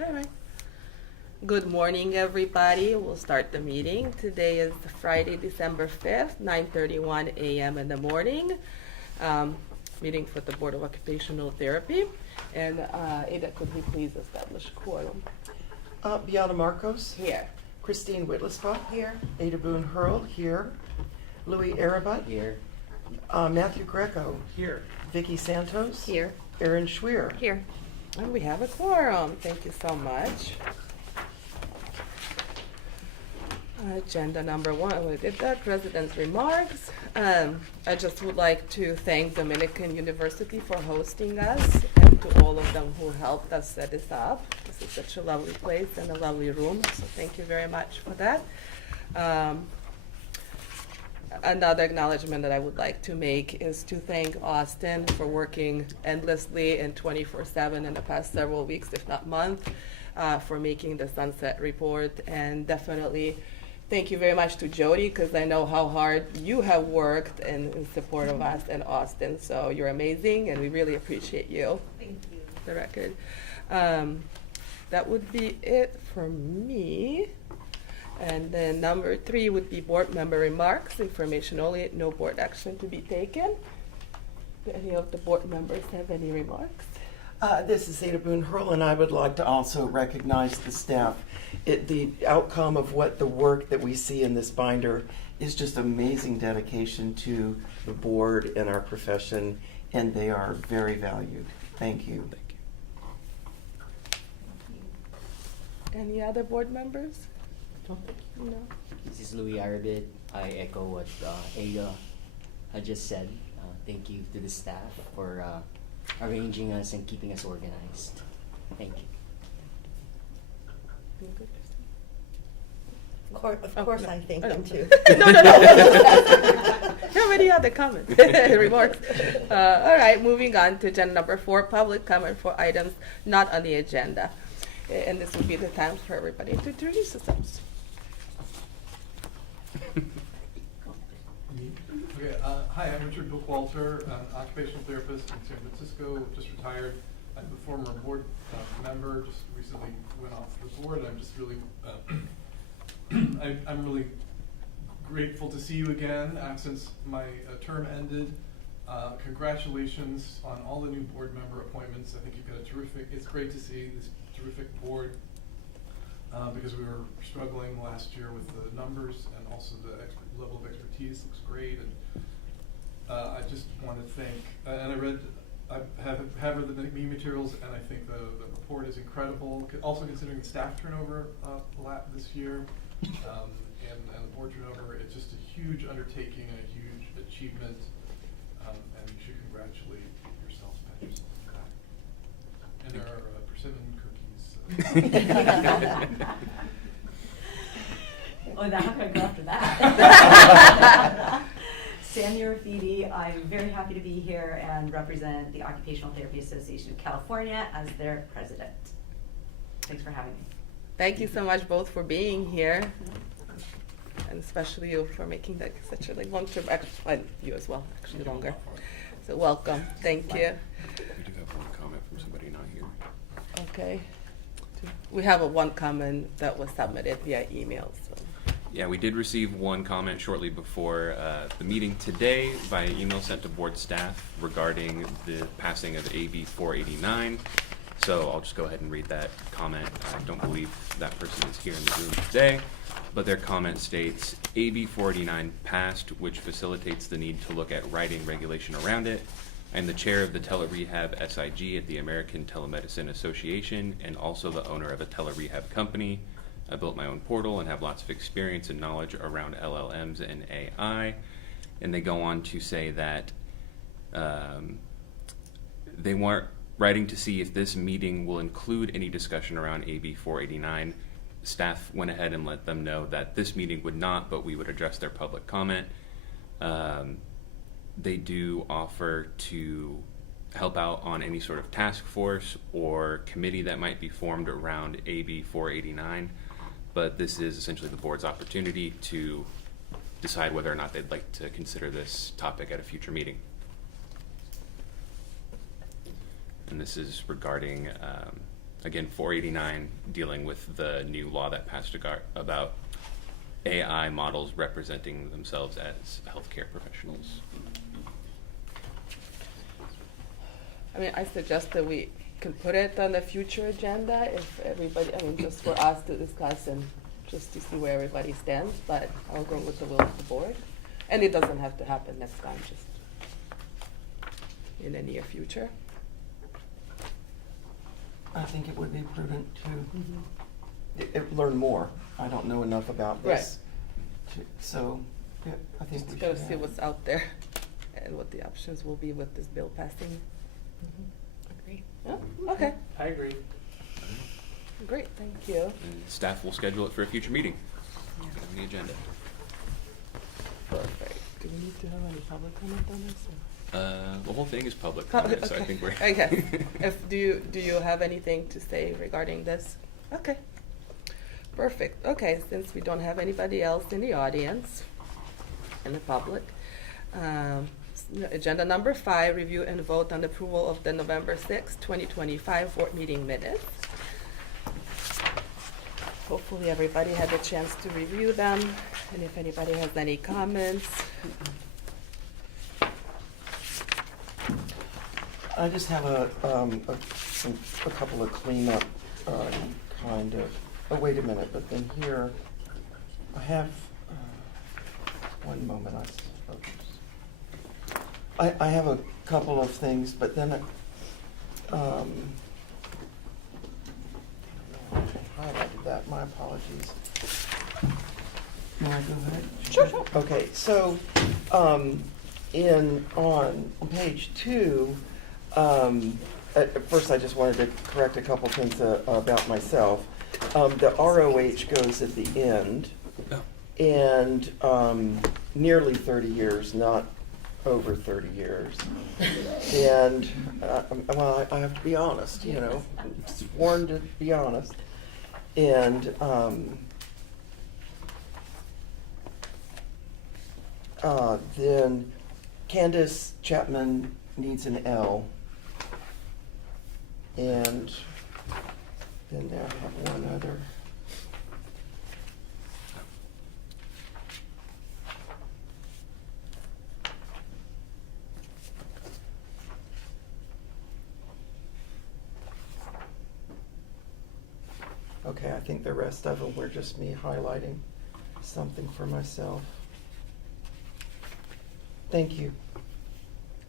All right. Good morning, everybody. We'll start the meeting. Today is Friday, December 5th, 9:31 a.m. in the morning. Meeting for the Board of Occupational Therapy. And Ada, could we please establish quorum? Beata Marcos. Here. Christine Whitlispaugh. Here. Ada Boone Hurl. Here. Louis Arabut. Here. Matthew Greco. Here. Vicky Santos. Here. Erin Schweer. Here. And we have a quorum. Thank you so much. Agenda number one, we did that, president's remarks. I just would like to thank Dominican University for hosting us and to all of them who helped us set this up. This is such a lovely place and a lovely room, so thank you very much for that. Another acknowledgement that I would like to make is to thank Austin for working endlessly and 24/7 in the past several weeks, if not month, for making the Sunset Report. And definitely thank you very much to Jody, because I know how hard you have worked in support of us and Austin. So you're amazing, and we really appreciate you. Thank you. The record. That would be it for me. And then number 3 would be board member remarks, information only, no board action to be taken. Do any of the board members have any remarks? This is Ada Boone Hurl, and I would like to also recognize the staff. The outcome of what the work that we see in this binder is just amazing dedication to the board and our profession, and they are very valued. Thank you. Any other board members? No. This is Louis Arabit. I echo what Ada had just said. Thank you to the staff for arranging us and keeping us organized. Thank you. You good, Of course, I thank them too. No. How many other comments, remarks? All right, moving on to agenda number 4, public comment for items not on the agenda. And this would be the time for everybody to introduce themselves. Okay, hi, I'm Richard Bookwalter, an occupational therapist in San Francisco, just retired. I'm a former board member, just recently went off the board. I'm just really, I'm really grateful to see you again since my term ended. Congratulations on all the new board member appointments. I think you've got a terrific, it's great to see this terrific board because we were struggling last year with the numbers, and also the level of expertise looks great. And I just want to thank, and I have read the meeting materials, and I think the report is incredible. Also considering the staff turnover this year and the board turnover, it's just a huge undertaking and a huge achievement, and you should congratulate yourselves, pat yourself on that. And there are persimmon cookies. Oh, I'm not going to go after that. Sammy Rafidi, I'm very happy to be here and represent the Occupational Therapy Association of California as their president. Thanks for having me. Thank you so much both for being here, and especially you for making that such a long trip. Actually, you as well, actually longer. So welcome. Thank you. We do have one comment from somebody not here. Okay. We have one comment that was submitted via email. So. Yeah, we did receive one comment shortly before the meeting today via email sent to board staff regarding the passing of AB 489. So I'll just go ahead and read that comment. I don't believe that person is here in the room today, but their comment states, AB 489 passed, which facilitates the need to look at writing regulation around it. I'm the chair of the Telerehab SIG at the American Telemedicine Association and also the owner of a telerehab company. I built my own portal and have lots of experience and knowledge around LLMs and AI. And they go on to say that they weren't writing to see if this meeting will include any discussion around AB 489. Staff went ahead and let them know that this meeting would not, but we would address their public comment. They do offer to help out on any sort of task force or committee that might be formed around AB 489, but this is essentially the board's opportunity to decide whether or not they'd like to consider this topic at a future meeting. And this is regarding again, 489, dealing with the new law that passed about AI models representing themselves as healthcare professionals. I mean, I suggest that we can put it on the future agenda if everybody, I mean, just for us to discuss and just to see where everybody stands, but I'll go with the will of the board. And it doesn't have to happen next time, just in the near future. I think it would be prudent to learn more. I don't know enough about this. So, yeah, I think Just we gotta should see have what's out there and what the options will be with this bill passing. Agree. Yeah, okay, I agree. great, thank you. And staff will schedule it for a future meeting. Get on the agenda. Perfect. Do we need to have any public comment on this? The whole thing is public Oh, comment, so I okay. think we're. Okay. Do you have anything to say regarding this? Okay. Perfect. Okay, since we don't have anybody else in the audience, in the public, agenda number 5, review and vote on the approval of the November 6, 2025 board meeting minutes. Hopefully everybody had a chance to review them, and if anybody has any comments. I just have a couple of cleanup kind of. Oh, wait a minute. But then here, I have one moment. I have a couple of things, but then I highlighted that. My apologies. May I go ahead? Sure. Okay. So, on page 2. At first, I just wanted to correct a couple things about myself. The ROH goes at the end, Oh. and nearly 30 years, not over 30 years. And, well, I have to be honest, you know, I'm sworn to be honest. And then Candace Chapman needs an L. And then I have one other. Okay, I think the rest of them were just me highlighting something for myself. Thank you.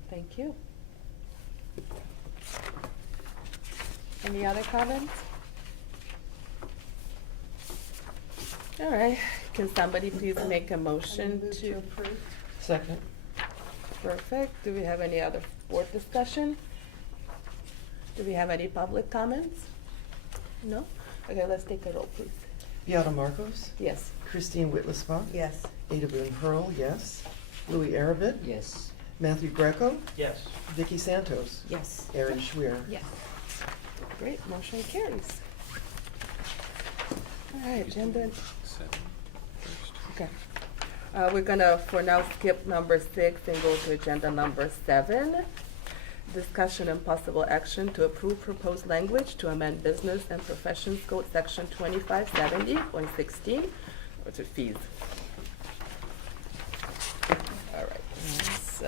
Thank you. Any other comments? All right, can somebody please make a motion to approve? Second. Perfect. Do we have any other board discussion? Do we have any public comments? No? Okay, let's take a roll, please. Beata Marcos? Yes. Christine Whitlisbach? Yes. Ada Boone Hurl, yes. Louis Arabit? Yes. Matthew Greco? Yes. Vicky Santos? Yes. Aaron Schwer? Yes. Great, motion carries. All right, agenda. 7 first. Okay. We're gonna, for now, skip number 6 and go to agenda number 7. Discussion and possible action to approve proposed language to amend Business and Professions Code Section 2570.16, or to fees. All right. Let's,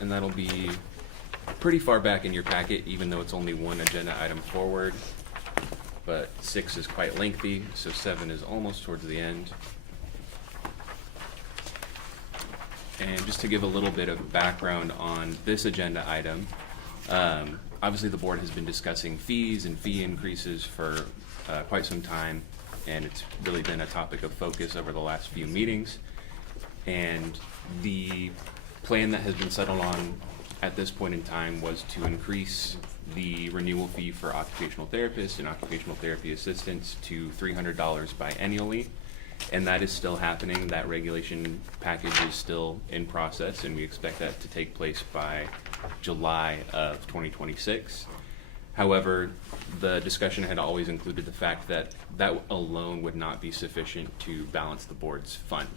And that'll be pretty far back in your packet, even though it's only one agenda item forward. But 6 is quite lengthy, so 7 is almost towards the end. And just to give a little bit of background on this agenda item, obviously the board has been discussing fees and fee increases for quite some time, and it's really been a topic of focus over the last few meetings. And the plan that has been settled on at this point in time was to increase the renewal fee for occupational therapists and occupational therapy assistants to $300 biannually. And that is still happening. That regulation package is still in process, and we expect that to take place by July of 2026. However, the discussion had always included the fact that that alone would not be sufficient to balance the board's fund.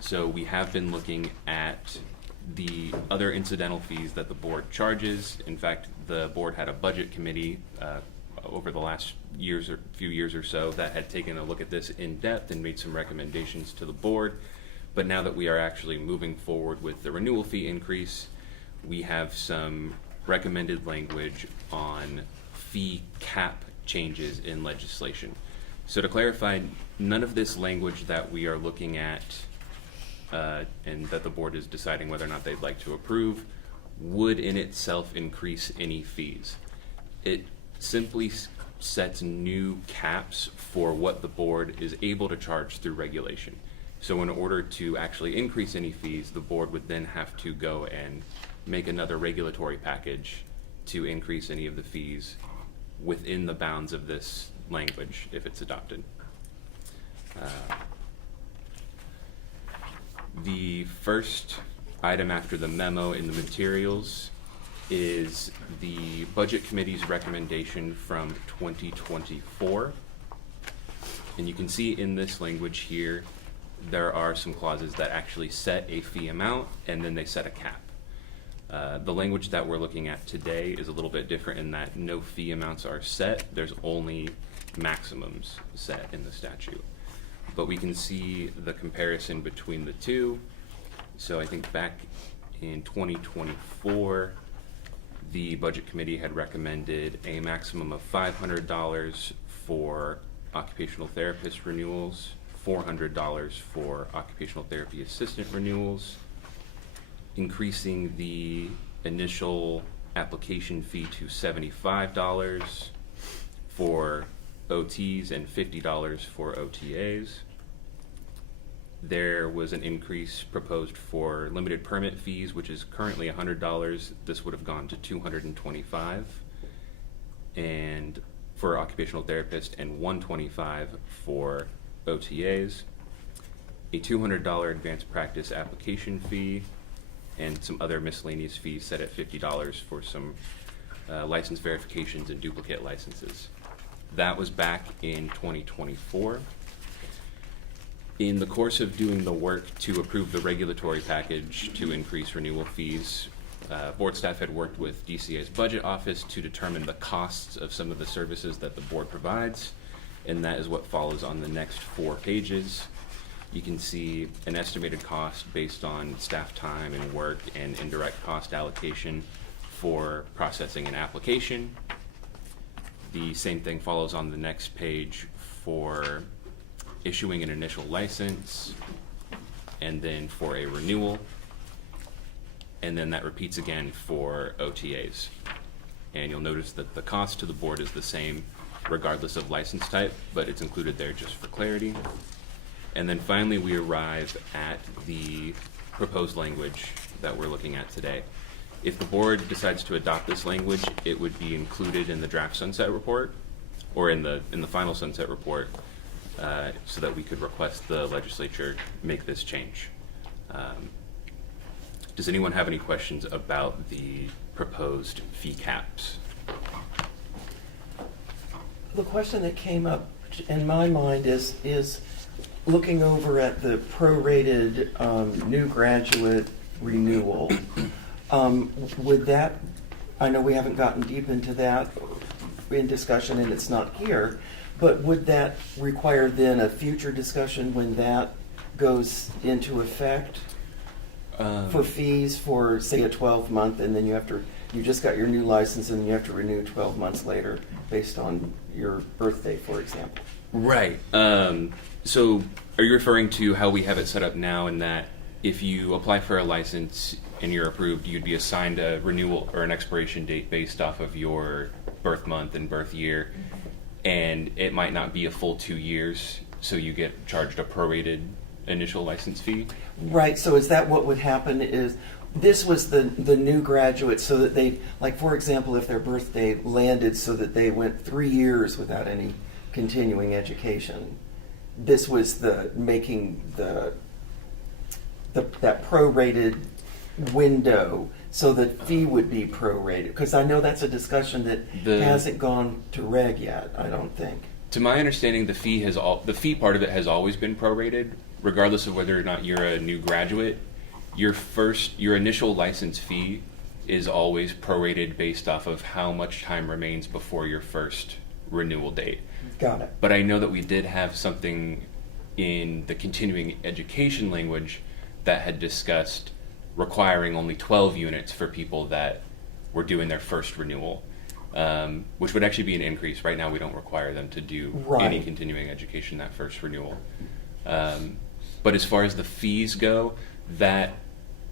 So we have been looking at the other incidental fees that the board charges. In fact, the board had a budget committee over the last few years or so that had taken a look at this in depth and made some recommendations to the board. But now that we are actually moving forward with the renewal fee increase, we have some recommended language on fee cap changes in legislation. So to clarify, none of this language that we are looking at and that the board is deciding whether or not they'd like to approve would in itself increase any fees. It simply sets new caps for what the board is able to charge through regulation. So in order to actually increase any fees, the board would then have to go and make another regulatory package to increase any of the fees within the bounds of this language if it's adopted. The first item after the memo in the materials is the Budget Committee's recommendation from 2024. And you can see in this language here, there are some clauses that actually set a fee amount and then they set a cap. The language that we're looking at today is a little bit different in that no fee amounts are set. There's only maximums set in the statute. But we can see the comparison between the two. So I think back in 2024, the Budget Committee had recommended a maximum of $500 for occupational therapist renewals, $400 for occupational therapy assistant renewals, increasing the initial application fee to $75 for OTs and $50 for OTAs. There was an increase proposed for limited permit fees, which is currently $100. This would have gone to $225, and for occupational therapist, and $125 for OTAs. A $200 advanced practice application fee, and some other miscellaneous fees set at $50 for some license verifications and duplicate licenses. That was back in 2024. In the course of doing the work to approve the regulatory package to increase renewal fees, board staff had worked with DCA's budget office to determine the costs of some of the services that the board provides, and that is what follows on the next 4 pages. You can see an estimated cost based on staff time and work and indirect cost allocation for processing an application. The same thing follows on the next page for issuing an initial license, and then for a renewal, and then that repeats again for OTAs. And you'll notice that the cost to the board is the same regardless of license type, but it's included there just for clarity. And then finally we arrive at the proposed language that we're looking at today. If the board decides to adopt this language, it would be included in the draft sunset report, or in the final sunset report, so that we could request the legislature make this change. Does anyone have any questions about the proposed fee caps? The question that came up in my mind is looking over at the prorated new graduate renewal. Would that, I know we haven't gotten deep into that in discussion and it's not here, but would that require then a future discussion when that goes into effect for fees for, say, a 12-month, and then you just got your new license and you have to renew 12 months later based on your birthday, for example? Right. So are you referring to how we have it set up now, in that if you apply for a license and you're approved, you'd be assigned a renewal or an expiration date based off of your birth month and birth year, and it might not be a full 2 years, so you get charged a prorated initial license fee? Right, so is that what would happen? Is this was the new graduates, so that they, like, for example, if their birthday landed so that they went 3 years without any continuing education, this was the making that prorated window, so the fee would be prorated? Because I know that's a discussion that hasn't gone to reg yet, I don't think. To my understanding, the fee part of it has always been prorated, regardless of whether or not you're a new graduate. Your initial license fee is always prorated based off of how much time remains before your first renewal date. Got it. But I know that we did have something in the continuing education language that had discussed requiring only 12 units for people that were doing their first renewal, which would actually be an increase. Right now, we don't require them to do any Right. continuing education that first renewal. But as far as the fees go, that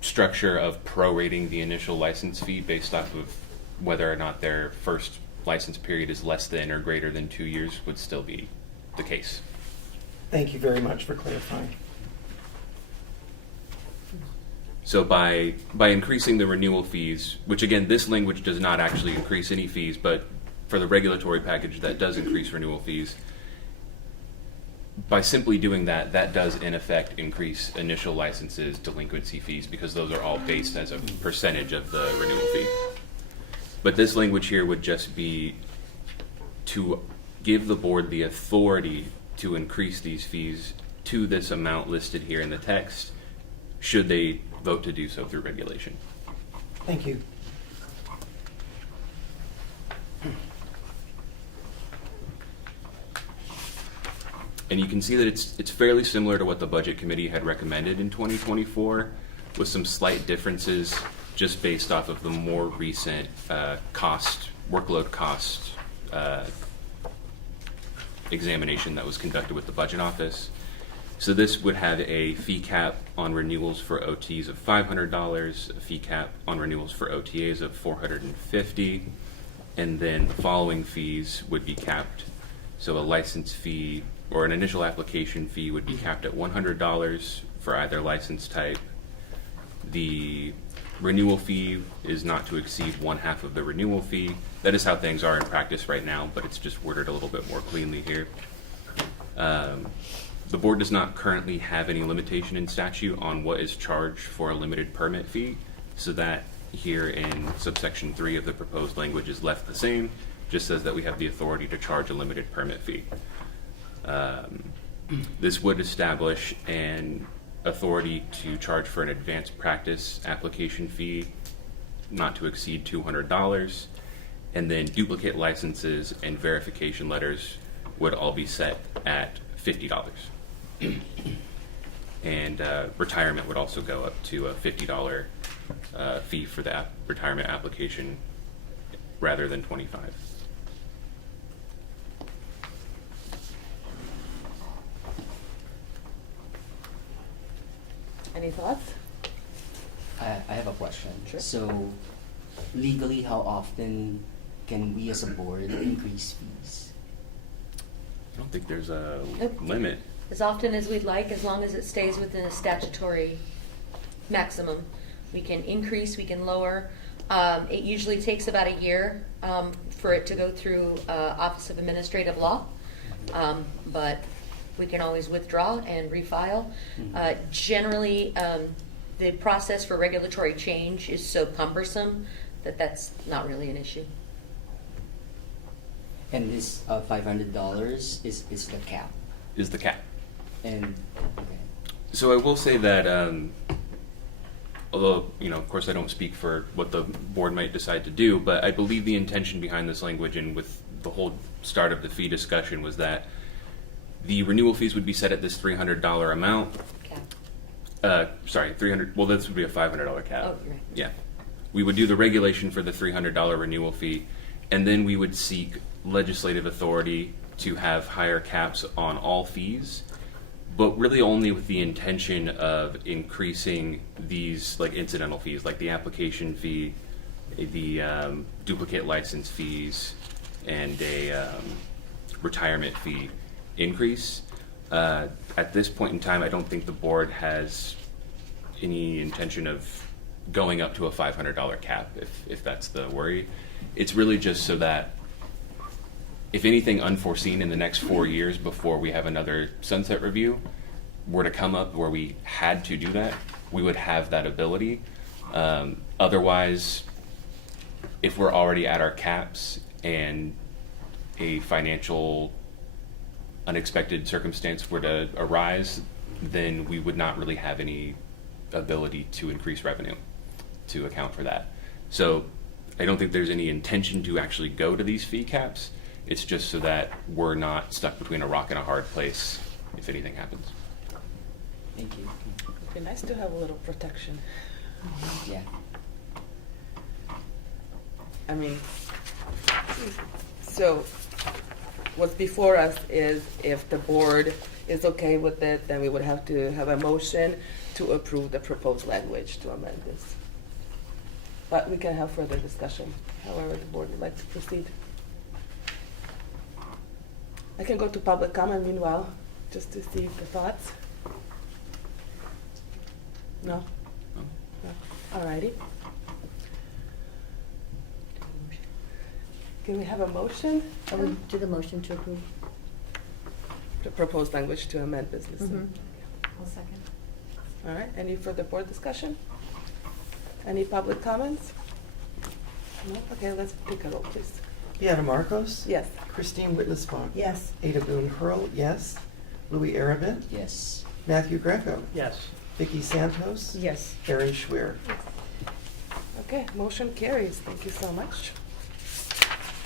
structure of prorating the initial license fee based off of whether or not their first license period is less than or greater than 2 years would still be the case. Thank you very much for clarifying. So by increasing the renewal fees, which again, this language does not actually increase any fees, but for the regulatory package that does increase renewal fees, by simply doing that, that does in effect increase initial licenses delinquency fees because those are all based as a percentage of the renewal fee. But this language here would just be to give the board the authority to increase these fees to this amount listed here in the text, should they vote to do so through regulation. Thank you. And you can see that it's fairly similar to what the Budget Committee had recommended in 2024, with some slight differences just based off of the more recent workload cost examination that was conducted with the Budget Office. So this would have a fee cap on renewals for OTs of $500, a fee cap on renewals for OTAs of $450, and then the following fees would be capped. So a license fee or an initial application fee would be capped at $100 for either license type. The renewal fee is not to exceed 1/2 of the renewal fee. That is how things are in practice right now, but it's just worded a little bit more cleanly here. The board does not currently have any limitation in statute on what is charged for a limited permit fee, so that here in subsection 3 of the proposed language is left the same, just says that we have the authority to charge a limited permit fee. This would establish an authority to charge for an advanced practice application fee not to exceed $200, and then duplicate licenses and verification letters would all be set at $50. And retirement would also go up to a $50 fee for the retirement application rather than $25. Any thoughts? I have a question. Sure. So, legally, how often can we as a board increase fees? I don't think there's a Nope. limit. As often as we'd like, as long as it stays within a statutory maximum. We can increase, we can lower. It usually takes about a year for it to go through Office of Administrative Law, but we can always withdraw and refile. Generally, the process for regulatory change is so cumbersome that that's not really an issue. And this $500 is the cap. Is the cap. And okay. So I will say that, although, of course I don't speak for what the board might decide to do, but I believe the intention behind this language and with the whole start of the fee discussion was that the renewal fees would be set at this $300 amount. Cap. Sorry, 300, well, this would be a $500 cap. Oh, you're right. Yeah. We would do the regulation for the $300 renewal fee, and then we would seek legislative authority to have higher caps on all fees, but really only with the intention of increasing these like incidental fees, like the application fee, the duplicate license fees, and a retirement fee increase. At this point in time, I don't think the board has any intention of going up to a $500 cap, if that's the worry. It's really just so that if anything unforeseen in the next 4 years before we have another sunset review were to come up where we had to do that, we would have that ability. Otherwise, if we're already at our caps and a financial unexpected circumstance were to arise, then we would not really have any ability to increase revenue to account for that. So I don't think there's any intention to actually go to these fee caps. It's just so that we're not stuck between a rock and a hard place if anything happens. Thank you. It'd be nice to have a little protection. Yeah. I mean, so what's before us is if the board is okay with it, then we would have to have a motion to approve the proposed language to amend this. But we can have further discussion, however the board would like to proceed. I can go to public comment meanwhile, just to see the thoughts. No? No. Alrighty. Can we have a motion? Do the motion to approve. The proposed language to amend business. Mhm. I'll second. All right, any further board discussion? Any public comments? No? Okay, let's take a roll, please. Beata Marcos? Yes. Christine Whitlisbach? Yes. Ada Boone Hurl, yes. Louis Arabit? Yes. Matthew Greco? Yes. Vicky Santos? Yes. Aaron Schwer? Okay, motion carries. Thank you so much.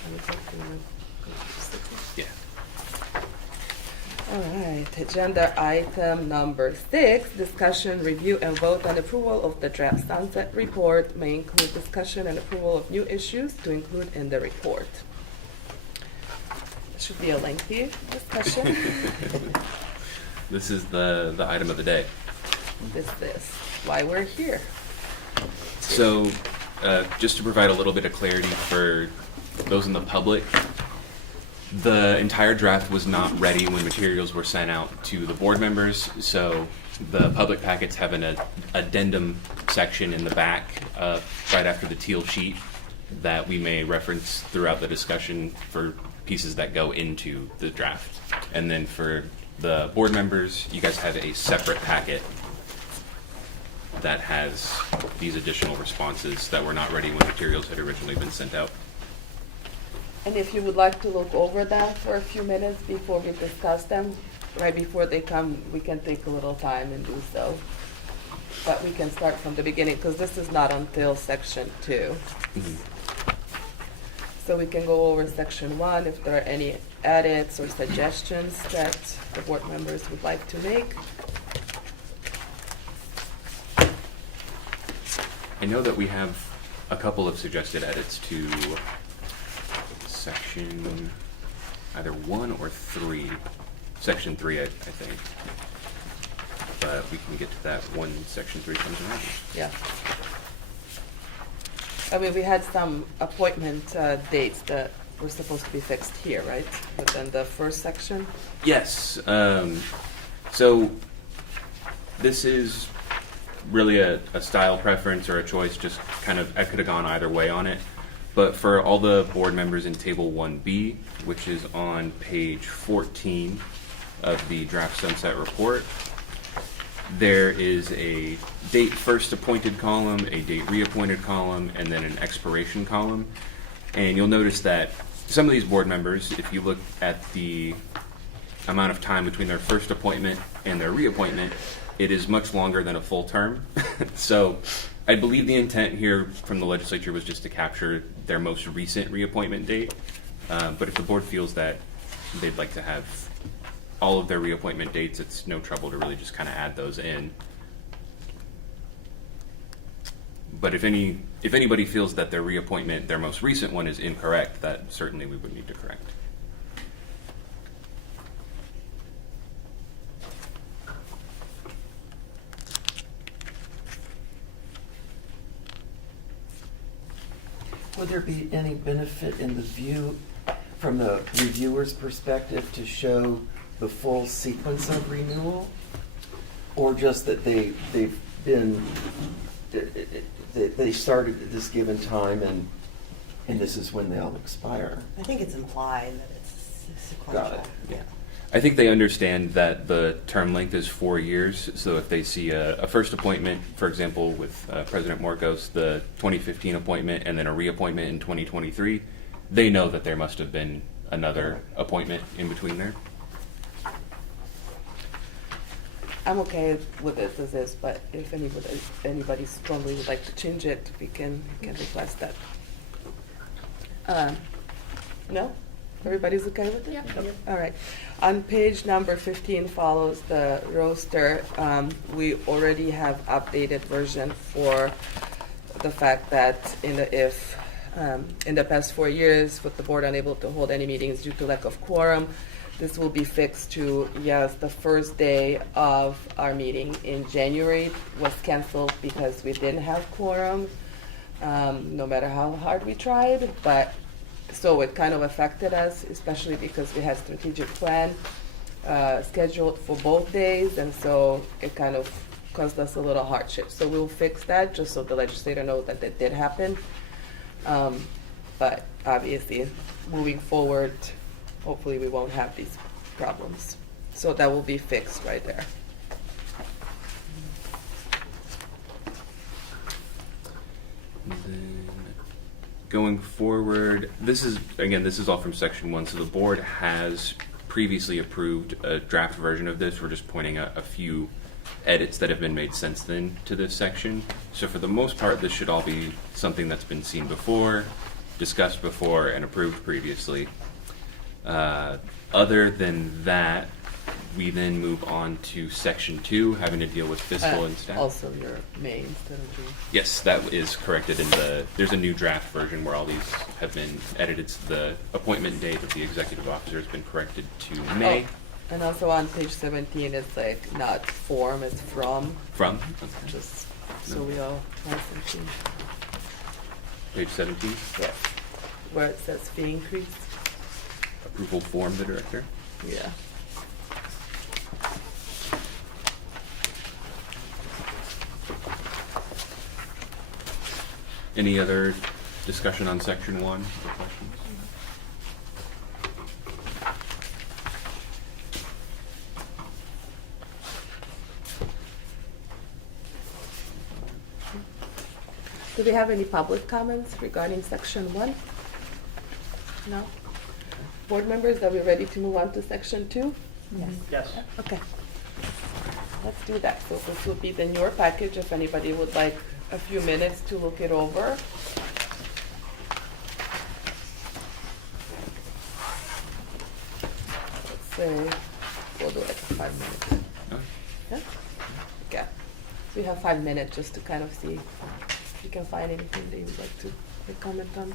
Let me take the- Yeah. All right, agenda item number 6, discussion, review, and vote on approval of the draft sunset report. May include discussion and approval of new issues to include in the report. It should be a lengthy discussion. This is the item of the day. This is why we're here. So, just to provide a little bit of clarity for those in the public, the entire draft was not ready when materials were sent out to the board members, so the public packets have an addendum section in the back, right after the teal sheet, that we may reference throughout the discussion for pieces that go into the draft. And then for the board members, you guys have a separate packet that has these additional responses that were not ready when materials had originally been sent out. And if you would like to look over that for a few minutes before we discuss them, right before they come, we can take a little time and do so. But we can start from the beginning, because this is not until section 2. So we can go over section 1 if there are any edits or suggestions that the board members would like to make. I know that we have a couple of suggested edits to section either 1 or 3. Section 3, I think. But we can get to that when section 3 comes around. Yeah. I mean, we had some appointment dates that were supposed to be fixed here, right? Within the first section? Yes. So this is really a style preference or a choice, just kind of, I could have gone either way on it. But for all the board members in Table 1B, which is on page 14 of the draft sunset report, there is a date first appointed column, a date reappointed column, and then an expiration column. And you'll notice that some of these board members, if you look at the amount of time between their first appointment and their reappointment, it is much longer than a full term. So I believe the intent here from the legislature was just to capture their most recent reappointment date. But if the board feels that they'd like to have all of their reappointment dates, it's no trouble to really just kind of add those in. But if anybody feels that their reappointment, their most recent one, is incorrect, that certainly we would need to correct. Would there be any benefit in the view, from the reviewer's perspective, to show the full sequence of renewal? Or just that they've been, they started at this given time and this is when they'll expire? I think it's implied that it's sequential. Got it. Yeah. I think they understand that the term length is 4 years, so if they see a first appointment, for example, with President Morcos, the 2015 appointment, and then a reappointment in 2023, they know that there must have been another appointment in between there. I'm okay with this as is, but if anybody strongly would like to change it, we can request that. No? Everybody's okay with it? Yep. All right. On page number 15 follows the roster. We already have updated version for the fact that in the past 4 years, with the board unable to hold any meetings due to lack of quorum, this will be fixed to, yes, the first day of our meeting in January was canceled because we didn't have quorum, no matter how hard we tried, but so it kind of affected us, especially because we had strategic plan scheduled for both days, and so it kind of caused us a little hardship. So we'll fix that just so the legislator knows that it did happen. But obviously, moving forward, hopefully we won't have these problems. So that will be fixed right there. And then going forward, this is all from section 1. So the board has previously approved a draft version of this. We're just pointing out a few edits that have been made since then to this section. So for the most part, this should all be something that's been seen before, discussed before, and approved previously. Other than that, we then move on to section 2, having to deal with fiscal and staff. Also your May instead of June. Yes, that is corrected in there's a new draft version where all these have been edited. The appointment date of the executive officer has been corrected to May. Oh, and also on page 17, it's like not form, it's from, From? Okay. just so we all constantly, Page 17, yes, where it says fee increase, approval form the director. yeah. Any other discussion on section 1 or questions? Do we have any public comments regarding section 1? No? Board members, are we ready to move on to section 2? Yes. Okay. Let's do that. So this will be in your package if anybody would like a few minutes to look it over. Let's say, we'll do like 5 minutes. Okay. Yeah? Okay. So you have 5 minutes just to kind of see if you can find anything that you would like to make comment on.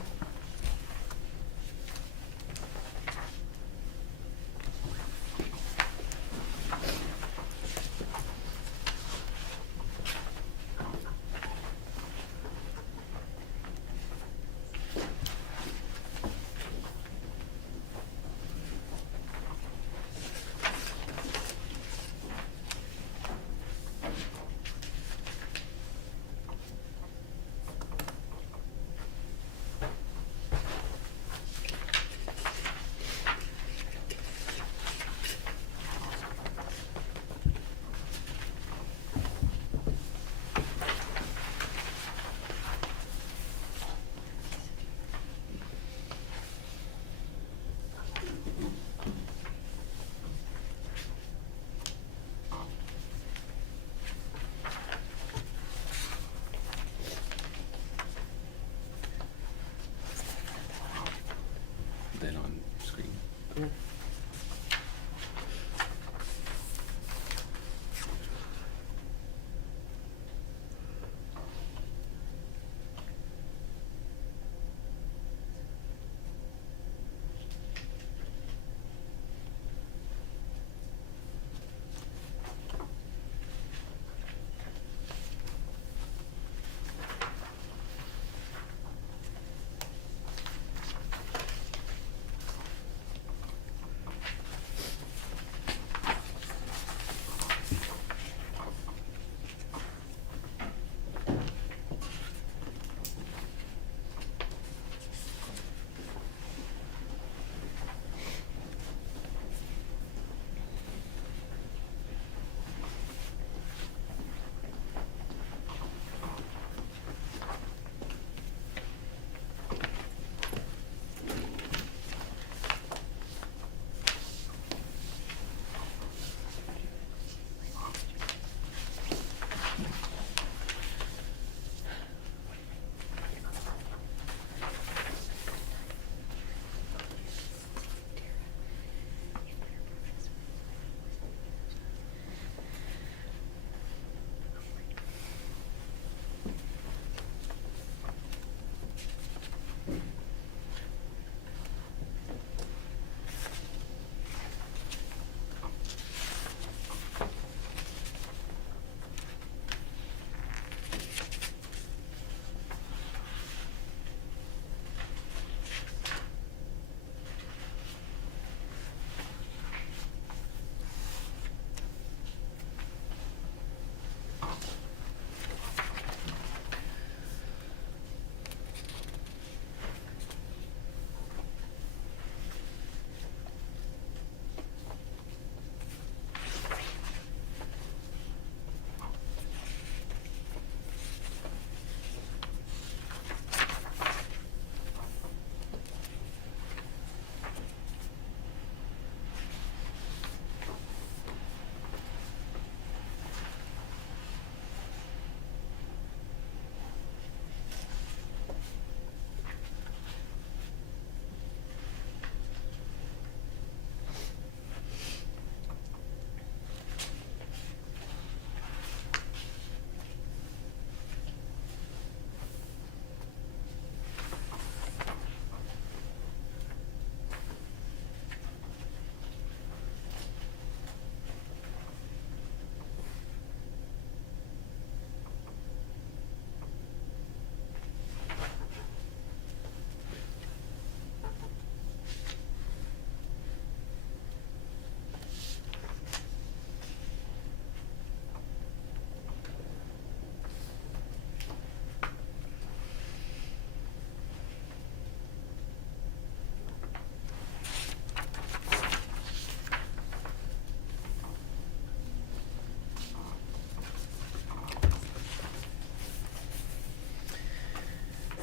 Then on screen. Yeah.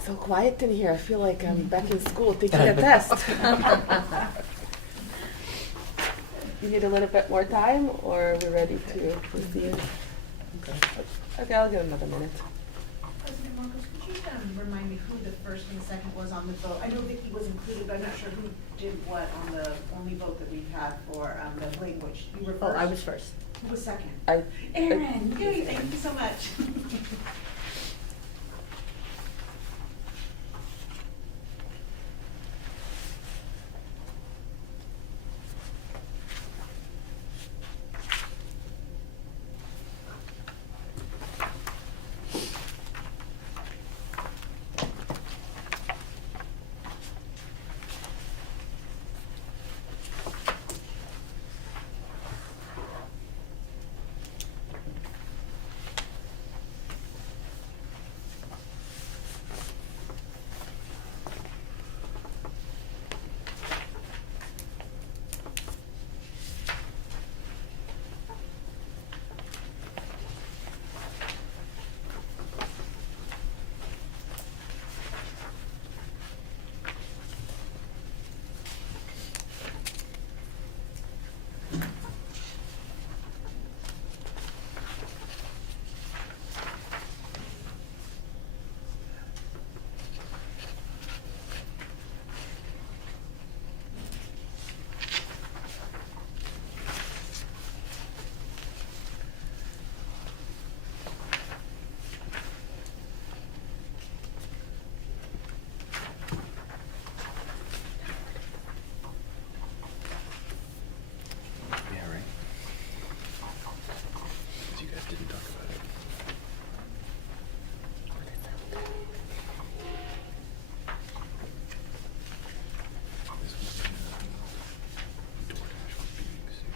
It's so quiet in here. I feel like I'm back in school taking a test. You need a little bit more time, or are we ready to proceed? Okay, I'll give another minute. President Marcos, could you remind me who the first and second was on the vote? I know Vicky was included, but I'm not sure who did what on the only vote that we've had for the language. You were Oh, first? I was first. Who was second? I- Aaron, yay, thank you so much. Yeah, right. 'Cause you guys didn't talk about it. This was DoorDash was being sued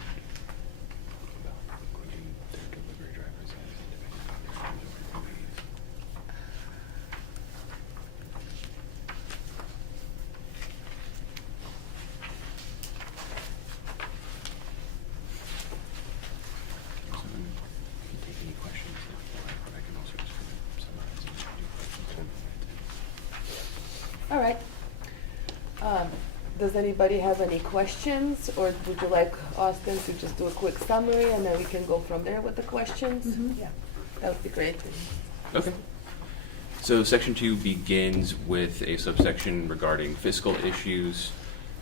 about including their delivery drivers as independent contractors or employees. So if you take any questions, but I can also just kind of summarize and do questions. All right. Does anybody have any questions, or would you like Austin to just do a quick summary and then we can go from there with the questions? Yeah. That would be great. Okay. So section 2 begins with a subsection regarding fiscal issues.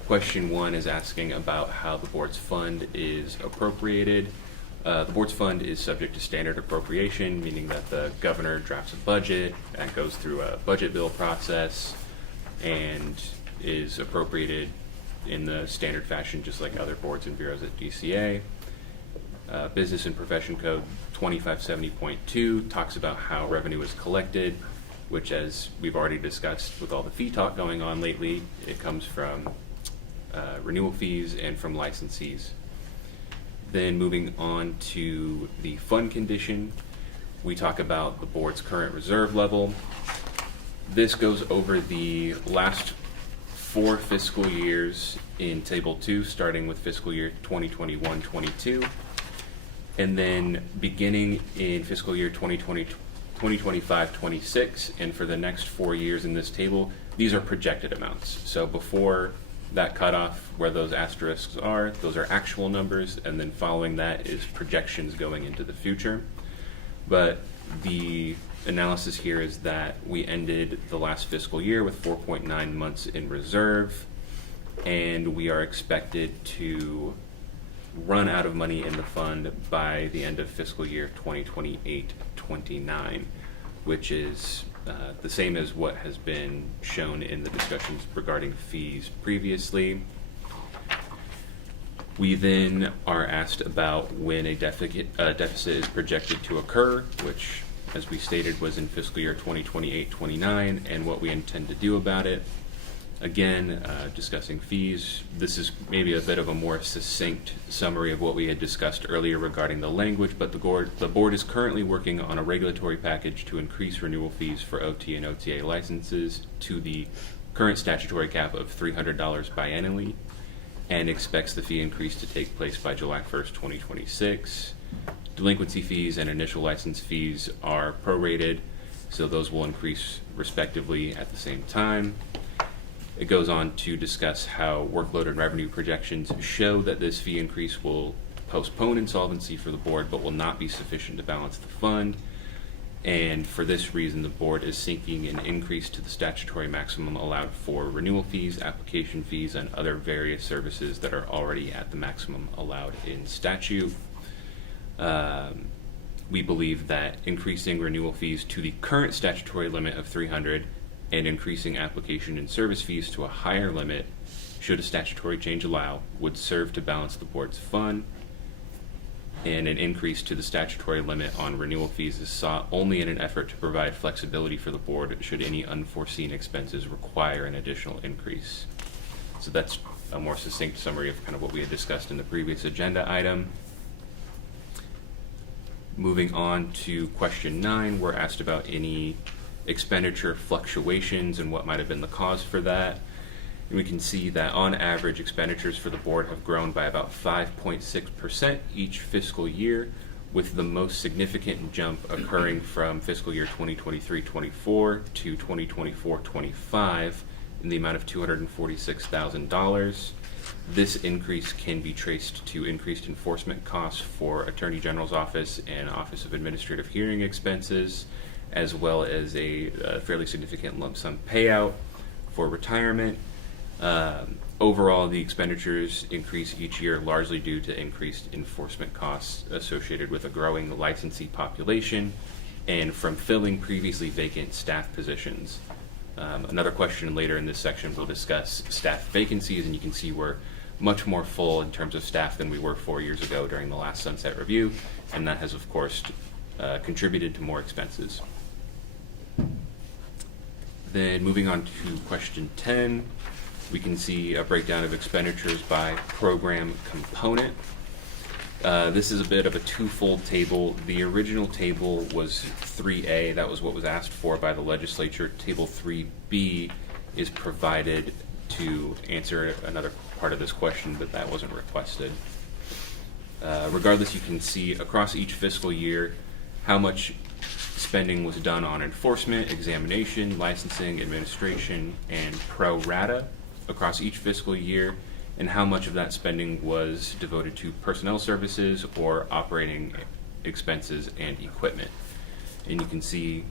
Question 1 is asking about how the board's fund is appropriated. The board's fund is subject to standard appropriation, meaning that the governor drafts a budget and goes through a budget bill process and is appropriated in the standard fashion, just like other boards and bureaus at DCA. Business and Profession Code 2570.2 talks about how revenue is collected, which, as we've already discussed with all the fee talk going on lately, it comes from renewal fees and from licensees. Then moving on to the fund condition, we talk about the board's current reserve level. This goes over the last 4 fiscal years in Table 2, starting with fiscal year 2021-22, and then beginning in fiscal year 2025-26, and for the next 4 years in this table, these are projected amounts. So before that cutoff, where those asterisks are, those are actual numbers, and then following that is projections going into the future. But the analysis here is that we ended the last fiscal year with 4.9 months in reserve, and we are expected to run out of money in the fund by the end of fiscal year 2028-29, which is the same as what has been shown in the discussions regarding fees previously. We then are asked about when a deficit is projected to occur, which, as we stated, was in fiscal year 2028-29, and what we intend to do about it. Again, discussing fees. This is maybe a bit of a more succinct summary of what we had discussed earlier regarding the language, but the board is currently working on a regulatory package to increase renewal fees for OT and OTA licenses to the current statutory cap of $300 biannually, and expects the fee increase to take place by July 1st, 2026. Delinquency fees and initial license fees are prorated, So those will increase respectively at the same time. It goes on to discuss how workload and revenue projections show that this fee increase will postpone insolvency for the board, but will not be sufficient to balance the fund. And for this reason, the board is seeking an increase to the statutory maximum allowed for renewal fees, application fees, and other various services that are already at the maximum allowed in statute. We believe that increasing renewal fees to the current statutory limit of $300 and increasing application and service fees to a higher limit, should a statutory change allow, would serve to balance the board's fund. And an increase to the statutory limit on renewal fees is sought only in an effort to provide flexibility for the board should any unforeseen expenses require an additional increase. So that's a more succinct summary of kind of what we had discussed in the previous agenda item. Moving on to question 9, we're asked about any expenditure fluctuations and what might have been the cause for that. And we can see that on average, expenditures for the board have grown by about 5.6% each fiscal year, with the most significant jump occurring from fiscal year 2023-24 to 2024-25 in the amount of $246,000. This increase can be traced to increased enforcement costs for Attorney General's Office and Office of Administrative Hearing expenses, as well as a fairly significant lump sum payout for retirement. Overall, the expenditures increase each year largely due to increased enforcement costs associated with a growing licensee population and from filling previously vacant staff positions. Another question later in this section will discuss staff vacancies, and you can see we're much more full in terms of staff than we were 4 years ago during the last sunset review, and that has, of course, contributed to more expenses. Then moving on to question 10, we can see a breakdown of expenditures by program component. This is a bit of a twofold table. The original table was 3A. That was what was asked for by the legislature. Table 3B is provided to answer another part of this question, but that wasn't requested. Regardless, you can see across each fiscal year how much spending was done on enforcement, examination, licensing, administration, and pro rata across each fiscal year, and how much of that spending was devoted to personnel services or operating expenses and equipment. And you can see,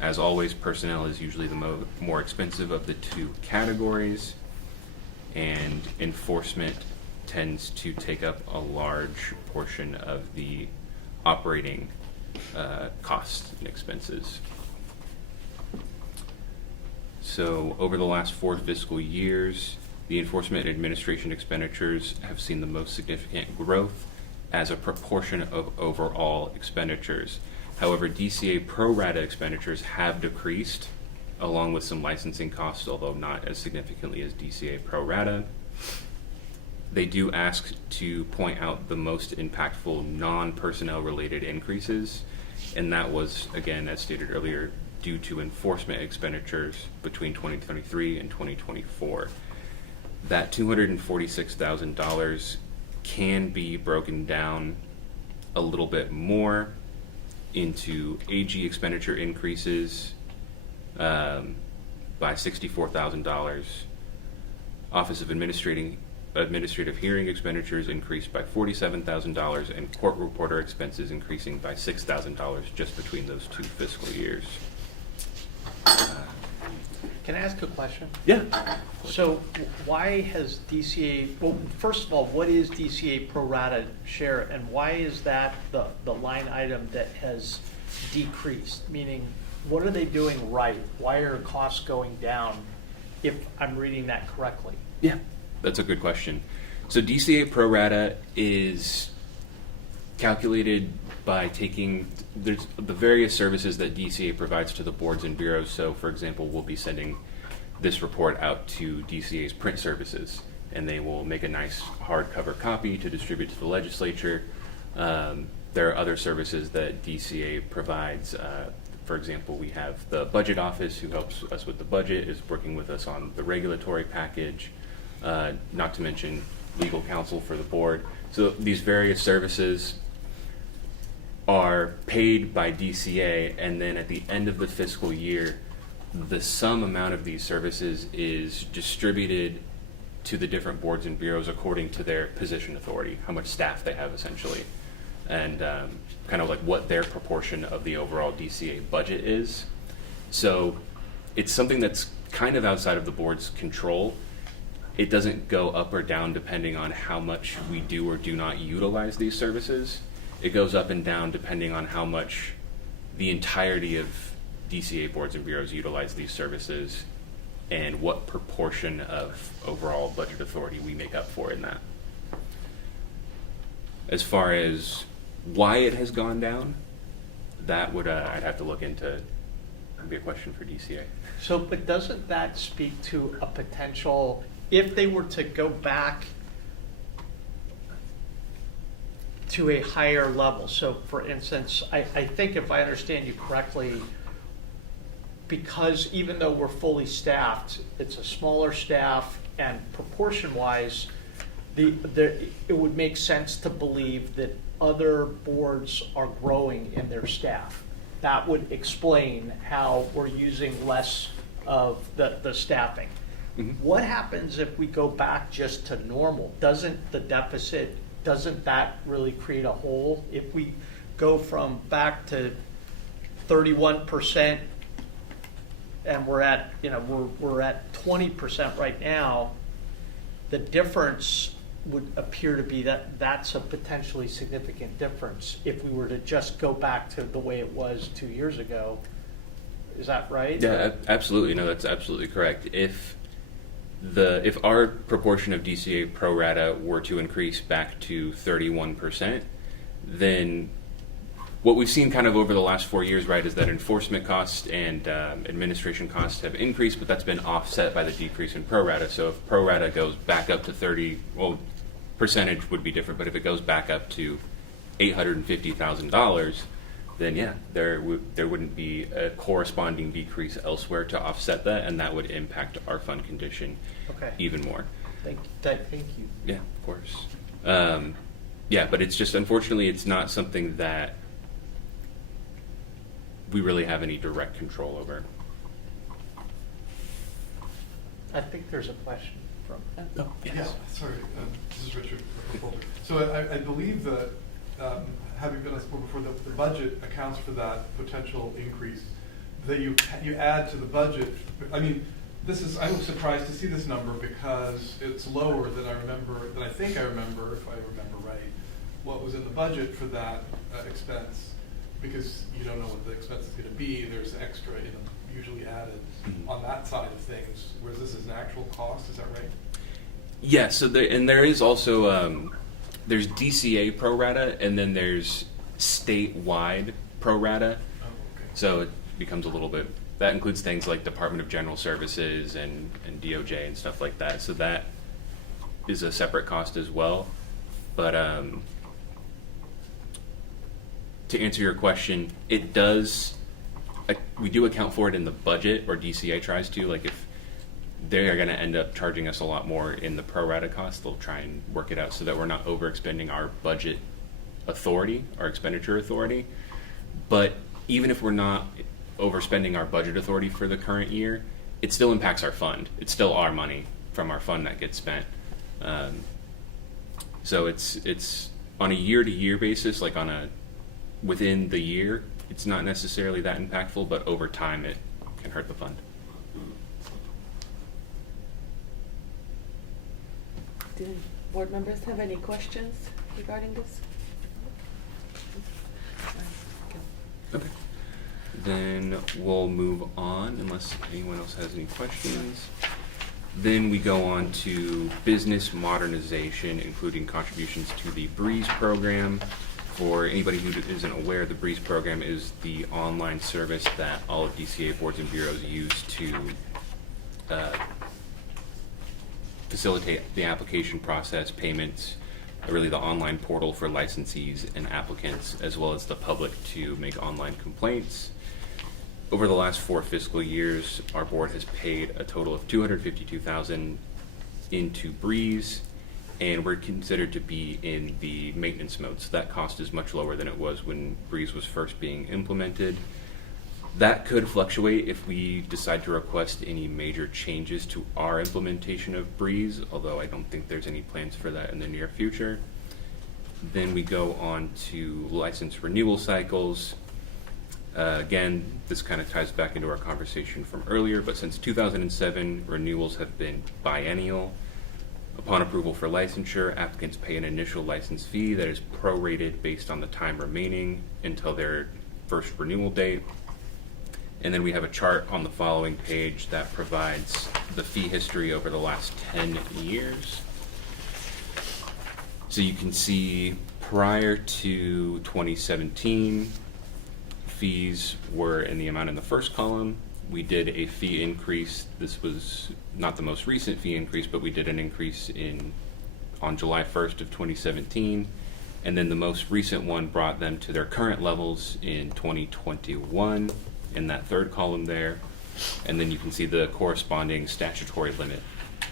as always, personnel is usually the more expensive of the two categories, and enforcement tends to take up a large portion of the operating costs and expenses. So over the last 4 fiscal years, the enforcement and administration expenditures have seen the most significant growth as a proportion of overall expenditures. However, DCA pro rata expenditures have decreased along with some licensing costs, although not as significantly as DCA pro rata. They do ask to point out the most impactful non-personnel related increases, and that was, again, as stated earlier, due to enforcement expenditures between 2023 and 2024. That $246,000 can be broken down a little bit more into AG expenditure increases by $64,000. Office of Administrative Hearing expenditures increased by $47,000, and court reporter expenses increasing by $6,000 just between those 2 fiscal years. Can I ask a question? Yeah. So why has DCA, well, first of all, what is DCA pro rata share, and why is that the line item that has decreased? Meaning, what are they doing right? Why are costs going down, if I'm reading that correctly? Yeah, that's a good question. So DCA pro rata is calculated by taking the various services that DCA provides to the boards and bureaus. So, for example, we'll be sending this report out to DCA's print services, and they will make a nice hardcover copy to distribute to the legislature. There are other services that DCA provides. For example, we have the budget office who helps us with the budget, is working with us on the regulatory package, not to mention legal counsel for the board. So these various services are paid by DCA, and then at the end of the fiscal year, the sum amount of these services is distributed to the different boards and bureaus according to their position authority, how much staff they have essentially, and kind of like what their proportion of the overall DCA budget is. So it's something that's kind of outside of the board's control. It doesn't go up or down depending on how much we do or do not utilize these services. It goes up and down depending on how much the entirety of DCA boards and bureaus utilize these services and what proportion of overall budget authority we make up for in that. As far as why it has gone down, that would I'd have to look into. That'd be a question for DCA. So, but doesn't that speak to a potential, if they were to go back to a higher level? So for instance, I think if I understand you correctly, because even though we're fully staffed, it's a smaller staff, and proportion-wise, it would make sense to believe that other boards are growing in their staff. That would explain how we're using less of the staffing. Mhm. What happens if we go back just to normal? Doesn't that really create a hole? If we go from back to 31%, and we're at 20% right now, the difference would appear to be that's a potentially significant difference if we were to just go back to the way it was 2 years ago. Is that right? Yeah, absolutely. No, that's absolutely correct. If our proportion of DCA pro rata were to increase back to 31%, then what we've seen kind of over the last 4 years, right, is that enforcement costs and administration costs have increased, but that's been offset by the decrease in pro rata. So if pro rata goes back up to 30, well, percentage would be different, but if it goes back up to $850,000, then yeah, there wouldn't be a corresponding decrease elsewhere to offset that, and that would impact our fund condition even more. Thank you. Yeah, of course. Yeah, but it's just, unfortunately, it's not something that we really have any direct control over. I think there's a question from. Oh, Yeah, sorry, this is Richard. So I believe that, having been on this board before, the budget accounts for that potential increase that you add to the budget. I mean, I'm surprised to see this number because it's lower than I think I remember, if I remember right, what was in the budget for that expense, because you don't know what the expense is going to be. There's extra, usually added on that side of things, whereas this is an actual cost. Is that right? Yeah. So there is also there's DCA pro rata, and then there's statewide pro rata. Oh, okay. So it becomes a little bit. That includes things like Department of General Services and DOJ and stuff like that. So that is a separate cost as well. But to answer your question, it does. We do account for it in the budget, or DCA tries to. Like if they are going to end up charging us a lot more in the pro rata cost, they'll try and work it out so that we're not overexpending our budget authority, our expenditure authority. But even if we're not overspending our budget authority for the current year, it still impacts our fund. It's still our money from our fund that gets spent. So it's on a year-to-year basis, like within the year, it's not necessarily that impactful, but over time it can hurt the fund. Do board members have any questions regarding this? Okay. Then we'll move on, unless anyone else has any questions. Then we go on to business modernization, including contributions to the BREEZE program. For anybody who isn't aware, the BREEZE program is the online service that all of DCA boards and bureaus use to facilitate the application process, payments, really the online portal for licensees and applicants, as well as the public to make online complaints. Over the last 4 fiscal years, our board has paid a total of $252,000 into BREEZE, and we're considered to be in the maintenance mode. So that cost is much lower than it was when Breeze was first being implemented. That could fluctuate if we decide to request any major changes to our implementation of Breeze, although I don't think there's any plans for that in the near future. Then we go on to license renewal cycles. Again, this kind of ties back into our conversation from earlier, but since 2007, renewals have been biennial. Upon approval for licensure, applicants pay an initial license fee that is prorated based on the time remaining until their first renewal date. And then we have a chart on the following page that provides the fee history over the last 10 years. So you can see prior to 2017, fees were in the amount in the first column. We did a fee increase. This was not the most recent fee increase, but we did an increase on July 1st of 2017. And then the most recent one brought them to their current levels in 2021 in that third column there. And then you can see the corresponding statutory limit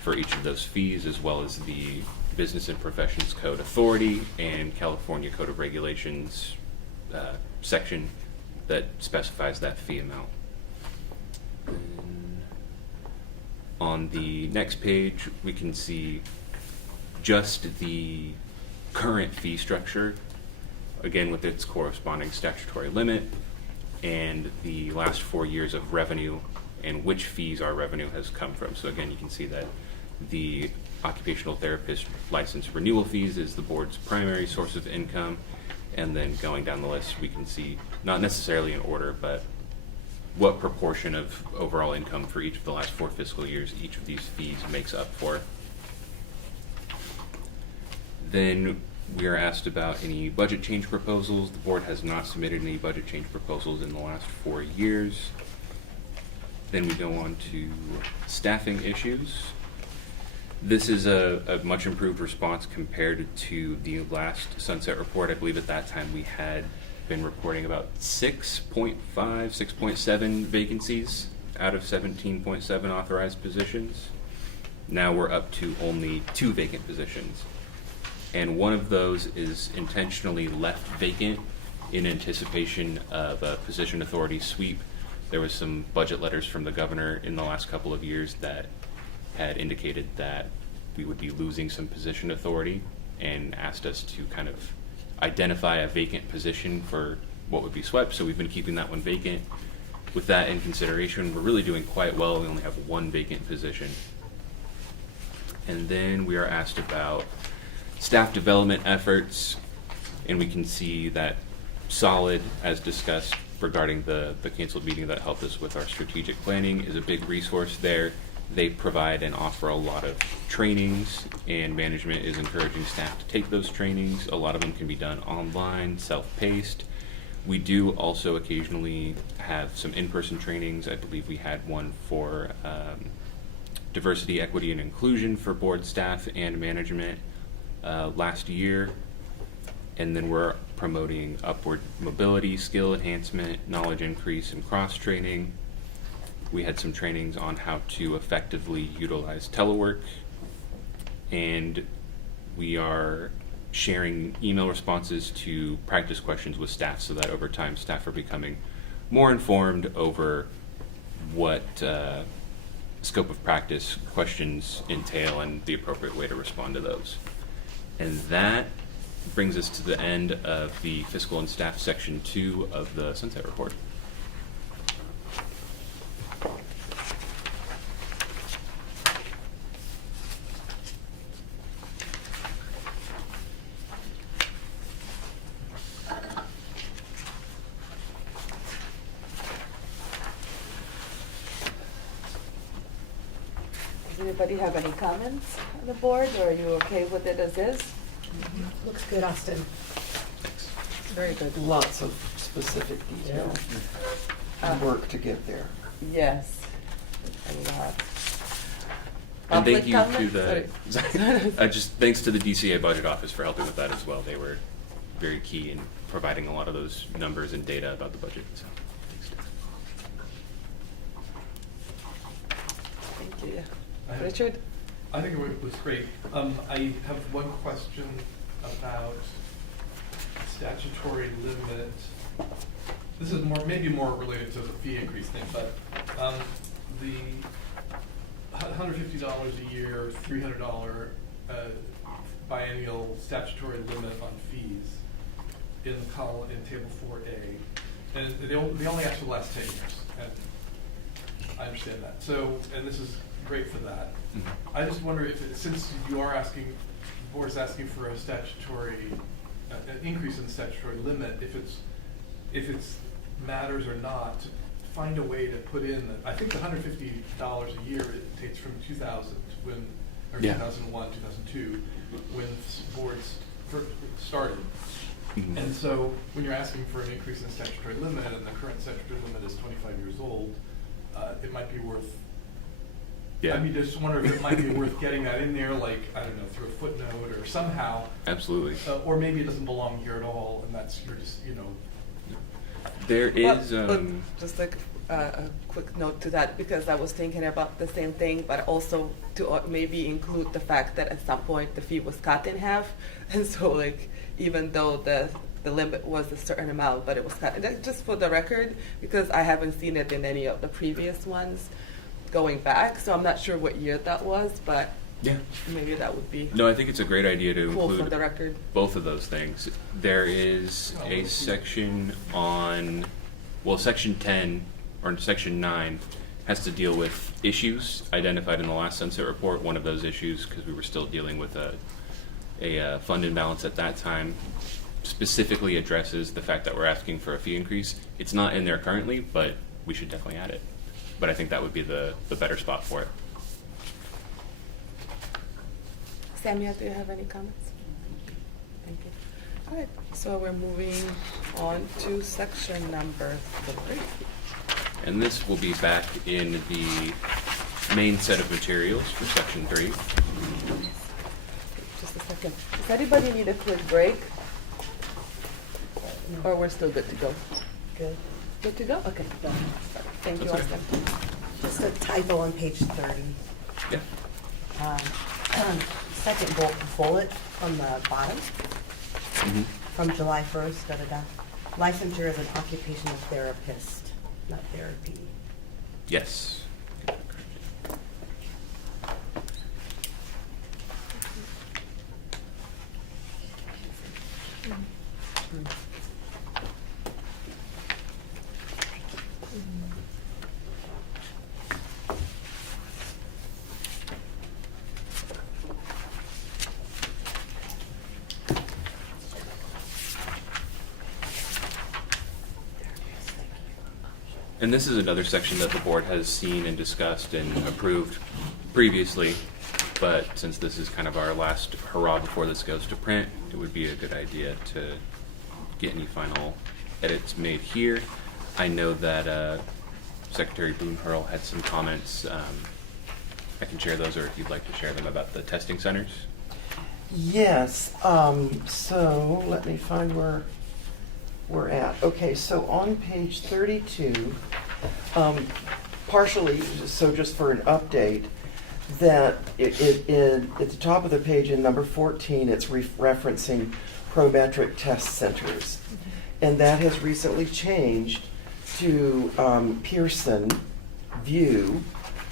for each of those fees, as well as the Business and Professions Code Authority and California Code of Regulations section that specifies that fee amount. And on the next page, we can see just the current fee structure, again with its corresponding statutory limit, and the last 4 years of revenue and which fees our revenue has come from. So again, you can see that the occupational therapist license renewal fees is the board's primary source of income. And then going down the list, we can see, not necessarily in order, but what proportion of overall income for each of the last 4 fiscal years each of these fees makes up for. Then we are asked about any budget change proposals. The board has not submitted any budget change proposals in the last 4 years. Then we go on to staffing issues. This is a much improved response compared to the last sunset report. I believe at that time we had been reporting about 6.5, 6.7 vacancies out of 17.7 authorized positions. Now we're up to only 2 vacant positions. And one of those is intentionally left vacant in anticipation of a position authority sweep. There was some budget letters from the governor in the last couple of years that had indicated that we would be losing some position authority and asked us to kind of identify a vacant position for what would be swept. So we've been keeping that one vacant. With that in consideration, we're really doing quite well. We only have 1 vacant position. And then we are asked about staff development efforts, and we can see that Solid, as discussed regarding the canceled meeting that helped us with our strategic planning, is a big resource there. They provide and offer a lot of trainings, and management is encouraging staff to take those trainings. A lot of them can be done online, self-paced. We do also occasionally have some in-person trainings. I believe we had one for diversity, equity, and inclusion for board staff and management last year. And then we're promoting upward mobility, skill enhancement, knowledge increase, and cross-training. We had some trainings on how to effectively utilize telework, and we are sharing email responses to practice questions with staff so that over time staff are becoming more informed over what scope of practice questions entail and the appropriate way to respond to those. And that brings us to the end of the fiscal and staff section 2 of the Sunset Report. Does anybody have any comments on the board, or are you okay with it as is? Looks good, Austin. Very good. Lots of specific detail and work to get there. Yes, a lot. And thank Public you to comment? the, Sorry. just thanks to the DCA Budget Office for helping with that as well. They were very key in providing a lot of those numbers and data about the budget. So, thanks. Thank you. I have- Richard? I think it was great. I have one question about statutory limit. This is maybe more related to the fee increase thing, but the $150 a year, $300 biennial statutory limit on fees in table 4A, and they only ask for the last 10 years, and I understand that. So, and this is great for that. Mhm. I just wonder if, since you are asking, the board's asking for a statutory, an increase in the statutory limit, if it's matters or not, to find a way to put in, I think the $150 a year, it takes from 2000, or Yeah. 2001, 2002, when boards first started. Mhm. And so when you're asking for an increase in the statutory limit, and the current statutory limit is 25 years old, it might be worth, Yeah. I mean, just wonder if it might be worth getting that in there, like, I don't know, through a footnote or somehow. Absolutely. Or maybe it doesn't belong here at all, and that's, you're just, you know. There is, But just like a quick note to that, because I was thinking about the same thing, but also to maybe include the fact that at some point the fee was cut in half, and so like even though the limit was a certain amount, but it was cut. That's just for the record, because I haven't seen it in any of the previous ones going back, so I'm not sure what year that was, but yeah. maybe that would be No, I think it's a great idea to cool for include the record. both of those things. There is a section on, well, section 10 or section 9 has to deal with issues identified in the last Sunset report. One of those issues, because we were still dealing with a fund imbalance at that time, specifically addresses the fact that we're asking for a fee increase. It's not in there currently, but we should definitely add it. But I think that would be the better spot for it. Samuel, do you have any comments? Thank you. All right, so we're moving on to section number 3. And this will be back in the main set of materials for section 3. Just a second. Does anybody need a quick break? Or we're still good to go? Good. Good to go? Okay. Thank you, That's okay. Austin. Just a typo on page 30. Yeah. Second bullet from the bottom, Mhm. from July 1st, da-da-da. Licensure as an occupational therapist, not therapy. Yes. And this is another section that the board has seen and discussed and approved previously, but since this is kind of our last hurrah before this goes to print, it would be a good idea to get any final edits made here. I know that Secretary Boone-Hurl had some comments. I can share those, or if you'd like to share them, about the testing centers. Yes, so let me find where we're at. Okay, so on page 32, partially, so just for an update, that at the top of the page in number 14, it's referencing Prometric Test Centers. And that has recently changed to Pearson View,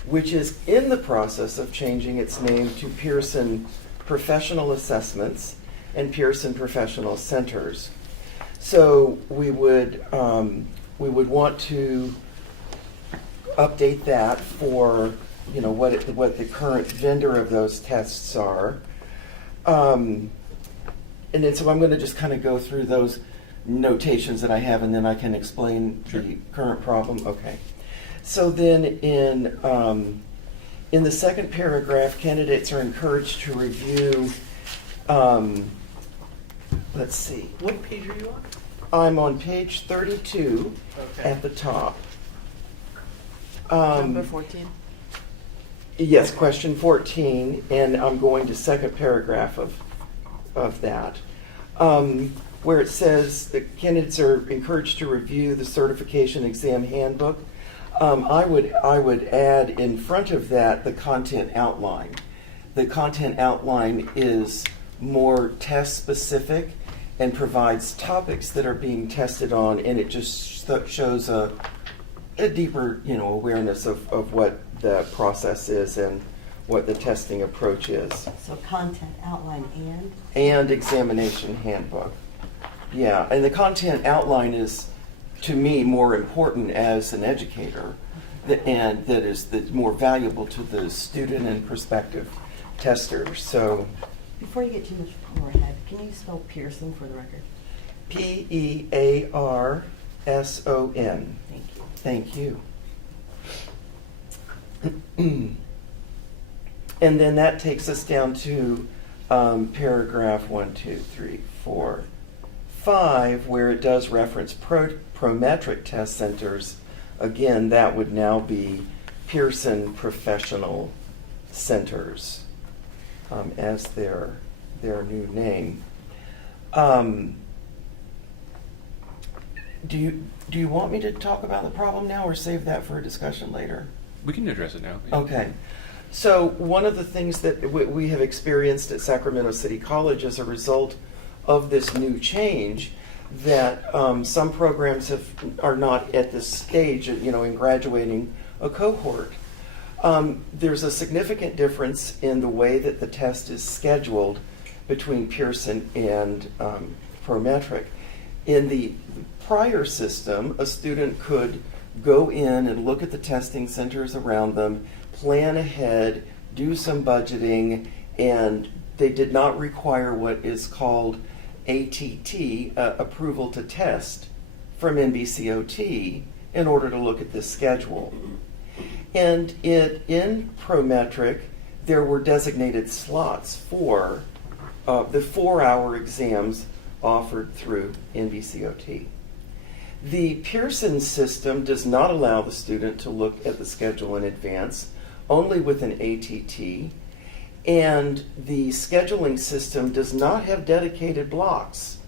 which is in the process of changing its name to Pearson Professional Assessments and Pearson Professional Centers. So we would want to update that for, you know, what the current vendor of those tests are. And then so I'm going to just kind of go through those notations that I have, and then I can explain the current problem. Okay. So then in the second paragraph, candidates are encouraged to review, let's see. What page are you on? I'm on page 32 Okay. at the top. Number 14. Yes, question 14, and I'm going to second paragraph of that, where it says the candidates are encouraged to review the certification exam handbook. I would add in front of that the content outline, The content outline is more test specific and provides topics that are being tested on, and it just shows a deeper, awareness of what the process is and what the testing approach is. So content outline And examination handbook. Yeah, and the content outline is, to me, more important as an educator, and that is more valuable to the student and prospective testers. So, Before you get too much more ahead, can you spell Pearson for the record? Pearson. Thank you. Thank you. And then that takes us down to paragraph 1, 2, 3, 4, 5, where it does reference prometric test centers. Again, that would now be Pearson Professional Centers as their new name. Do you want me to talk about the problem now, or save that for a discussion later? We can address it now. Okay. So one of the things that we have experienced at Sacramento City College as a result of this new change, that some programs are not at this stage, in graduating a cohort. There's a significant difference in the way that the test is scheduled between Pearson and Prometric. In the prior system, a student could go in and look at the testing centers around them, plan ahead, do some budgeting, and they did not require what is called ATT, approval to test, from NBCOT in order to look at this schedule. And in Prometric, there were designated slots for the 4-hour exams offered through NBCOT. The Pearson system does not allow the student to look at the schedule in advance, only with an ATT, and the scheduling system does not have dedicated blocks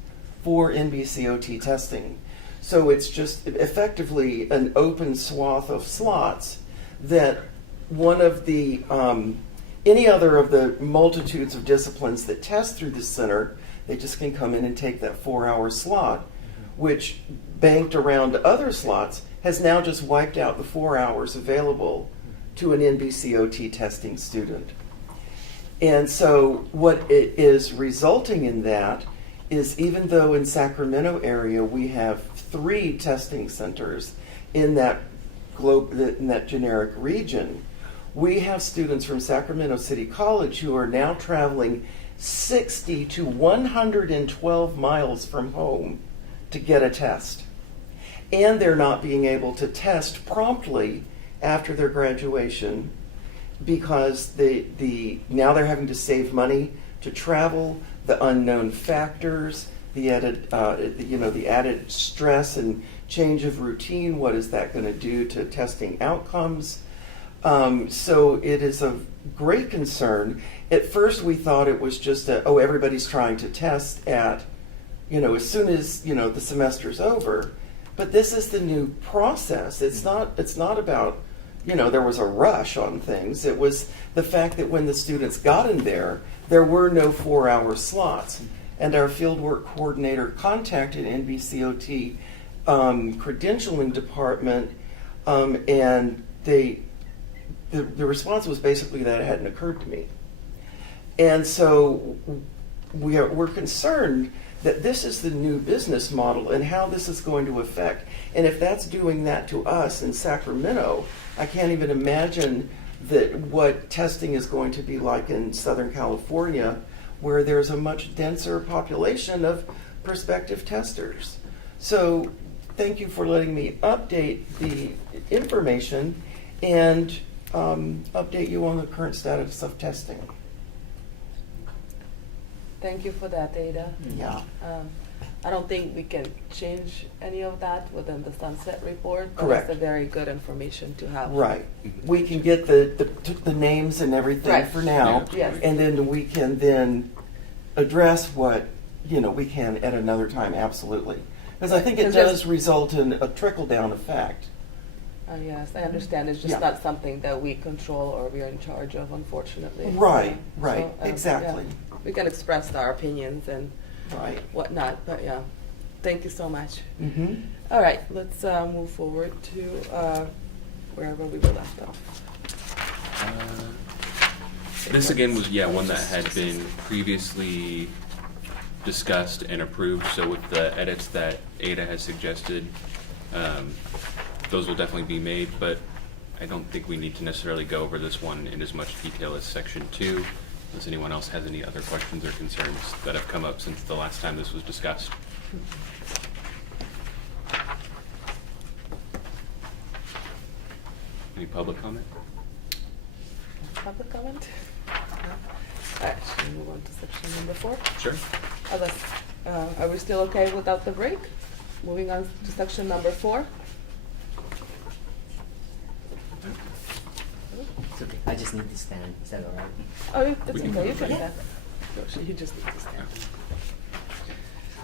for NBCOT testing. So it's just effectively an open swath of slots that one of the, any other of the multitudes of disciplines that test through the center, they just can come in and take that 4-hour slot, which banked around other slots has now just wiped out the 4 hours available to an NBCOT testing student. And so what it is resulting in that is, even though in Sacramento area we have 3 testing centers in that generic region, we have students from Sacramento City College who are now traveling 60 to 112 miles from home to get a test. And they're not being able to test promptly after their graduation because now they're having to save money to travel, the unknown factors, the added stress and change of routine. What is that going to do to testing outcomes? So it is of great concern. At first we thought it was just everybody's trying to test at, as soon as, the semester's over. But this is the new process. It's not about, there was a rush on things. It was the fact that when the students got in there were no 4-hour slots. And our fieldwork coordinator contacted NBCOT credentialing department, and the response was basically that it hadn't occurred to me. And so we're concerned that this is the new business model and how this is going to affect. And if that's doing that to us in Sacramento, I can't even imagine what testing is going to be like in Southern California, where there's a much denser population of prospective testers. So thank you for letting me update the information and update you on the current status of testing. Thank you for that, Ada. Yeah. I don't think we can change any of that within the sunset report, but Correct. it's a very good information to have. Right. We can get the names and everything Right. for now, Yes. and then we can then address what we can at another time. Absolutely, because I think it Because there's- does result in a trickle down effect. Yes, I understand. It's just Yeah. not something that we control or we're in charge of, unfortunately. Right, Yeah. right, So, exactly. yeah, we can express our opinions and Right. whatnot, but yeah. Thank you so much. Mm-hmm. All right, let's move forward to wherever we were left off. This again was, yeah, one that had been previously discussed and approved, so with the edits that Ada has suggested, those will definitely be made, but I don't think we need to necessarily go over this one in as much detail as section 2, unless anyone else has any other questions or concerns that have come up since the last time this was discussed. Any public comment? Public comment? No? All right, should we move on to section number 4? Sure. Are we still okay without the break? Moving on to section number 4? It's okay. I just need to stand. Is that all right? Oh, that's We can okay, you move can on. stand. No, you just need to stand.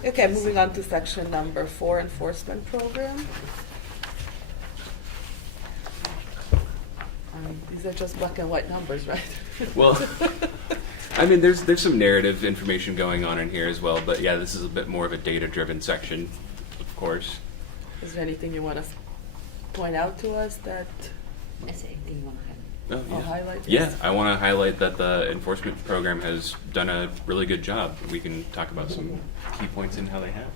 Okay, moving on to section number 4, enforcement program. These are just black and white numbers, right? Well, I mean, there's some narrative information going on in here as well, but yeah, this is a bit more of a data-driven section, of course. Is there anything you want to point out to us that Is there anything you want to Oh, I'll highlight this? Yeah, I want to highlight that the enforcement program has done a really good job. We can talk about some key points in how they have.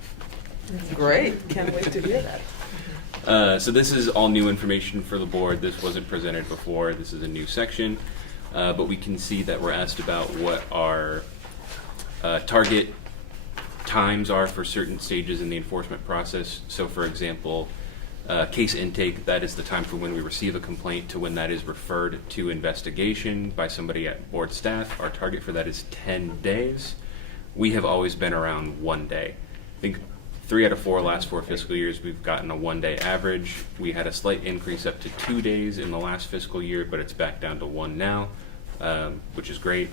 Great, can't wait to hear that. So this is all new information for the board. This wasn't presented before. This is a new section. But we can see that we're asked about what our target times are for certain stages in the enforcement process. So for example, case intake, that is the time from when we receive a complaint to when that is referred to investigation by somebody at board staff. Our target for that is 10 days. We have always been around 1 day. I think 3 out of 4 last 4 fiscal years, we've gotten a 1-day average. We had a slight increase up to 2 days in the last fiscal year, but it's back down to 1 now, which is great.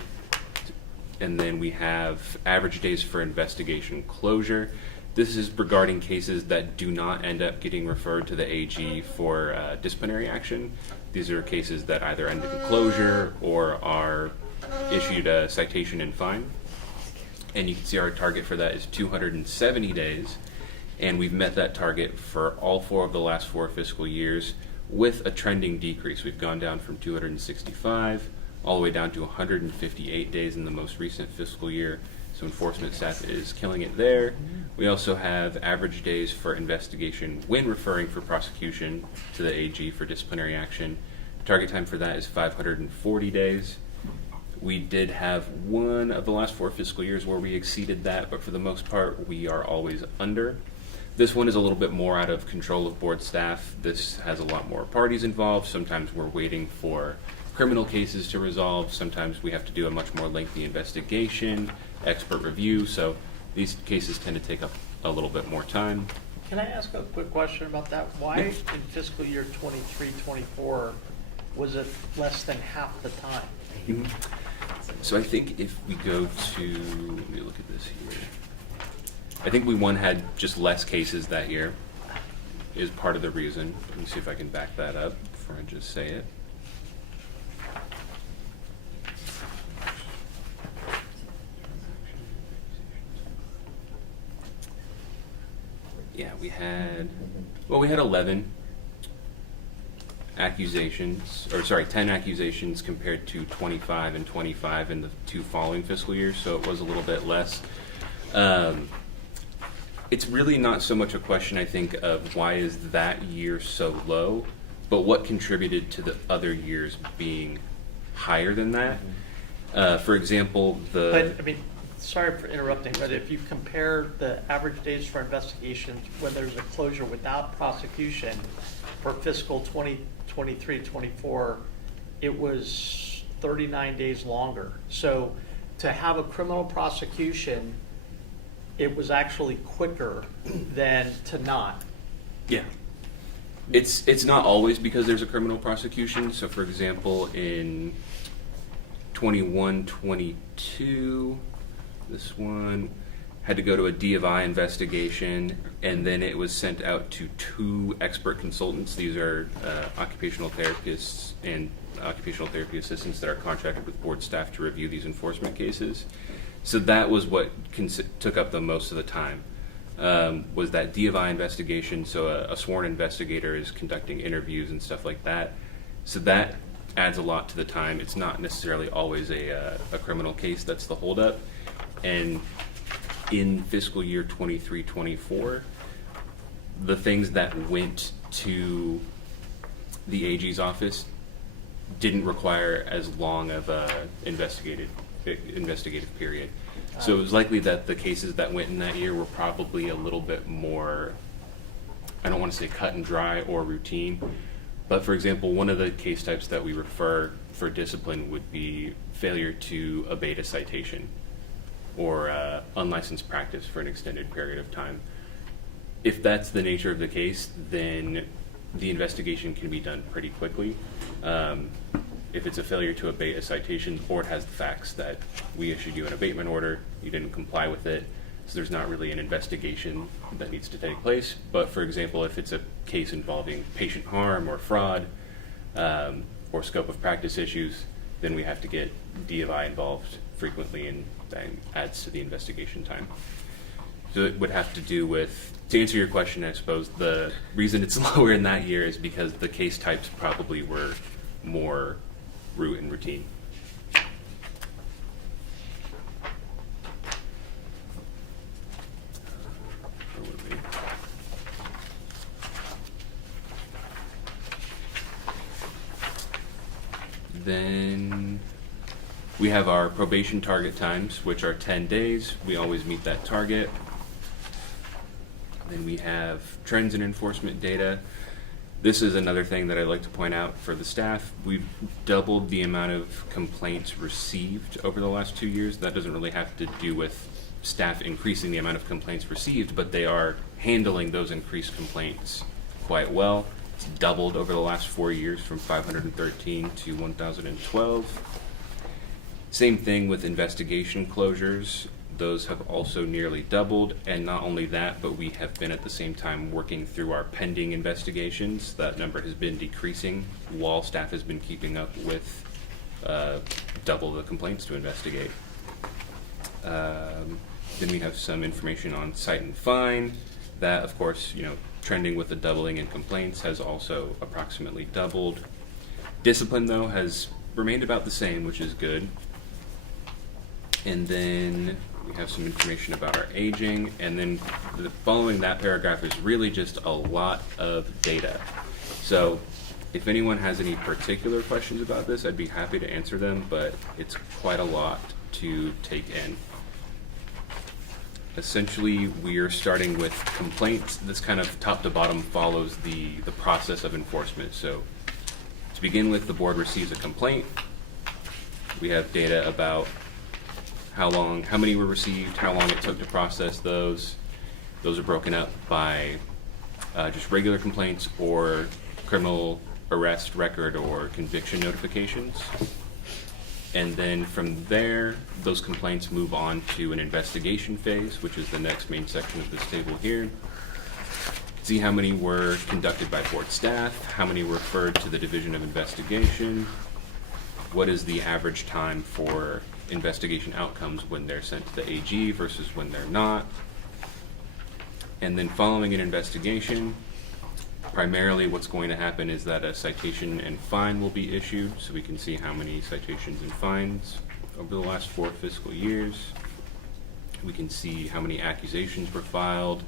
And then we have average days for investigation closure. This is regarding cases that do not end up getting referred to the AG for disciplinary action. These are cases that either end in closure or are issued a citation and fine. And you can see our target for that is 270 days. And we've met that target for all 4 of the last 4 fiscal years with a trending decrease. We've gone down from 265 all the way down to 158 days in the most recent fiscal year. So enforcement staff is killing it there. We also have average days for investigation when referring for prosecution to the AG for disciplinary action. Target time for that is 540 days. We did have 1 of the last 4 fiscal years where we exceeded that, but for the most part, we are always under. This one is a little bit more out of control of board staff. This has a lot more parties involved. Sometimes we're waiting for criminal cases to resolve. Sometimes we have to do a much more lengthy investigation, expert review, so these cases tend to take up a little bit more time. Can I ask a quick question about that? Why in fiscal year 23-24 was it less than half the time? So I think if we go to, let me look at this here. I think we had just less cases that year is part of the reason. Let me see if I can back that up before I just say it. Yeah, we had 11 accusations, 10 accusations compared to 25 and 25 in the 2 following fiscal years, so it was a little bit less. It's really not so much a question, I think, of why is that year so low, but what contributed to the other years being higher than that. For example, But, I mean, sorry for interrupting, but if you compare the average days for investigations when there's a closure without prosecution for fiscal 2023-24, it was 39 days longer. So to have a criminal prosecution, it was actually quicker than to not. Yeah. It's not always because there's a criminal prosecution. So for example, in 21-22, this one, had to go to a D of I investigation, and then it was sent out to 2 expert consultants. These are occupational therapists and occupational therapy assistants that are contracted with board staff to review these enforcement cases. So that was what took up the most of the time, was that D of I investigation. So a sworn investigator is conducting interviews and stuff like that. So that adds a lot to the time. It's not necessarily always a criminal case that's the holdup. And in fiscal year 23-24, the things that went to the AG's office didn't require as long of a investigative period. So it was likely that the cases that went in that year were probably a little bit more, I don't want to say cut and dry or routine, but for example, one of the case types that we refer for discipline would be failure to abate a citation or unlicensed practice for an extended period of time. If that's the nature of the case, then the investigation can be done pretty quickly. If it's a failure to abate a citation, the board has the facts that we issued you an abatement order, you didn't comply with it, so there's not really an investigation that needs to take place. But for example, if it's a case involving patient harm or fraud or scope of practice issues, then we have to get D of I involved frequently, and that adds to the investigation time. So it would have to do with, to answer your question, I suppose the reason it's lower in that year is because the case types probably were more root and routine. Where would we? Then we have our probation target times, which are 10 days. We always meet that target. Then we have trends in enforcement data. This is another thing that I'd like to point out for the staff. We've doubled the amount of complaints received over the last 2 years. That doesn't really have to do with staff increasing the amount of complaints received, but they are handling those increased complaints quite well. It's doubled over the last 4 years from 513 to 1,012. Same thing with investigation closures. Those have also nearly doubled, and not only that, but we have been at the same time working through our pending investigations. That number has been decreasing while staff has been keeping up with double the complaints to investigate. Then we have some information on cite and fine. That, of course, trending with the doubling in complaints has also approximately doubled. Discipline, though, has remained about the same, which is good. And then we have some information about our aging, and then following that paragraph is really just a lot of data. So if anyone has any particular questions about this, I'd be happy to answer them, but it's quite a lot to take in. Essentially, we are starting with complaints. This kind of top to bottom follows the process of enforcement. So to begin with, the board receives a complaint. We have data about how many were received, how long it took to process those. Those are broken up by just regular complaints or criminal arrest record or conviction notifications. And then from there, those complaints move on to an investigation phase, which is the next main section of this table here. See how many were conducted by board staff, how many were referred to the Division of Investigation, what is the average time for investigation outcomes when they're sent to the AG versus when they're not. And then following an investigation, primarily what's going to happen is that a citation and fine will be issued, so we can see how many citations and fines over the last 4 fiscal years. We can see how many accusations were filed,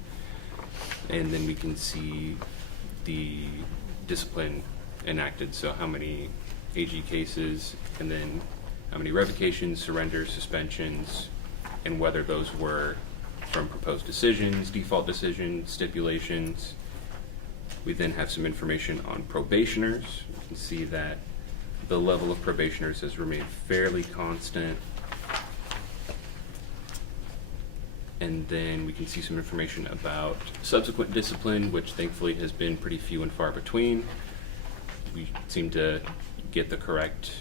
and then we can see the discipline enacted, so how many AG cases, and then how many revocations, surrenders, suspensions, and whether those were from proposed decisions, default decisions, stipulations. We then have some information on probationers. You can see that the level of probationers has remained fairly constant. And then we can see some information about subsequent discipline, which thankfully has been pretty few and far between. We seem to get the correct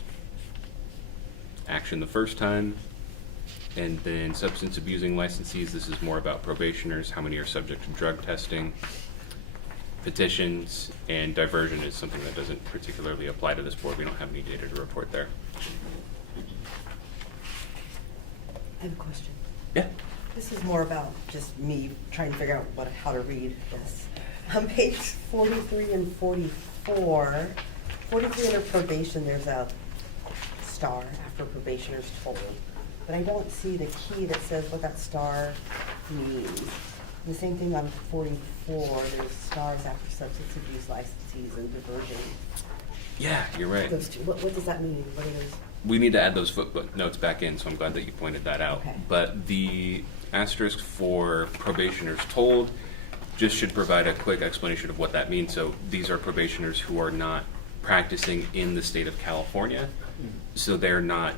action the first time. And then substance abusing licensees, this is more about probationers, how many are subject to drug testing. Petitions and diversion is something that doesn't particularly apply to this board. We don't have any data to report there. I have a question. Yeah. This is more about just me trying to figure out how to read this. On page 43 and 44, 43 under probation, there's a star after probationers told. But I don't see the key that says what that star means. The same thing on 44, there's stars after substance abuse licensees and diversion. Yeah, you're right. Those two, what does that mean? What are those? We need to add those footnotes back in, so I'm glad that you pointed that out. Okay. But the asterisk for probationers told just should provide a quick explanation of what that means. So these are probationers who are not practicing in the state of California, so they're not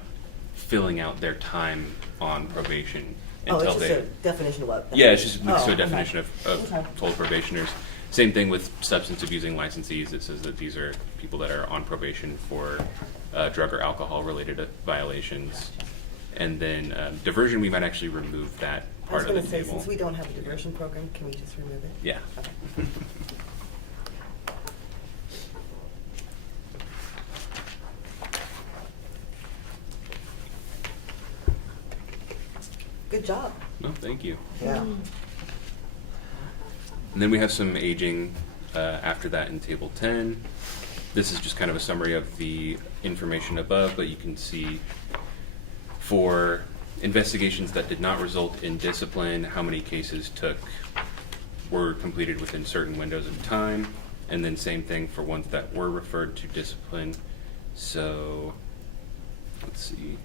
filling out their time on probation Oh, until it's just they. a definition of what? Yeah, it's just links to a okay. definition of Okay. told probationers. Same thing with substance abusing licensees. It says that these are people that are on probation for drug or alcohol related violations. And then diversion, we might actually remove that I was part going of to the say, table. since we don't have a diversion program, can we just remove it? Yeah. Okay. Good job. No, thank you. Yeah. And then we have some aging after that in Table 10. This is just kind of a summary of the information above, but you can see for investigations that did not result in discipline, how many cases were completed within certain windows of time, and then same thing for ones that were referred to discipline. So, let's see.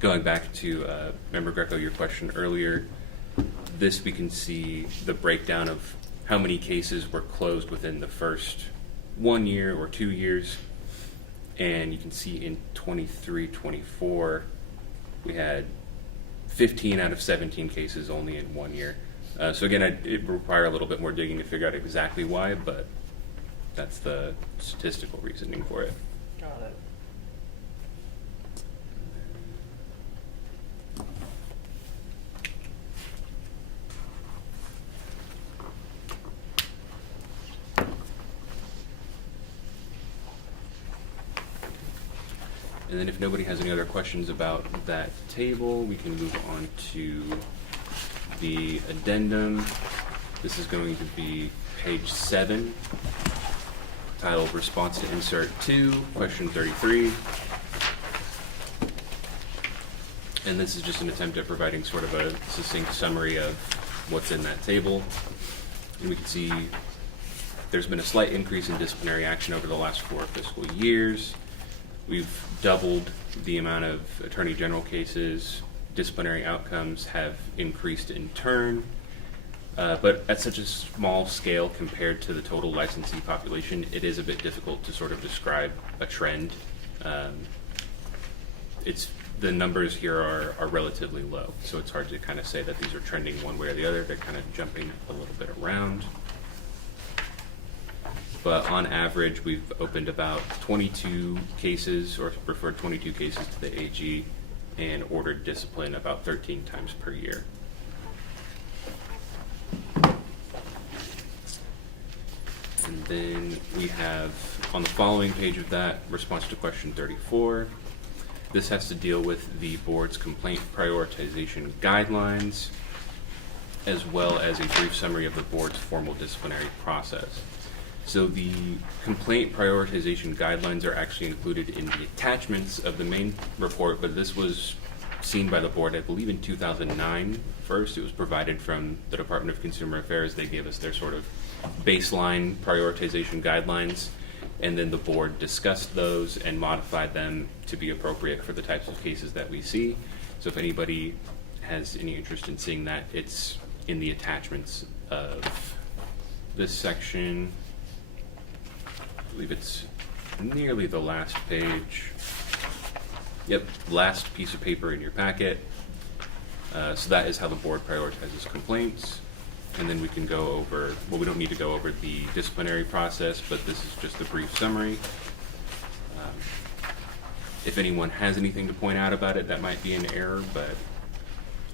Going back to Member Greco, your question earlier, this we can see the breakdown of how many cases were closed within the first 1 year or 2 years. And you can see in 23-24, we had 15 out of 17 cases only in 1 year. So again, it would require a little bit more digging to figure out exactly why, but that's the statistical reasoning for it. Got it. And then if nobody has any other questions about that table, we can move on to the addendum. This is going to be page 7, titled Response to Insert 2, question 33. And this is just an attempt at providing sort of a succinct summary of what's in that table. And we can see there's been a slight increase in disciplinary action over the last 4 fiscal years. We've doubled the amount of attorney general cases. Disciplinary outcomes have increased in turn. But at such a small scale compared to the total licensee population, it is a bit difficult to sort of describe a trend. The numbers here are relatively low, so it's hard to kind of say that these are trending one way or the other. They're kind of jumping a little bit around. But on average, we've opened about 22 cases, or referred 22 cases to the AG, and ordered discipline about 13 times per year. And then we have, on the following page of that, response to question 34. This has to deal with the board's complaint prioritization guidelines, as well as a brief summary of the board's formal disciplinary process. So the complaint prioritization guidelines are actually included in the attachments of the main report, but this was seen by the board, I believe, in 2009 first. It was provided from the Department of Consumer Affairs. They gave us their sort of baseline prioritization guidelines, and then the board discussed those and modified them to be appropriate for the types of cases that we see. So if anybody has any interest in seeing that, it's in the attachments of this section. I believe it's nearly the last page. Yep, last piece of paper in your packet. So that is how the board prioritizes complaints. And then we can go over, well, we don't need to go over the disciplinary process, but this is just a brief summary. If anyone has anything to point out about it, that might be an error, but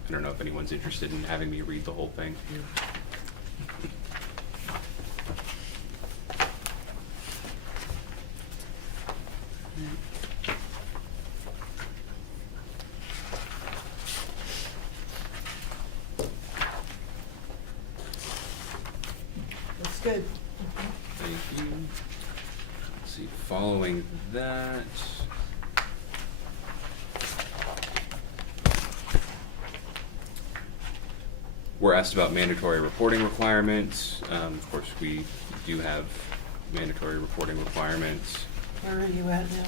I don't know if anyone's interested in having me read the whole thing. That's good. Thank you. Let's see, following that. We're asked about mandatory reporting requirements. Of course, we do have mandatory reporting requirements. Where are you at now?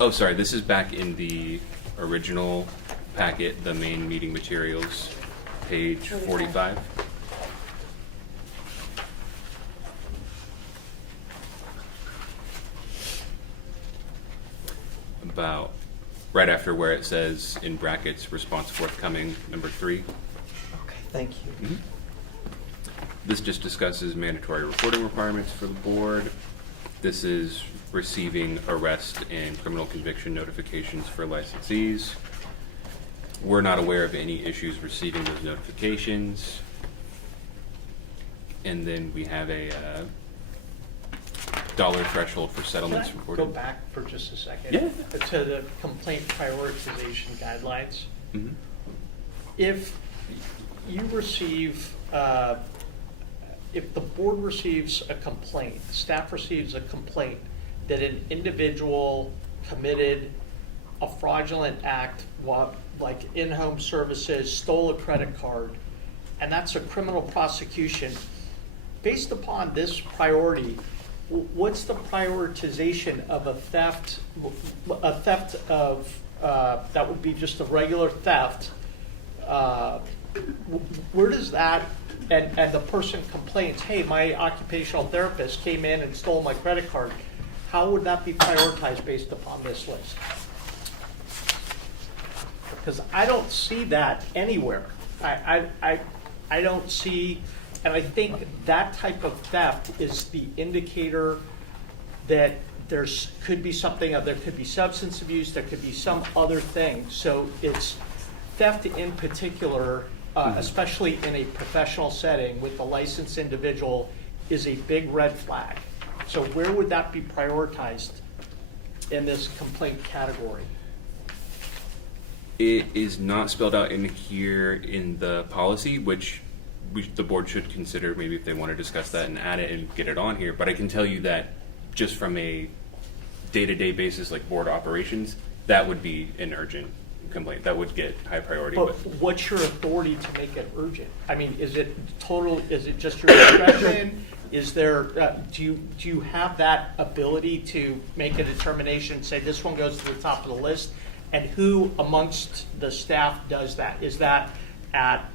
Oh, sorry, this is back in the original packet, the main meeting materials, page 45. About right after where it says in brackets, response forthcoming, number 3. Okay, thank you. Mhm. This just discusses mandatory reporting requirements for the board. This is receiving arrest and criminal conviction notifications for licensees. We're not aware of any issues receiving those notifications. And then we have a dollar threshold for settlements Can I reported. go back for just a second? Yeah. To the complaint prioritization guidelines. Mhm. If you receive, if the board receives a complaint, staff receives a complaint that an individual committed a fraudulent act, like in-home services, stole a credit card, and that's a criminal prosecution, based upon this priority, what's the prioritization of a theft of, that would be just a regular theft? Where does that, and the person complains, hey, my occupational therapist came in and stole my credit card, how would that be prioritized based upon this list? Because I don't see that anywhere. I don't see, and I think that type of theft is the indicator that could be something, there could be substance abuse, there could be some other thing. So it's theft in particular, especially in a professional setting with a licensed individual, is a big red flag. So where would that be prioritized in this complaint category? It is not spelled out in here in the policy, which the board should consider maybe if they want to discuss that and add it and get it on here. But I can tell you that just from a day-to-day basis, like board operations, that would be an urgent complaint. That would get high priority. But what's your authority to make it urgent? I mean, is it just your discretion? Is there, do you have that ability to make a determination, say this one goes to the top of the list? And who amongst the staff does that? Is that at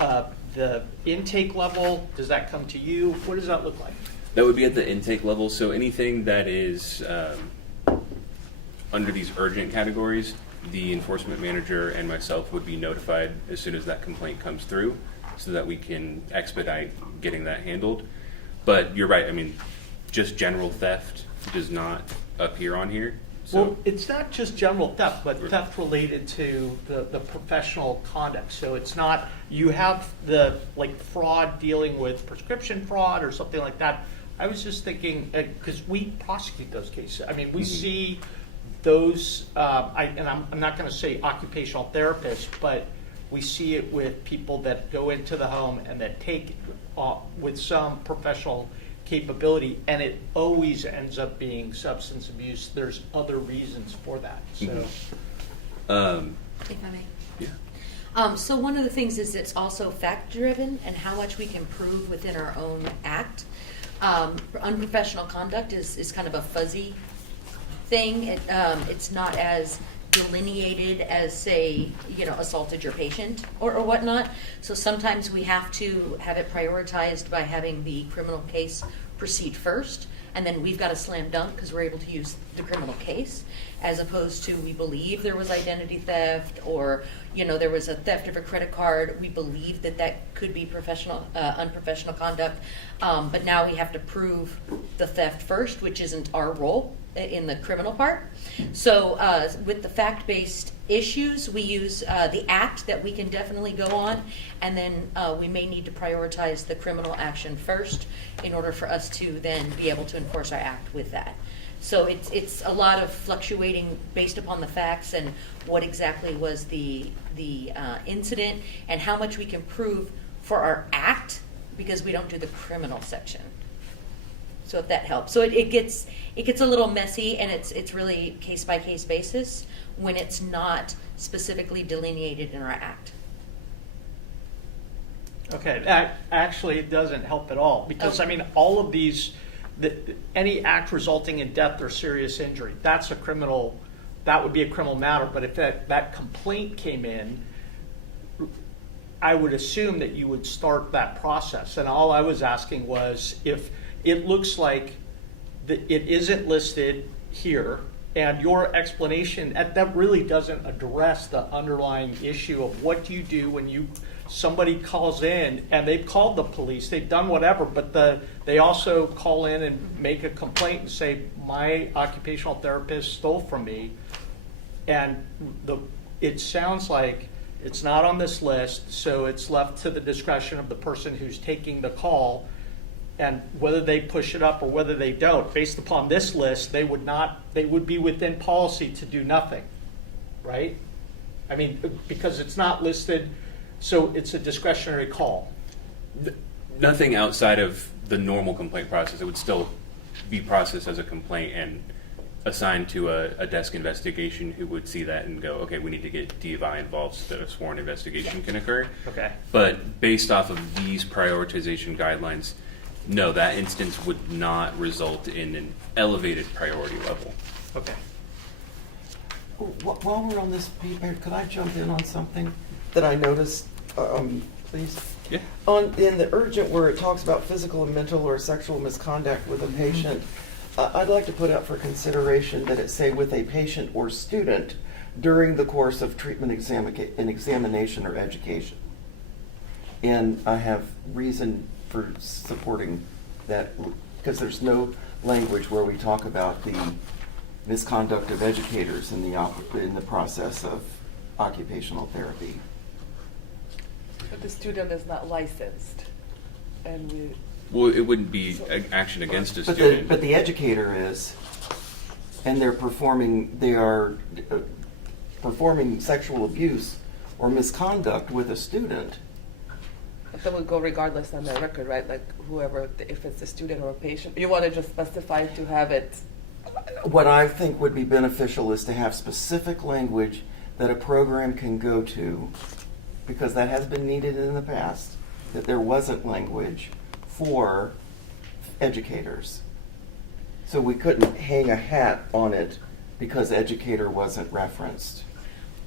the intake level? Does that come to you? What does that look like? That would be at the intake level. So anything that is under these urgent categories, the enforcement manager and myself would be notified as soon as that complaint comes through so that we can expedite getting that handled. But you're right. I mean, just general theft does not appear on here. So, Well, it's not just general theft, but theft related to the professional conduct. So it's not, you have the fraud dealing with prescription fraud or something like that. I was just thinking, because we prosecute those cases. I mean, we see those, I'm not going to say occupational therapists, but we see it with people that go into the home and that take with some professional capability, and it always ends up being substance abuse. There's other reasons for that. So, If I may. yeah. So one of the things is it's also fact-driven and how much we can prove within our own act. Unprofessional conduct is kind of a fuzzy thing. It's not as delineated as, say, assaulted your patient or whatnot. So sometimes we have to have it prioritized by having the criminal case proceed first, and then we've got a slam dunk because we're able to use the criminal case, as opposed to we believe there was identity theft or there was a theft of a credit card. We believe that could be unprofessional conduct, but now we have to prove the theft first, which isn't our role in the criminal part. So with the fact-based issues, we use the act that we can definitely go on, and then we may need to prioritize the criminal action first in order for us to then be able to enforce our act with that. So it's a lot of fluctuating based upon the facts and what exactly was the incident and how much we can prove for our act, because we don't do the criminal section. So if that helps. So it gets a little messy, and it's really case by case basis when it's not specifically delineated in our act. Okay, that actually doesn't help at all, because, I mean, all of these, any act resulting in death or serious injury, that would be a criminal matter. But if that complaint came in, I would assume that you would start that process. And all I was asking was, if it looks like it isn't listed here, and your explanation, that really doesn't address the underlying issue of what do you do when somebody calls in and they've called the police, they've done whatever, but they also call in and make a complaint and say, my occupational therapist stole from me. And it sounds like it's not on this list, so it's left to the discretion of the person who's taking the call. And whether they push it up or whether they don't, based upon this list, they would be within policy to do nothing, right? I mean, because it's not listed, so it's a discretionary call. Nothing outside of the normal complaint process. It would still be processed as a complaint and assigned to a desk investigation who would see that and go, okay, we need to get DFI involved so that a sworn investigation can occur. Okay. But based off of these prioritization guidelines, no, that instance would not result in an elevated priority level. Okay. While we're on this, Peter, could I jump in on something that I noticed, please? Yeah. In the urgent, where it talks about physical and mental or sexual misconduct with a patient, I'd like to put out for consideration that it say with a patient or student during the course of treatment, examination, or education. And I have reason for supporting that, because there's no language where we talk about the misconduct of educators in the process of occupational therapy. But the student is not licensed, and we. Well, it wouldn't be action against a But student. but the educator is, and they are performing sexual abuse or misconduct with a student. But that would go regardless on the record, right? Like whoever, if it's a student or a patient, you want to just specify to have it. What I think would be beneficial is to have specific language that a program can go to, because that has been needed in the past, that there wasn't language for educators. So we couldn't hang a hat on it because educator wasn't referenced.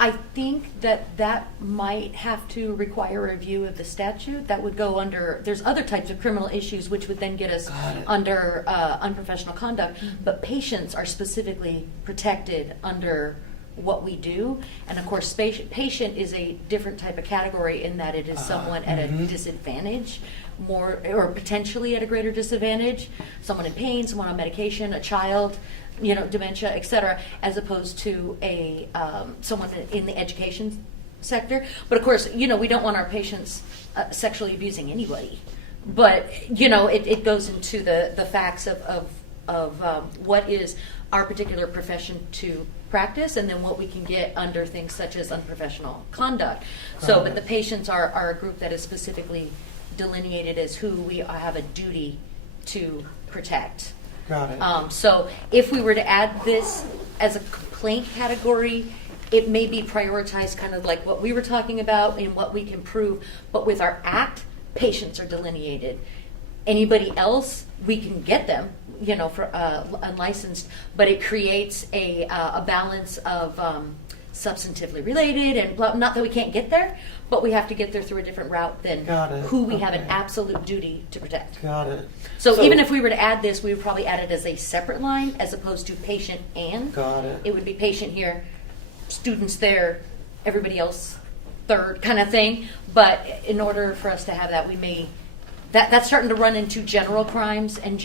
I think that might have to require a review of the statute. That would go under, there's other types of criminal issues which would then get us under unprofessional conduct, but patients are specifically protected under what we do. And of course, patient is a different type of category in that it is someone at a disadvantage, more or potentially at a greater disadvantage, someone in pain, someone on medication, a child, dementia, et cetera, as opposed to a someone in the education sector. But of course, we don't want our patients sexually abusing anybody. But it goes into the facts of what is our particular profession to practice, and then what we can get under things such as unprofessional conduct. So, but the patients are a group that is specifically delineated as who we have a duty to protect. Got it. So if we were to add this as a complaint category, it may be prioritized kind of like what we were talking about and what we can prove. But with our act, patients are delineated. Anybody else, we can get them, for unlicensed, but it creates a balance of substantively related and blah, not that we can't get there, but we have to get there through a different route than who we have an absolute duty to protect. Got it. So even if we were to add this, we would probably add it as a separate line as opposed to patient and. Got it. It would be patient here, students there, everybody else third kind of thing. But in order for us to have that, we may, that's starting to run into general crimes and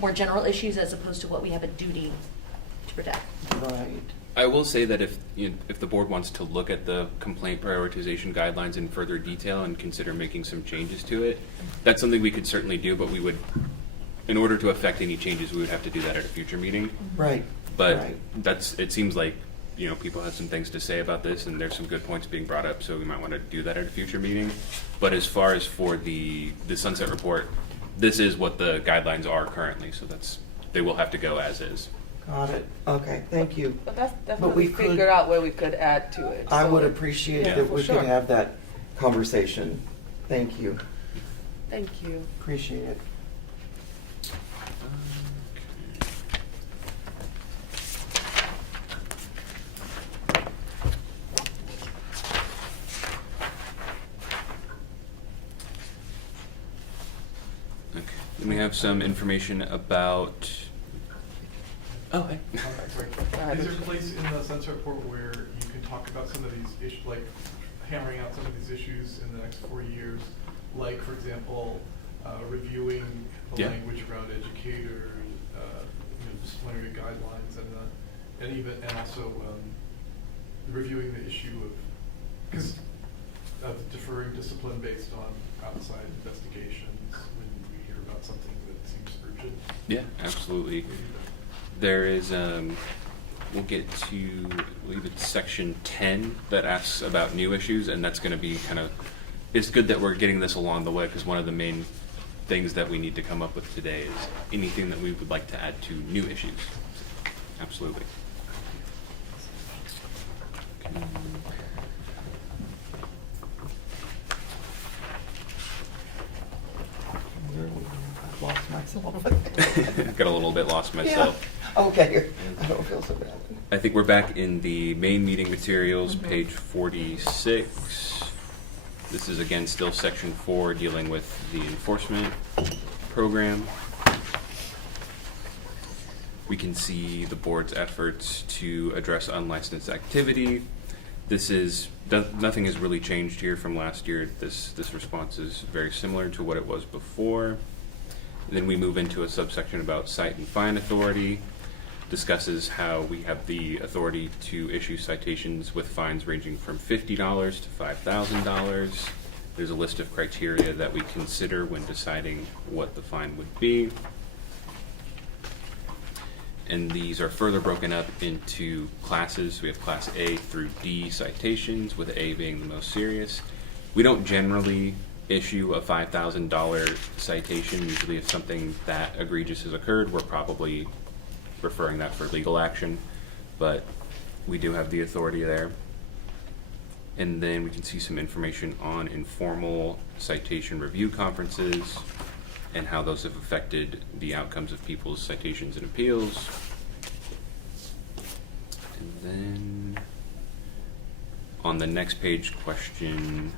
more general issues as opposed to what we have a duty to protect. Right. I will say that if the board wants to look at the complaint prioritization guidelines in further detail and consider making some changes to it, that's something we could certainly do, but we would, in order to affect any changes, we would have to do that at a future meeting. Right. But Right. it seems like, people have some things to say about this, and there's some good points being brought up, so we might want to do that at a future meeting. But as far as for the sunset report, this is what the guidelines are currently, so they will have to go as is. Got it. Okay, thank you. But that's we definitely could- figure out where we could add to it. I So- would appreciate Yeah, that for we sure. could have that conversation. Thank you. Thank you. Appreciate it. Okay. Then we have some information about. Oh, hey. Is there a place in the sunset report where you can talk about some of these issues, like hammering out some of these issues in the next 4 years? Like, for example, reviewing the Yeah. language around educators, disciplinary guidelines, and also reviewing the issue of deferring discipline based on outside investigations when we hear about something that seems urgent. Yeah, absolutely. There is, we'll get to, I believe it's section 10 that asks about new issues, and that's going to be it's good that we're getting this along the way, because one of the main things that we need to come up with today is anything that we would like to add to new issues. Absolutely. Okay. I've lost myself. Got a little bit lost myself. Yeah. Okay, I don't feel so bad. I think we're back in the main meeting materials, page 46. This is again still section 4, dealing with the enforcement program. We can see the board's efforts to address unlicensed activity. Nothing has really changed here from last year. This response is very similar to what it was before. Then we move into a subsection about cite and fine authority. Discusses how we have the authority to issue citations with fines ranging from $50 to $5,000. There's a list of criteria that we consider when deciding what the fine would be. And these are further broken up into classes. We have class A through D citations, with A being the most serious. We don't generally issue a $5,000 citation. Usually if something that egregious has occurred, we're probably referring that for legal action, but we do have the authority there. And then we can see some information on informal citation review conferences and how those have affected the outcomes of people's citations and appeals. And then on the next page, question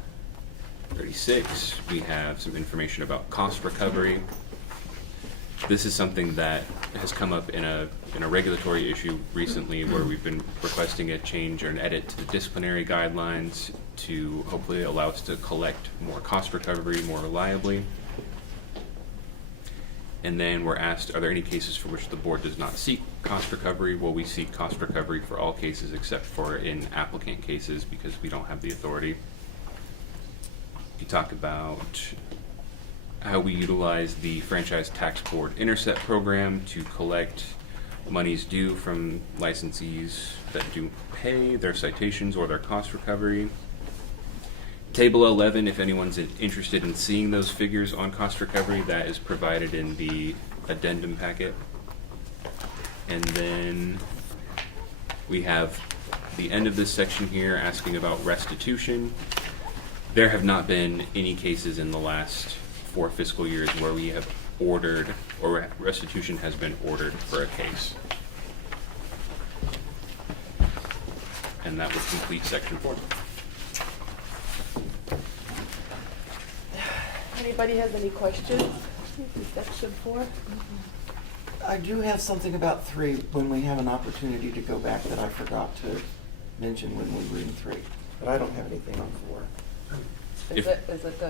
36, we have some information about cost recovery. This is something that has come up in a regulatory issue recently, where we've been requesting a change or an edit to the disciplinary guidelines to hopefully allow us to collect more cost recovery more reliably. And then we're asked, are there any cases for which the board does not seek cost recovery? Well, we seek cost recovery for all cases except for in applicant cases, because we don't have the authority. You talk about how we utilize the Franchise Tax Board Intercept program to collect monies due from licensees that do pay their citations or their cost recovery. Table 11, if anyone's interested in seeing those figures on cost recovery, that is provided in the addendum packet. And then we have the end of this section here asking about restitution. There have not been any cases in the last 4 fiscal years where we have ordered, or restitution has been ordered for a case. And that would complete section 4. Anybody has any questions? Section 4? I do have something about 3 when we have an opportunity to go back that I forgot to mention when we were in 3, but I don't have anything on 4. Is it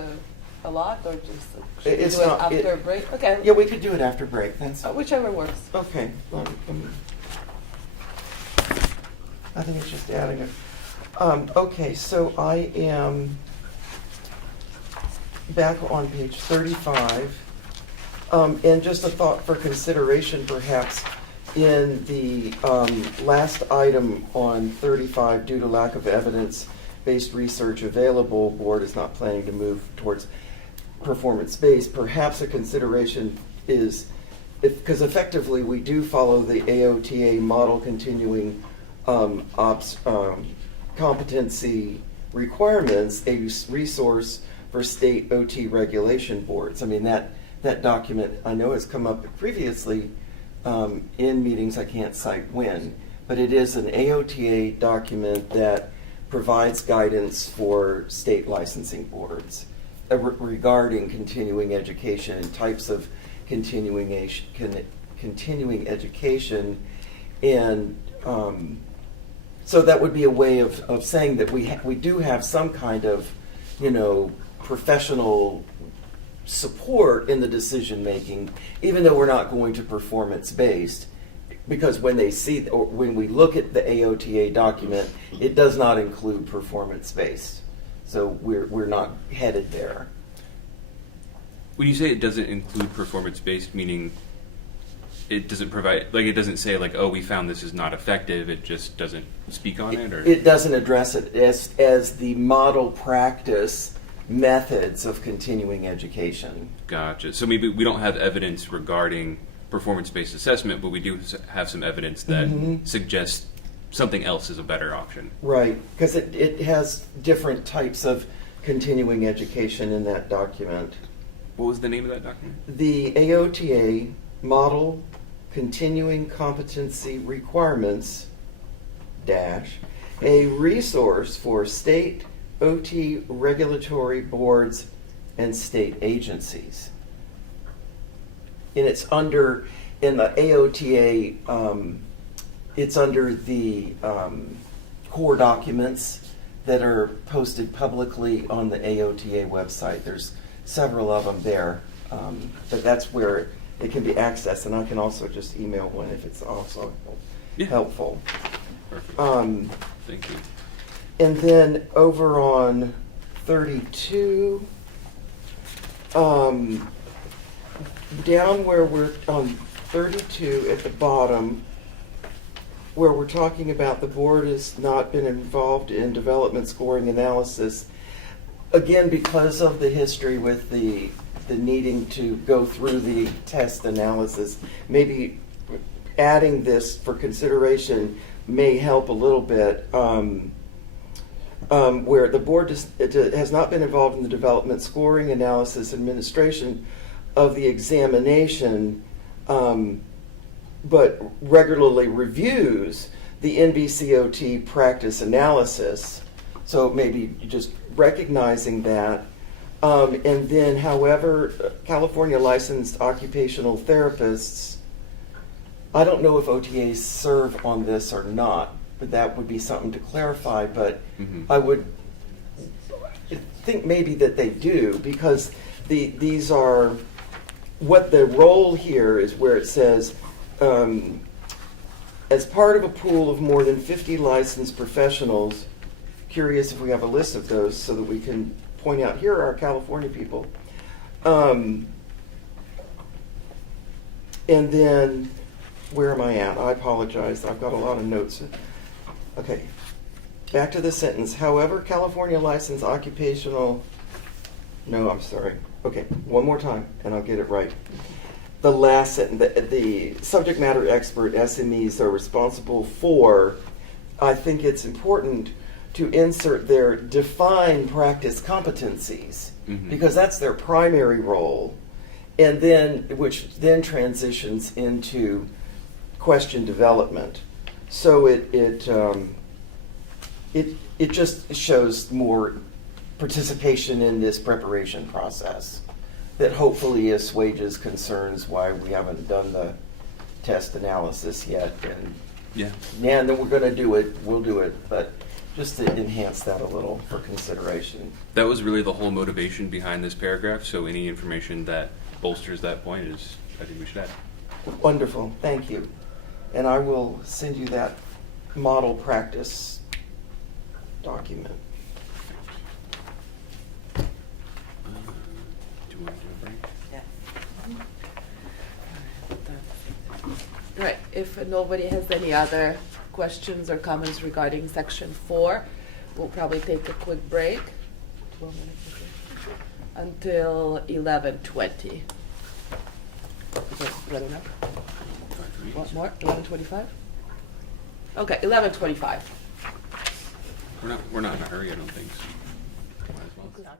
a lot, or just should we It's do it not- after a break? Okay. Yeah, we could do it after break. That's Whichever works. okay. Well, I think it's just adding it. Okay, so I am back on page 35. And just a thought for consideration, perhaps, in the last item on 35, due to lack of evidence-based research available, board is not planning to move towards performance-based. Perhaps a consideration is, because effectively we do follow the AOTA model continuing competency requirements, a resource for state OT regulation boards. I mean, that document, I know has come up previously in meetings, I can't cite when, but it is an AOTA document that provides guidance for state licensing boards regarding continuing education and types of continuing education. And so that would be a way of saying that we do have some kind of, professional support in the decision making, even though we're not going to performance based, because when we look at the AOTA document, it does not include performance based. So we're not headed there. When you say it doesn't include performance based, meaning it doesn't provide, like, it doesn't say like, oh, we found this is not effective. It just doesn't speak on it, or it doesn't address it as the model practice methods of continuing education. Gotcha. So maybe we don't have evidence regarding performance-based assessment, but we do have some evidence that suggests something else is a better option. Right, because it has different types of continuing education in that document. What was the name of that document? The AOTA Model Continuing Competency Requirements dash a resource for state OT regulatory boards and state agencies. And it's in the AOTA, it's under the core documents that are posted publicly on the AOTA website. There's several of them there, but that's where it can be accessed, and I can also just email one if it's also helpful. Perfect. Thank you. And then over on 32, down where we're on 32 at the bottom, where we're talking about the board has not been involved in development scoring analysis, again, because of the history with the needing to go through the test analysis, maybe adding this for consideration may help a little bit. Where the board has not been involved in the development, scoring, analysis, administration of the examination, but regularly reviews the NBCOT practice analysis. So maybe just recognizing that. And then, however, California licensed occupational therapists, I don't know if OTAs serve on this or not, but that would be something to clarify. But I would think maybe that they do, because these are what the role here is, where it says, as part of a pool of more than 50 licensed professionals, curious if we have a list of those so that we can point out, here are our California people. And then, where am I at? I apologize. I've got a lot of notes. Okay, back to the sentence. However, California licensed occupational, no, I'm sorry. Okay, one more time, and I'll get it right. The last sentence, the subject matter expert SMEs are responsible for, I think it's important to insert their defined practice competencies, because that's their primary role, and then, which then transitions into question development. So it just shows more participation in this preparation process that hopefully assuages concerns why we haven't done the test analysis yet. And then we're going to do it. We'll do it, but just to enhance that a little for consideration. That was really the whole motivation behind this paragraph. So any information that bolsters that point I think we should add. Wonderful. Thank you. And I will send you that model practice document. Do you want to do a break? Right, if nobody has any other questions or comments regarding section 4, we'll probably take a quick break. 12 minutes, okay. Until 11:20. Is that enough? Want more? 11:25? Okay, 11:25. We're not in a hurry, I don't think so. Might as well.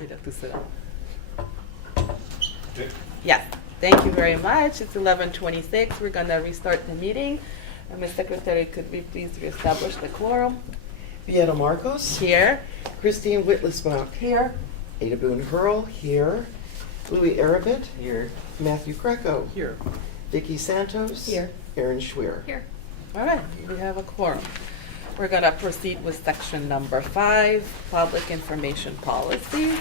We'd have to sit down. Yes, thank you very much. It's 11:26. We're gonna restart the meeting. Ms. Secretary, could we please reestablish the quorum? Beata Marcos. Here. Christine Whitlisbach. Here. Ada Boone Hurl here. Louis Arabit. Here. Matthew Greco. Here. Vicky Santos. Here. Aaron Schwer. Here. All right, we have a quorum. We're gonna proceed with section number 5, public information policy.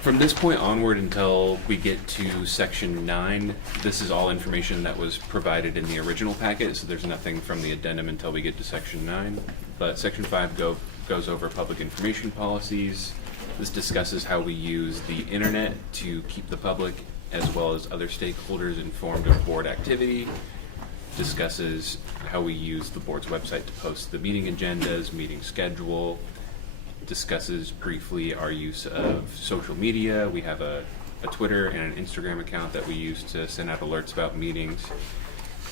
From this point onward until we get to section 9, this is all information that was provided in the original packet, so there's nothing from the addendum until we get to section 9. But section 5 goes over public information policies. This discusses how we use the internet to keep the public as well as other stakeholders informed of board activity. Discusses how we use the board's website to post the meeting agendas, meeting schedule. Discusses briefly our use of social media. We have a Twitter and an Instagram account that we use to send out alerts about meetings.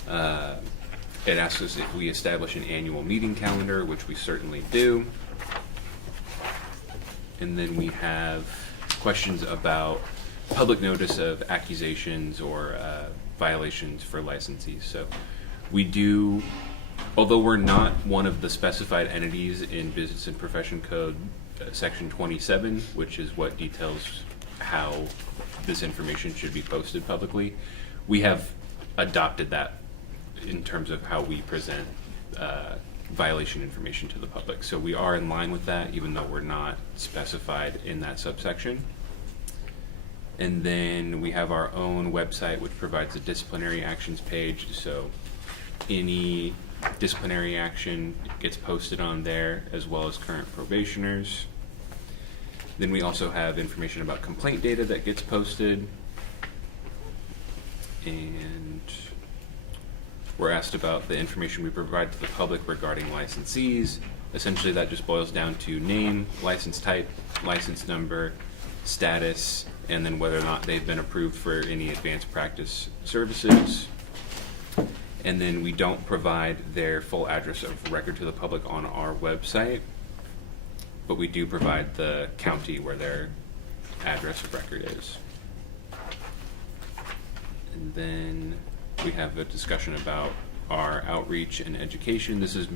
It asks us if we establish an annual meeting calendar, which we certainly do. And then we have questions about public notice of accusations or violations for licensees. So we do, although we're not one of the specified entities in Business and Profession Code, Section 27, which is what details how this information should be posted publicly, we have adopted that in terms of how we present violation information to the public. So we are in line with that, even though we're not specified in that subsection. And then we have our own website, which provides a disciplinary actions page. So any disciplinary action gets posted on there, as well as current probationers. Then we also have information about complaint data that gets posted. And we're asked about the information we provide to the public regarding licensees. Essentially, that just boils down to name, license type, license number, status, and then whether or not they've been approved for any advanced practice services. And then we don't provide their full address of record to the public on our website, but we do provide the county where their address of record is. And then we have a discussion about our outreach and education. This is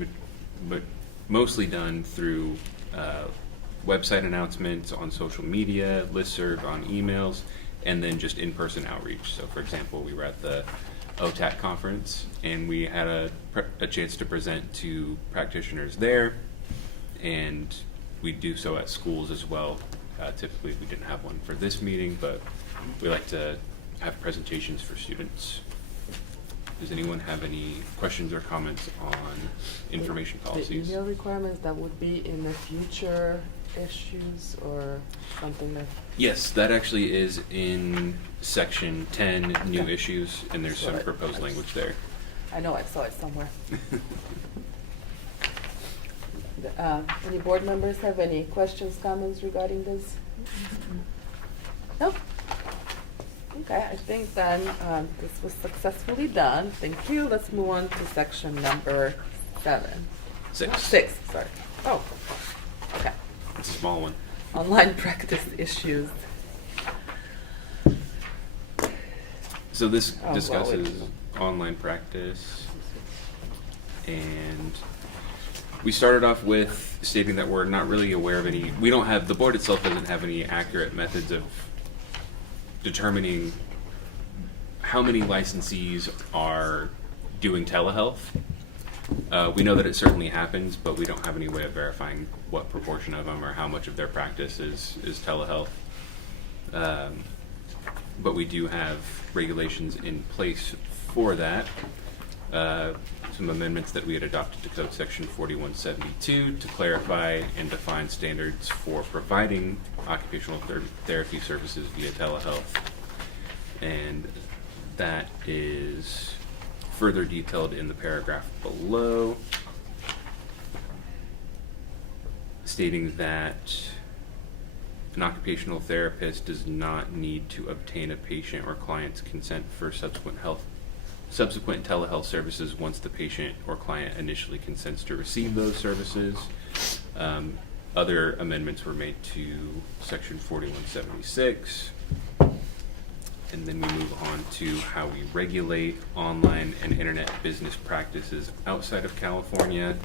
mostly done through website announcements, on social media, listserv, on emails, and then just in-person outreach. So for example, we were at the OTAC conference and we had a chance to present to practitioners there, and we do so at schools as well. Typically we didn't have one for this meeting, but we like to have presentations for students. Does anyone have any questions or comments on information policies? The email requirements, that would be in the future issues or something that? Yes, that actually is in section 10, new Okay. issues, and there's some Right. proposed language there. I know I saw it somewhere. Any board members have any questions, comments regarding this? No? Okay, I think then this was successfully done. Thank you. Let's move on to section number 7. 6. 6, sorry. Oh, okay. It's a small one. Online practice issues. So this Oh, discusses well, online practice, and we started off with stating that we're not really aware of any, we don't have, the board itself doesn't have any accurate methods of determining how many licensees are doing telehealth. We know that it certainly happens, but we don't have any way of verifying what proportion of them or how much of their practice is telehealth. But we do have regulations in place for that. Some amendments that we had adopted to Code Section 4172 to clarify and define standards for providing occupational therapy services via telehealth. And that is further detailed in the paragraph below, stating that an occupational therapist does not need to obtain a patient or client's consent for subsequent health subsequent telehealth services once the patient or client initially consents to receive those services. Other amendments were made to section 4176. And then we move on to how we regulate online and internet business practices outside of California.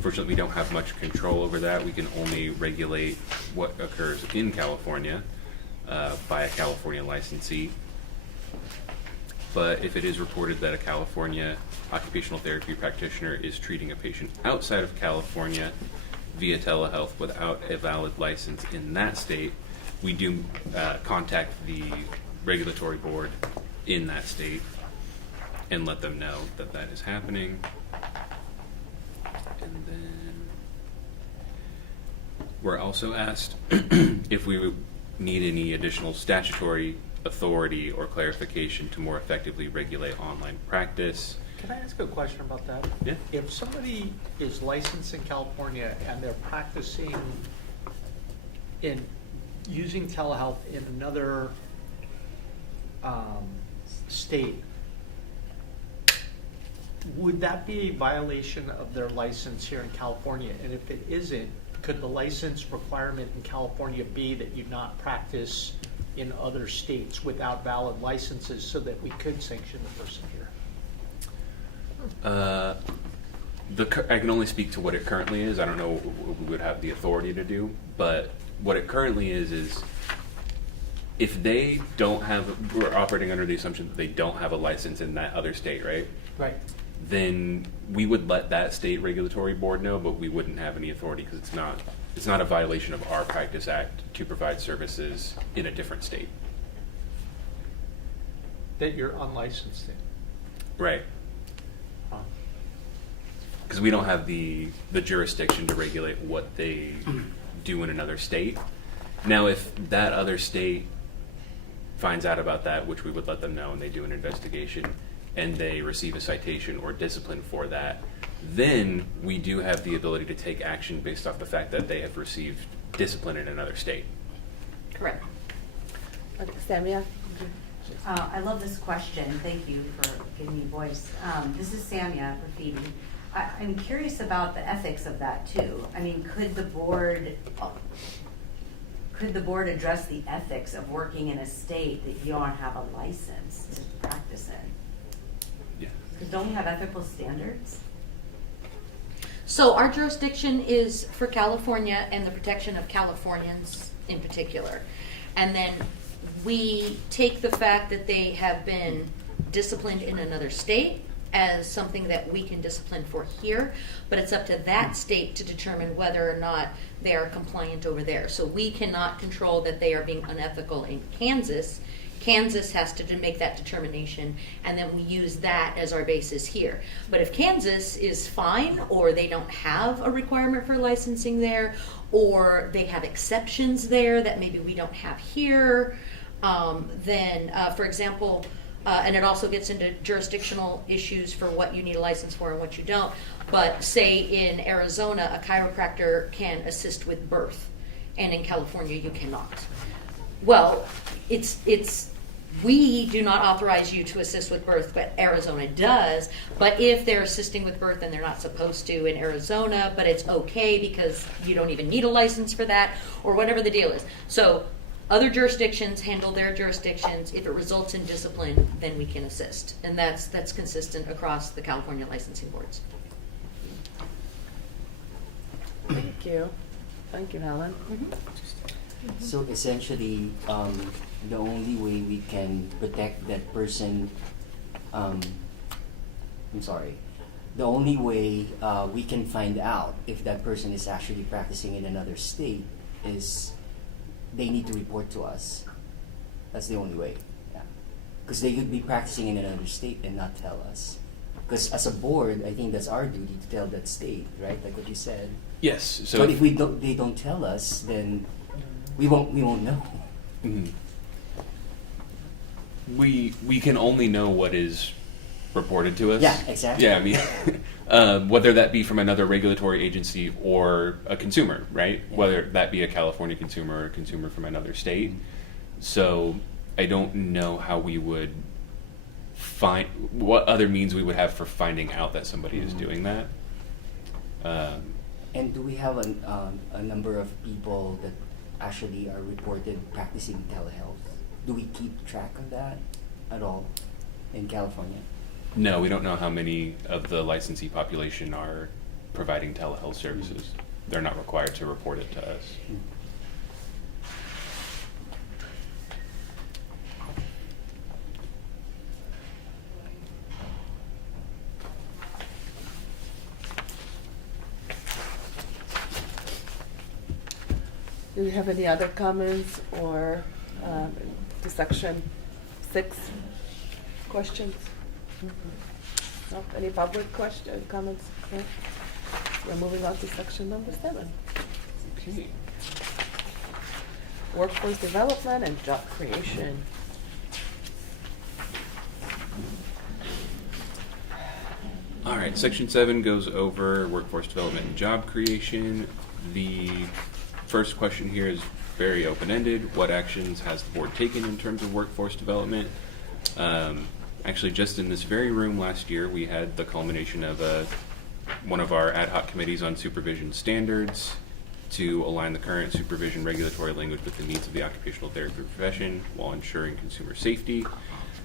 Fortunately, we don't have much control over that. We can only regulate what occurs in California by a California licensee. But if it is reported that a California occupational therapy practitioner is treating a patient outside of California via telehealth without a valid license in that state, we do contact the regulatory board in that state and let them know that that is happening. And then we're also asked if we would need any additional statutory authority or clarification to more effectively regulate online practice. Can I ask a question about that? Yeah. If somebody is licensed in California and they're practicing in using telehealth in another state, would that be a violation of their license here in California? And if it isn't, could the license requirement in California be that you not practice in other states without valid licenses so that we could sanction the person here? I can only speak to what it currently is. I don't know what we would have the authority to do, but what it currently is if they don't have, we're operating under the assumption that they don't have a license in that other state, right? Right. Then we would let that state regulatory board know, but we wouldn't have any authority because it's not a violation of our Practice Act to provide services in a different state. That you're unlicensed in. Right. Because we don't have the jurisdiction to regulate what they do in another state. Now, if that other state finds out about that, which we would let them know, and they do an investigation, and they receive a citation or discipline for that, then we do have the ability to take action based off the fact that they have received discipline in another state. Correct. Okay, Samia? I love this question. Thank you for giving me voice. This is Samia Rafidi. I'm curious about the ethics of that too. I mean, could the board address the ethics of working in a state that you don't have a license to practice in? Yeah. Because don't we have ethical standards? So our jurisdiction is for California and the protection of Californians in particular. And then we take the fact that they have been disciplined in another state as something that we can discipline for here, but it's up to that state to determine whether or not they are compliant over there. So we cannot control that they are being unethical in Kansas. Kansas has to make that determination, and then we use that as our basis here. But if Kansas is fine, or they don't have a requirement for licensing there, or they have exceptions there that maybe we don't have here, then, for example, and it also gets into jurisdictional issues for what you need a license for and what you don't. But say in Arizona, a chiropractor can assist with birth, and in California you cannot. Well, we do not authorize you to assist with birth, but Arizona does. But if they're assisting with birth and they're not supposed to in Arizona, but it's okay because you don't even need a license for that, or whatever the deal is. So other jurisdictions handle their jurisdictions. If it results in discipline, then we can assist. And that's consistent across the California licensing boards. Thank you. Thank you, Helen. So essentially, the only way we can protect that person, the only way we can find out if that person is actually practicing in another state is they need to report to us. That's the only way. Yeah. Because they could be practicing in another state and not tell us. Because as a board, I think that's our duty to tell that state, right? Like what you said. Yes. So But if they don't tell us, then we won't know. Mhm. We can only know what is reported to us. Yeah, exactly. Yeah, I mean, whether that be from another regulatory agency or a consumer, right? Yeah. Whether that be a California consumer or a consumer from another state. So I don't know how we would what other means we would have for finding out that somebody is doing that. And do we have a number of people that actually are reported practicing telehealth? Do we keep track of that at all in California? No, we don't know how many of the licensee population are providing telehealth services. They're not required to report it to us. Do you have any other comments or to section 6 questions? No? Any public comments? No? We're moving on to section number 7. Okay. Workforce development and job creation. All right, section 7 goes over workforce development and job creation. The first question here is very open-ended. What actions has the board taken in terms of workforce development? Actually, just in this very room last year, we had the culmination of one of our ad hoc committees on supervision standards to align the current supervision regulatory language with the needs of the occupational therapy profession while ensuring consumer safety.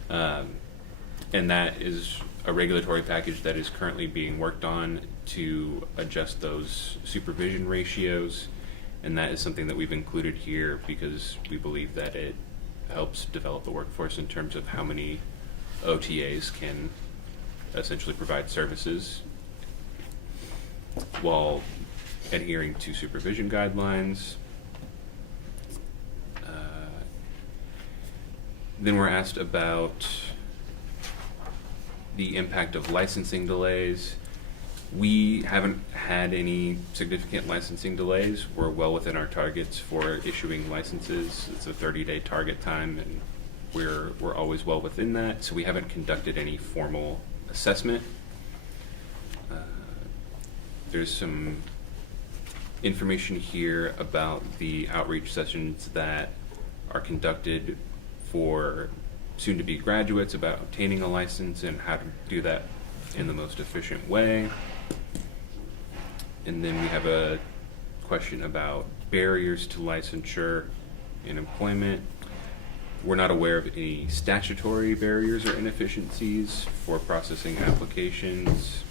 And that is a regulatory package that is currently being worked on to adjust those supervision ratios. And that is something that we've included here because we believe that it helps develop the workforce in terms of how many OTAs can essentially provide services while adhering to supervision guidelines. Then we're asked about the impact of licensing delays. We haven't had any significant licensing delays. We're well within our targets for issuing licenses. It's a 30-day target time, and we're always well within that. So we haven't conducted any formal assessment. There's some information here about the outreach sessions that are conducted for soon-to-be graduates about obtaining a license and how to do that in the most efficient way. And then we have a question about barriers to licensure in employment. We're not aware of any statutory barriers or inefficiencies for processing applications.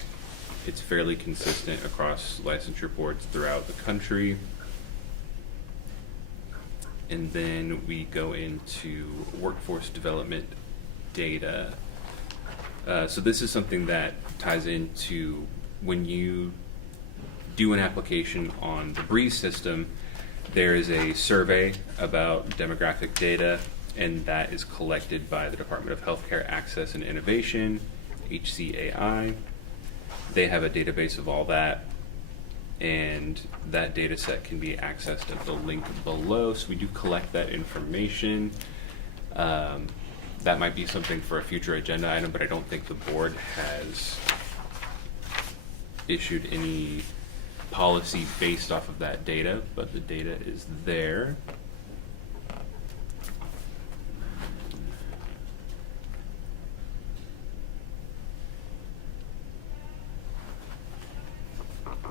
It's fairly consistent across licensure boards throughout the country. And then we go into workforce development data. So this is something that ties into when you do an application on the Breeze system, there is a survey about demographic data, and that is collected by the Department of Healthcare Access and Innovation, HCAI. They have a database of all that, and that data set can be accessed at the link below. So we do collect that information. That might be something for a future agenda item, but I don't think the board has issued any policy based off of that data, but the data is there.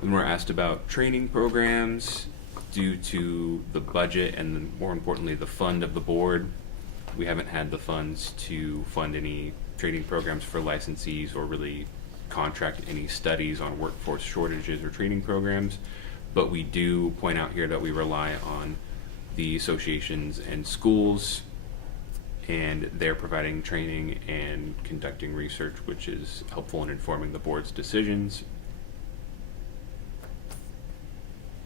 And we're asked about training programs due to the budget and more importantly the fund of the board. We haven't had the funds to fund any training programs for licensees or really contract any studies on workforce shortages or training programs, but we do point out here that we rely on the associations and schools, and they're providing training and conducting research, which is helpful in informing the board's decisions.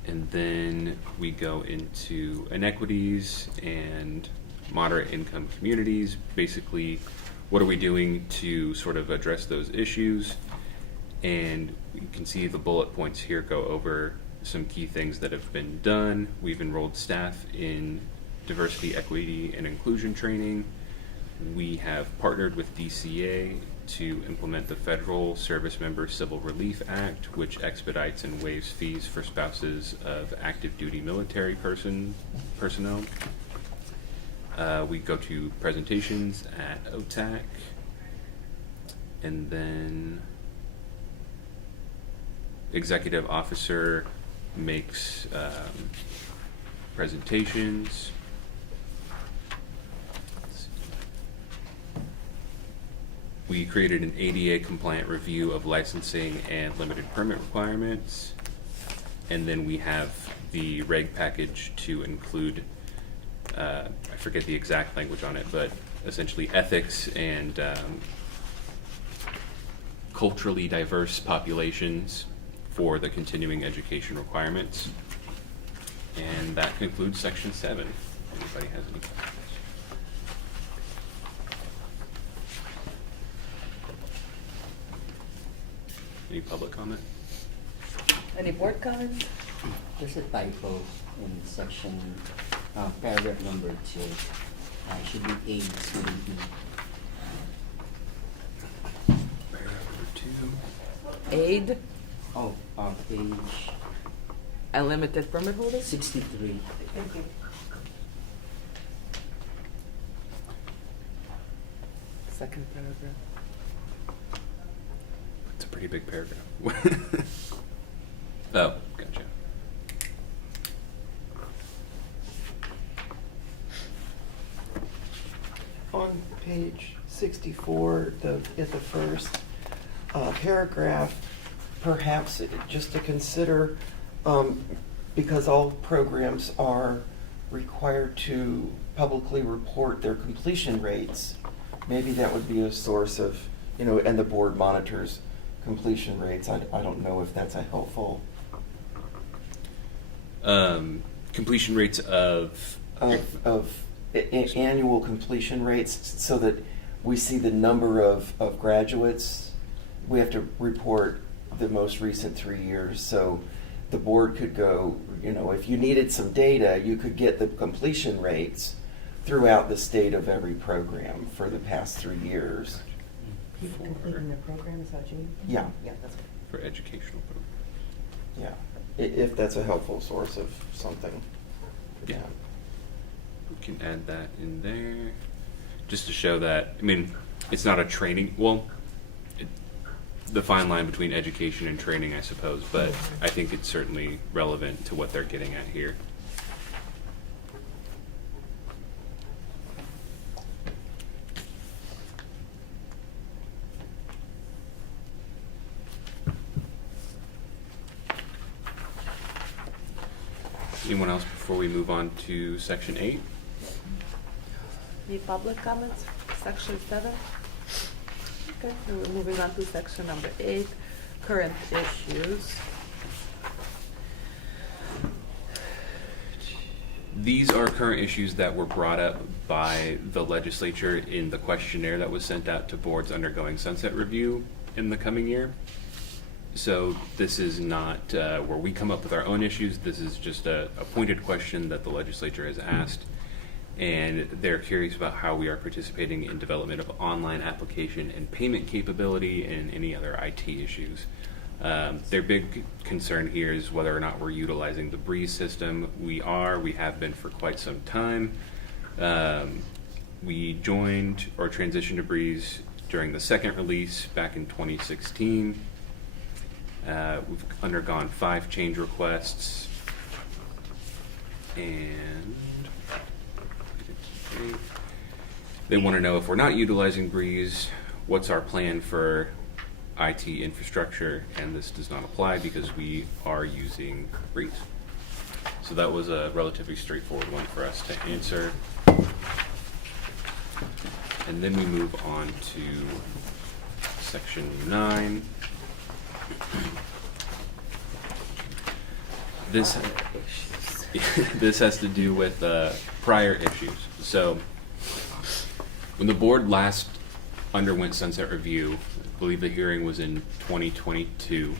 And then we go into inequities and moderate income communities. Basically, what are we doing to sort of address those issues? And you can see the bullet points here go over some key things that have been done. We've enrolled staff in diversity, equity, and inclusion training. We have partnered with DCA to implement the Federal Service Member Civil Relief Act, which expedites and waives fees for spouses of active duty military personnel. We go to presentations at OTAC. And then executive officer makes presentations. We created an ADA compliant review of licensing and limited permit requirements. And then we have the reg package to include, I forget the exact language on it, but essentially ethics and culturally diverse populations for the continuing education requirements. And that concludes section 7. Anybody has any questions? Any public comment? Any board comments? There's a typo in section, paragraph number 2. It should be A, instead of B. Paragraph number 2. Aid Oh, page and limited permit holders? 63. Thank you. Second paragraph. It's a pretty big paragraph. Oh, gotcha. On page 64, at the first paragraph, perhaps just to consider, because all programs are required to publicly report their completion rates, maybe that would be a source of, and the board monitors completion rates. I don't know if that's a helpful Completion rates of annual completion rates, so that we see the number of graduates. We have to report the most recent 3 years, so the board could go, if you needed some data, you could get the completion rates throughout the state of every program for the past 3 years. People completing their program, is that what you mean? Yeah. Yeah, that's good. for educational programs. Yeah, if that's a helpful source of something. Yeah. We can add that in there, just to show that, it's not a training, the fine line between education and training, I suppose, but I think it's certainly relevant to what they're getting at here. Anyone else before we move on to section 8? Any public comments? Section 7? Okay, then we're moving on to section number 8, current issues. These are current issues that were brought up by the legislature in the questionnaire that was sent out to boards undergoing sunset review in the coming year. So this is not where we come up with our own issues. This is just a pointed question that the legislature has asked, and they're curious about how we are participating in development of online application and payment capability and any other IT issues. Their big concern here is whether or not we're utilizing the Breeze system. We have been for quite some time. We joined or transitioned to Breeze during the second release back in 2016. We've undergone 5 change requests, and they want to know if we're not utilizing Breeze, what's our plan for IT infrastructure, and this does not apply because we are using Breeze. So that was a relatively straightforward one for us to answer. And then we move on to section 9. This has to do with prior issues. So when the board last underwent sunset review, I believe the hearing was in 2022,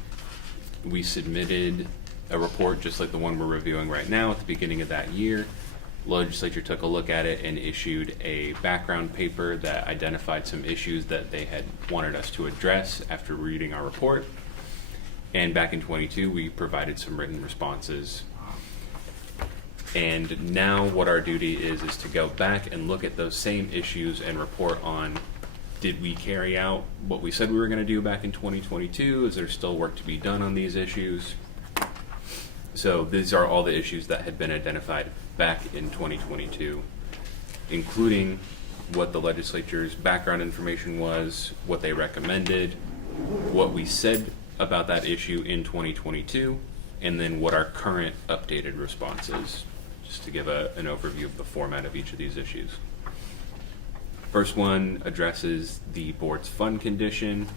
we submitted a report just like the one we're reviewing right now at the beginning of that year. Legislature took a look at it and issued a background paper that identified some issues that they had wanted us to address after reading our report. And back in 22, we provided some written responses. And now what our duty is to go back and look at those same issues and report on did we carry out what we said we were going to do back in 2022? Is there still work to be done on these issues? So these are all the issues that had been identified back in 2022, including what the legislature's background information was, what they recommended, what we said about that issue in 2022, and then what our current updated response is, just to give an overview of the format of each of these issues. First one addresses the board's fund condition.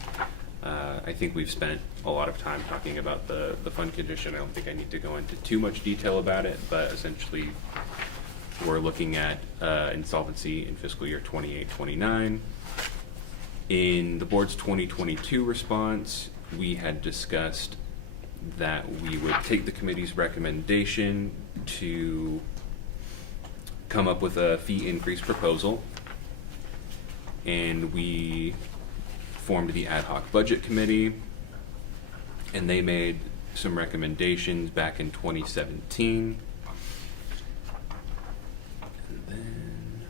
I think we've spent a lot of time talking about the fund condition. I don't think I need to go into too much detail about it, but essentially we're looking at insolvency in fiscal year 28-29. In the board's 2022 response, we had discussed that we would take the committee's recommendation to come up with a fee increase proposal, and we formed the ad hoc budget committee, and they made some recommendations back in 2017. And then,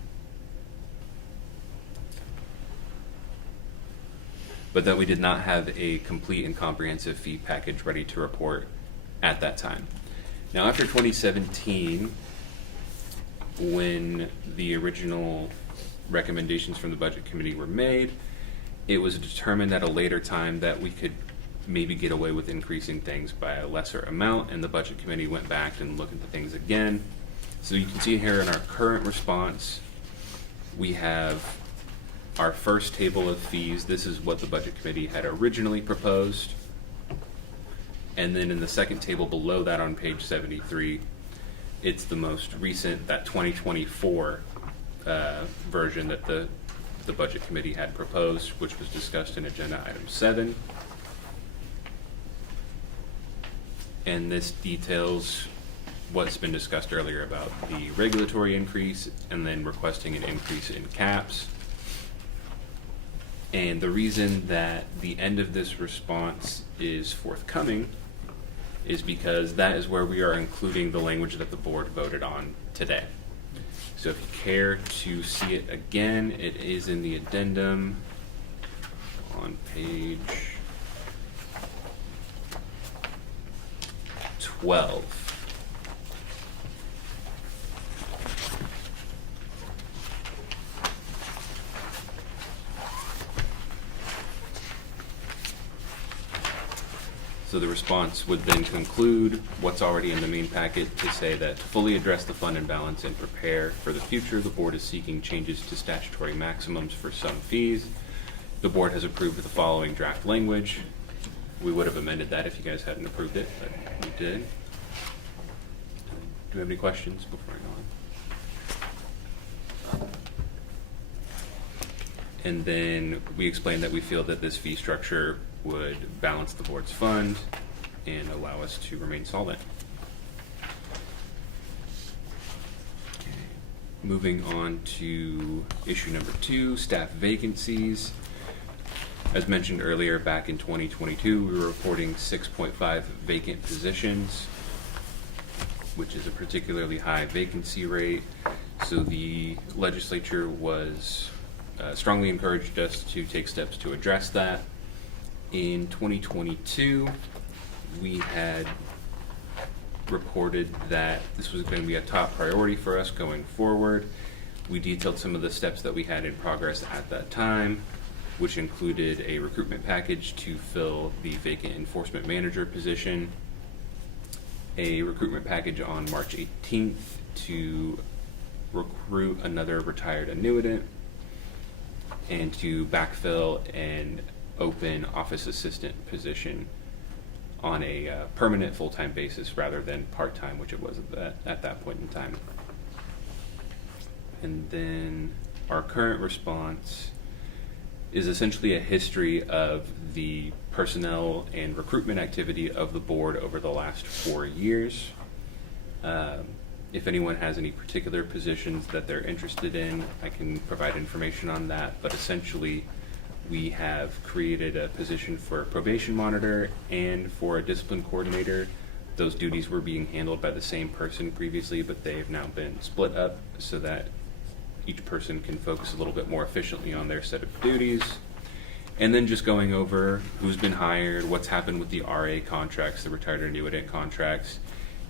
but that we did not have a complete and comprehensive fee package ready to report at that time. Now, after 2017, when the original recommendations from the budget committee were made, it was determined at a later time that we could maybe get away with increasing things by a lesser amount, and the budget committee went back and looked at the things again. So you can see here in our current response, we have our first table of fees. This is what the budget committee had originally proposed. And then in the second table below that on page 73, it's the most recent, that 2024 version that the budget committee had proposed, which was discussed in agenda item 7. And this details what's been discussed earlier about the regulatory increase and then requesting an increase in caps. And the reason that the end of this response is forthcoming is because that is where we are including the language that the board voted on today. So if you care to see it again, it is in the addendum on page 12. So the response would then conclude what's already in the main packet to say that to fully address the fund imbalance and prepare for the future, the board is seeking changes to statutory maximums for some fees. The board has approved the following draft language. We would have amended that if you guys hadn't approved it, but we did. Do we have any questions before I go on? And then we explained that we feel that this fee structure would balance the board's fund and allow us to remain solvent. Okay. Moving on to issue number 2, staff vacancies. As mentioned earlier, back in 2022, we were reporting 6.5 vacant positions, which is a particularly high vacancy rate. So the legislature was strongly encouraged us to take steps to address that. In 2022, we had reported that this was going to be a top priority for us going forward. We detailed some of the steps that we had in progress at that time, which included a recruitment package to fill the vacant enforcement manager position, a recruitment package on March 18th to recruit another retired annuitant, and to backfill an open office assistant position on a permanent full-time basis rather than part-time, which it was at that point in time. And then our current response is essentially a history of the personnel and recruitment activity of the board over the last 4 years. If anyone has any particular positions that they're interested in, I can provide information on that, but essentially we have created a position for a probation monitor and for a discipline coordinator. Those duties were being handled by the same person previously, but they have now been split up so that each person can focus a little bit more efficiently on their set of duties. And then just going over who's been hired, what's happened with the RA contracts, the retired annuitant contracts,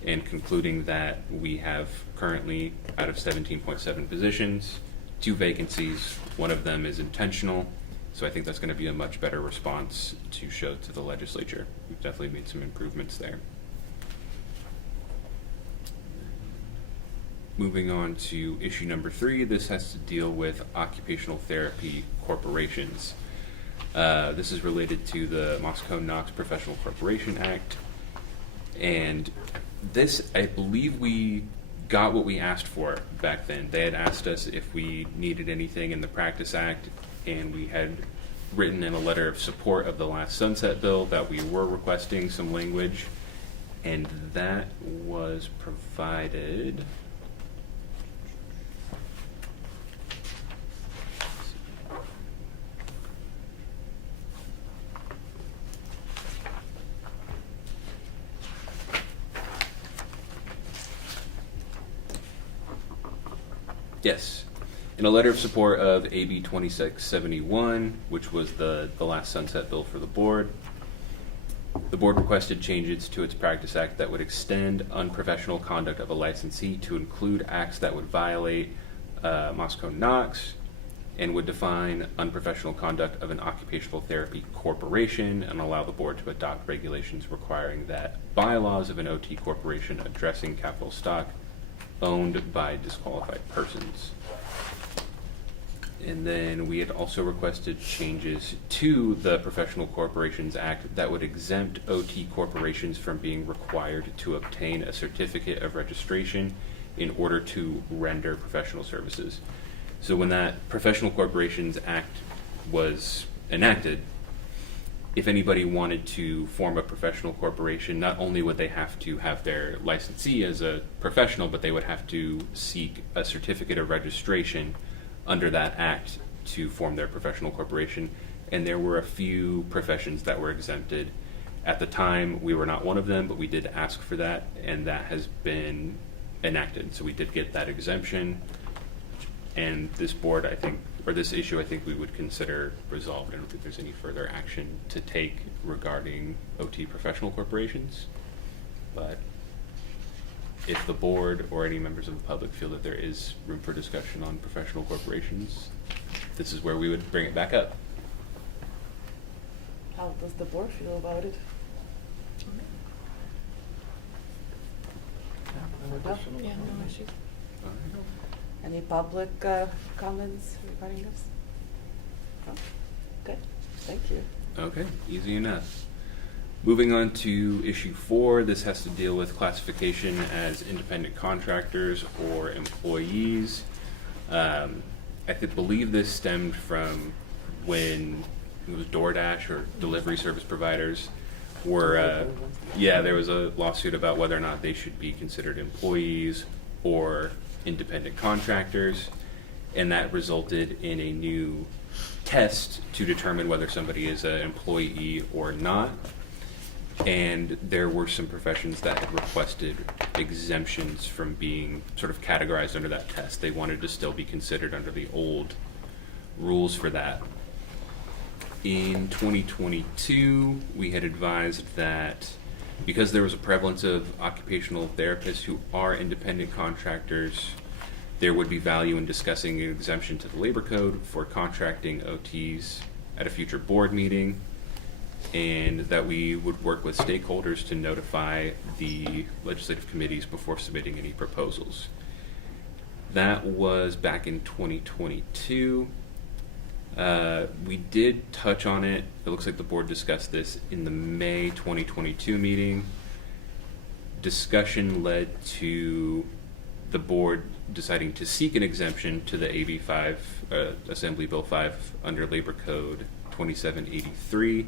and concluding that we have currently, out of 17.7 positions, 2 vacancies. One of them is intentional, so I think that's going to be a much better response to show to the legislature. We've definitely made some improvements there. Moving on to issue number 3, this has to deal with occupational therapy corporations. This is related to the Moscow-Knox Professional Corporation Act. And this, I believe we got what we asked for back then. They had asked us if we needed anything in the Practice Act, and we had written in a letter of support of the last sunset bill that we were requesting some language, and that was provided. Yes, in a letter of support of AB 2671, which was the last sunset bill for the board requested changes to its Practice Act that would extend unprofessional conduct of a licensee to include acts that would violate Moscow-Knox, and would define unprofessional conduct of an occupational therapy corporation, and allow the board to adopt regulations requiring that bylaws of an OT corporation addressing capital stock owned by disqualified persons. And then we had also requested changes to the Professional Corporations Act that would exempt OT corporations from being required to obtain a certificate of registration in order to render professional services. So when that Professional Corporations Act was enacted, if anybody wanted to form a professional corporation, not only would they have to have their licensee as a professional, but they would have to seek a certificate of registration under that act to form their professional corporation. And there were a few professions that were exempted. At the time, we were not one of them, but we did ask for that, and that has been enacted. So we did get that exemption. And this board, I think, or this issue, I think we would consider resolved. I don't think there's any further action to take regarding OT professional corporations. But if the board or any members of the public feel that there is room for discussion on professional corporations, this is where we would bring it back up. How does the board feel about it? Yeah, no issues. All right. Any public comments regarding this? No? Good, thank you. Okay, easy enough. Moving on to issue 4, this has to deal with classification as independent contractors or employees. I believe this stemmed from when it was DoorDash or delivery service providers were, there was a lawsuit about whether or not they should be considered employees or independent contractors, and that resulted in a new test to determine whether somebody is an employee or not. And there were some professions that had requested exemptions from being sort of categorized under that test. They wanted to still be considered under the old rules for that. In 2022, we had advised that because there was a prevalence of occupational therapists who are independent contractors, there would be value in discussing an exemption to the labor code for contracting OTs at a future board meeting, and that we would work with stakeholders to notify the legislative committees before submitting any proposals. That was back in 2022. We did touch on it. It looks like the board discussed this in the May 2022 meeting. Discussion led to the board deciding to seek an exemption to the AB 5, Assembly Bill 5 under Labor Code 2783.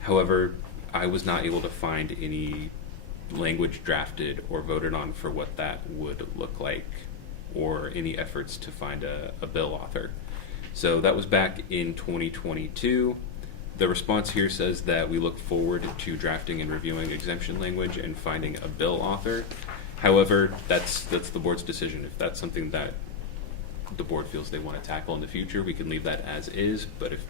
However, I was not able to find any language drafted or voted on for what that would look like, or any efforts to find a bill author. So that was back in 2022. The response here says that we look forward to drafting and reviewing exemption language and finding a bill author. However, that's the board's decision. If that's something that the board feels they want to tackle in the future, we can leave that as is, but if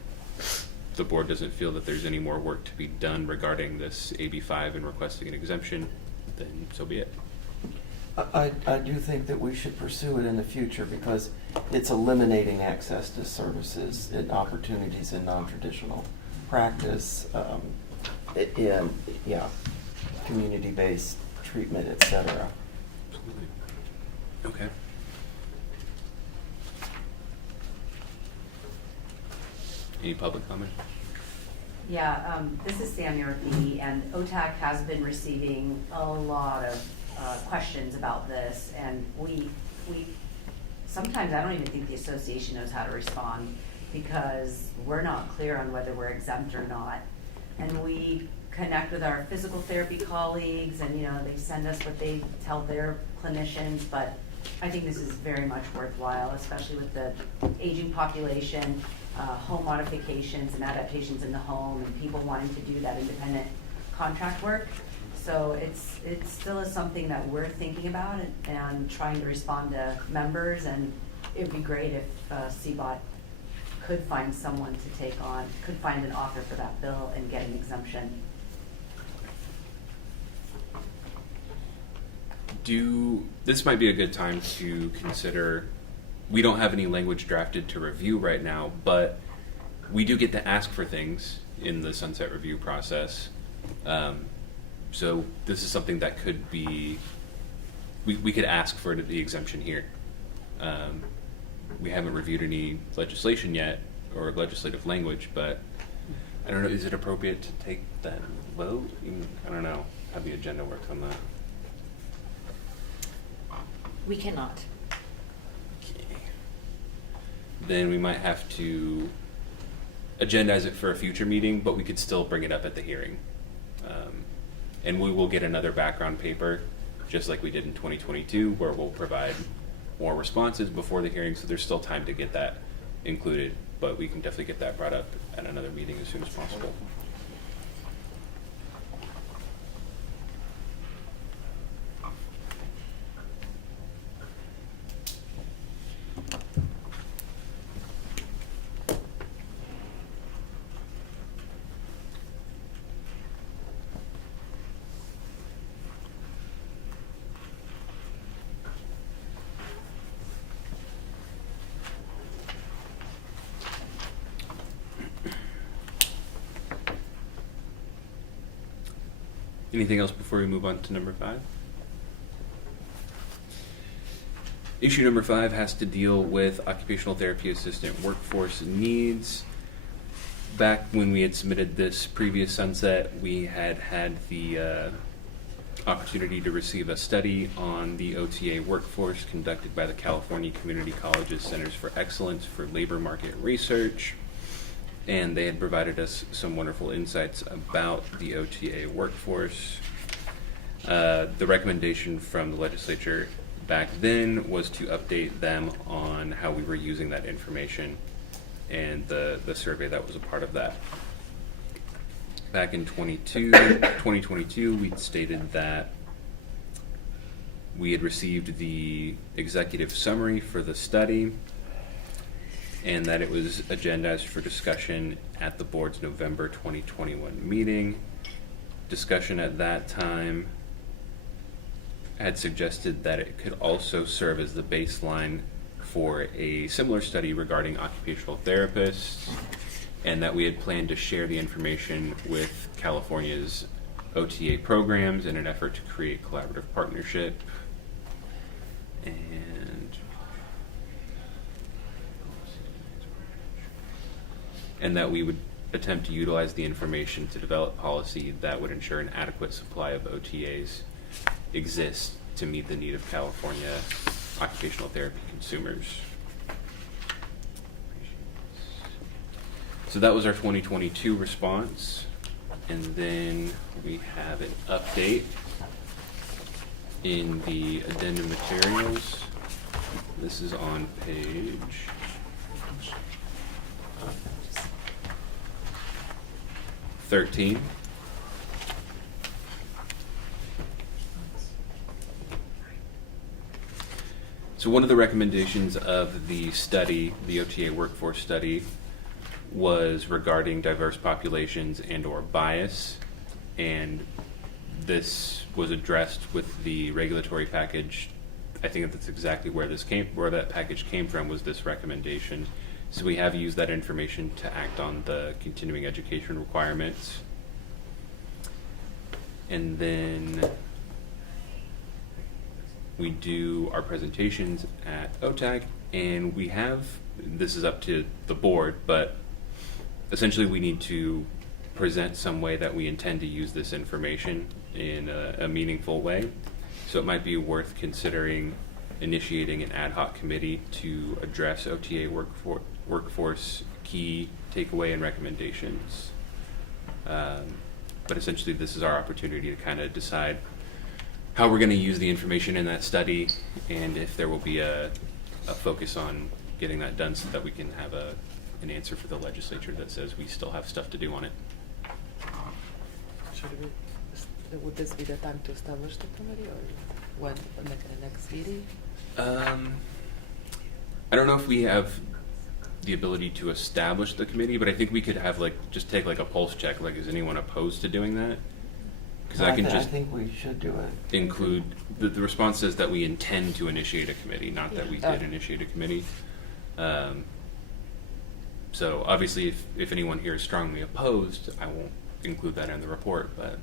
the board doesn't feel that there's any more work to be done regarding this AB5 and requesting an exemption, then so be it. I do think that we should pursue it in the future because it's eliminating access to services and opportunities in non-traditional practice, in, yeah, community-based treatment, et cetera. Absolutely. Okay. Any public comment? Yeah, this is Sam Yorkie, and OTAC has been receiving a lot of questions about this, and we sometimes I don't even think the association knows how to respond because we're not clear on whether we're exempt or not. And we connect with our physical therapy colleagues, and they send us what they tell their clinicians, but I think this is very much worthwhile, especially with the aging population, home modifications and adaptations in the home, and people wanting to do that independent contract work. So it still is something that we're thinking about and trying to respond to members, and it'd be great if CBOT could find someone to take on, could find an author for that bill and get an exemption. This might be a good time to consider, we don't have any language drafted to review right now, but we do get to ask for things in the sunset review process. So this is something that could be, we could ask for the exemption here. We haven't reviewed any legislation yet or legislative language, but I don't know, is it appropriate to take that vote? I don't know how the agenda works on that. We cannot. Okay. Then we might have to agendize it for a future meeting, but we could still bring it up at the hearing. And we will get another background paper, just like we did in 2022, where we'll provide more responses before the hearing, so there's still time to get that included, but we can definitely get that brought up at another meeting as soon as possible. Anything else before we move on to number 5? Issue number 5 has to deal with occupational therapy assistant workforce needs. Back when we had submitted this previous sunset, we had the opportunity to receive a study on the OTA workforce conducted by the California Community Colleges Centers for Excellence for Labor Market Research. And they had provided us some wonderful insights about the OTA workforce. The recommendation from the legislature back then was to update them on how we were using that information and the survey that was a part of that. Back in 2022, we'd stated that we had received the executive summary for the study and that it was agendized for discussion at the board's November 2021 meeting. Discussion at that time had suggested that it could also serve as the baseline for a similar study regarding occupational therapists, and that we had planned to share the information with California's OTA programs in an effort to create collaborative partnership. And that we would attempt to utilize the information to develop policy that would ensure an adequate supply of OTAs exists to meet the need of California occupational therapy consumers. So that was our 2022 response. And then we have an update in the addendum materials. This is on page 13. So one of the recommendations of the study, the OTA workforce study, was regarding diverse populations and/or bias, and this was addressed with the regulatory package. I think that's exactly where that package came from, was this recommendation. So we have used that information to act on the continuing education requirements. And then we do our presentations at OTAC, and we have, this is up to the board, but essentially we need to present some way that we intend to use this information in a meaningful way. So it might be worth considering initiating an ad hoc committee to address OTA workforce key takeaway and recommendations. But essentially this is our opportunity to kind of decide how we're going to use the information in that study, and if there will be a focus on getting that done so that we can have an answer for the legislature that says we still have stuff to do on it. Would this be the time to establish the committee, or when, like the next meeting? I don't know if we have the ability to establish the committee, but I think we could have just take a pulse check. Like, is anyone opposed to doing that? Because I can I just think we should do it. include the response says that we intend to initiate a committee, not that we did initiate a committee. So obviously, if anyone here is strongly opposed, I won't include that in the report. But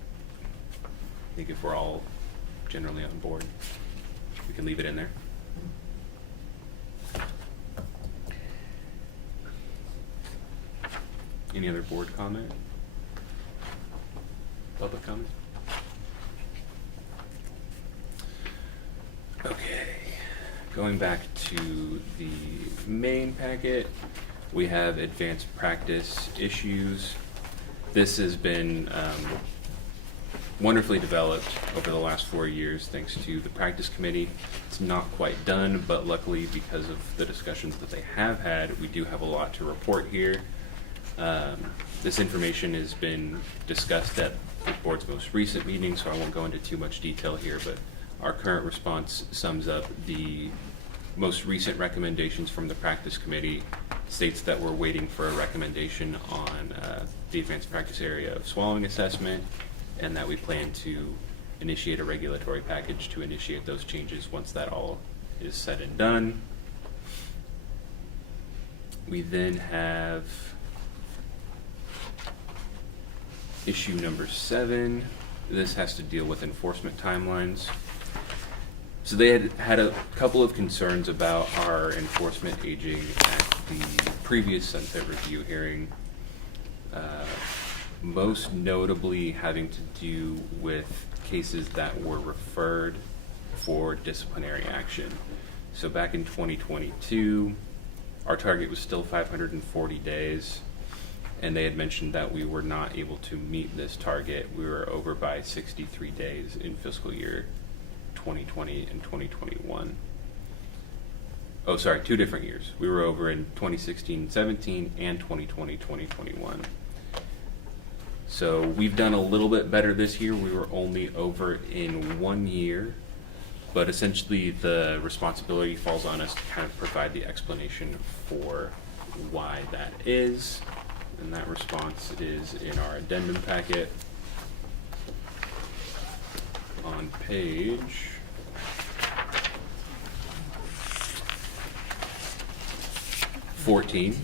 I think if we're all generally on board, we can leave it in there. Any other board comment? Public comment? Okay, going back to the main packet, we have advanced practice issues. This has been wonderfully developed over the last 4 years thanks to the practice committee. It's not quite done, but luckily because of the discussions that they have had, we do have a lot to report here. This information has been discussed at the board's most recent meeting, so I won't go into too much detail here, but our current response sums up the most recent recommendations from the practice committee, states that we're waiting for a recommendation on the advanced practice area of swallowing assessment, and that we plan to initiate a regulatory package to initiate those changes once that all is said and done. We then have issue number 7. This has to deal with enforcement timelines. So they had a couple of concerns about our enforcement aging at the previous sunset review hearing, most notably having to do with cases that were referred for disciplinary action. So back in 2022, our target was still 540 days, and they had mentioned that we were not able to meet this target. We were over by 63 days in fiscal year 2020 and 2021. Oh, sorry, 2 different years. We were over in 2016-17 and 2020-2021. So we've done a little bit better this year. We were only over in 1 year, but essentially the responsibility falls on us to kind of provide the explanation for why that is. And that response is in our addendum packet on page 14.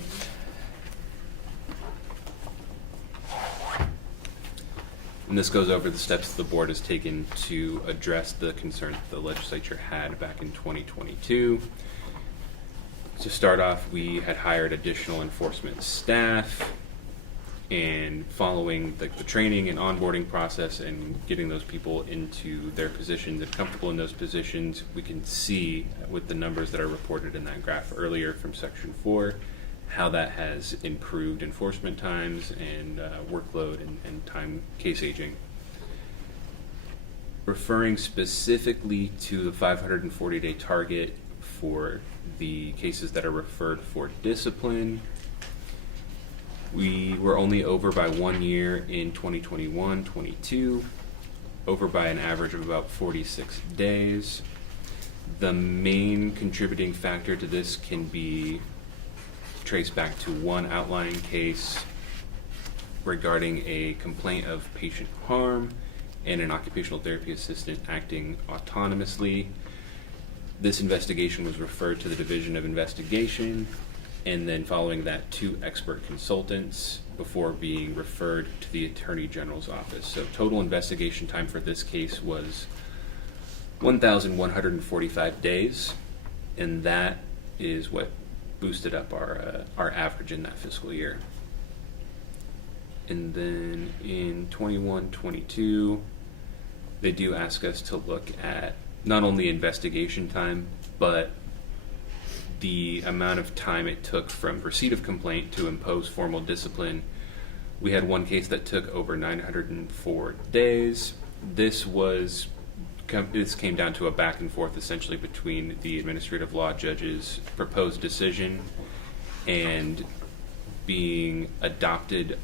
And this goes over the steps the board has taken to address the concerns the legislature had back in 2022. To start off, we had hired additional enforcement staff, and following the training and onboarding process and getting those people into their positions and comfortable in those positions, we can see with the numbers that are reported in that graph earlier from section 4 how that has improved enforcement times and workload and time case aging. Referring specifically to the 540-day target for the cases that are referred for discipline, we were only over by 1 year in 2021-22, over by an average of about 46 days. The main contributing factor to this can be traced back to one outlying case regarding a complaint of patient harm and an occupational therapy assistant acting autonomously. This investigation was referred to the Division of Investigation, and then following that, 2 expert consultants before being referred to the Attorney General's office. So total investigation time for this case was 1,145 days, and that is what boosted up our average in that fiscal year. And then in 21-22, they do ask us to look at not only investigation time, but the amount of time it took from receipt of complaint to impose formal discipline. We had one case that took over 904 days. This came down to a back and forth essentially between the administrative law judge's proposed decision and being adopted.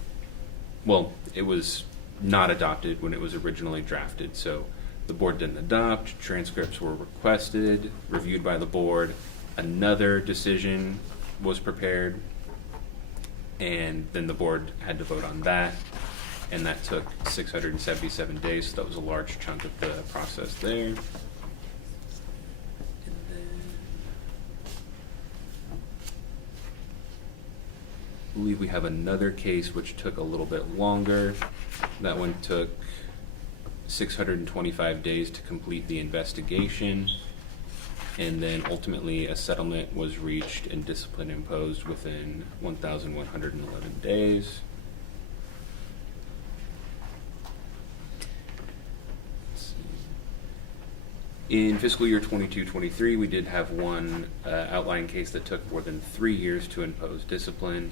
Well, it was not adopted when it was originally drafted, so the board didn't adopt, transcripts were requested, reviewed by the board, another decision was prepared, and then the board had to vote on that, and that took 677 days, so that was a large chunk of the process there. And then I believe we have another case which took a little bit longer. That one took 625 days to complete the investigation, and then ultimately a settlement was reached and discipline imposed within 1,111 days. Let's see. In fiscal year 22-23, we did have one outlying case that took more than 3 years to impose discipline.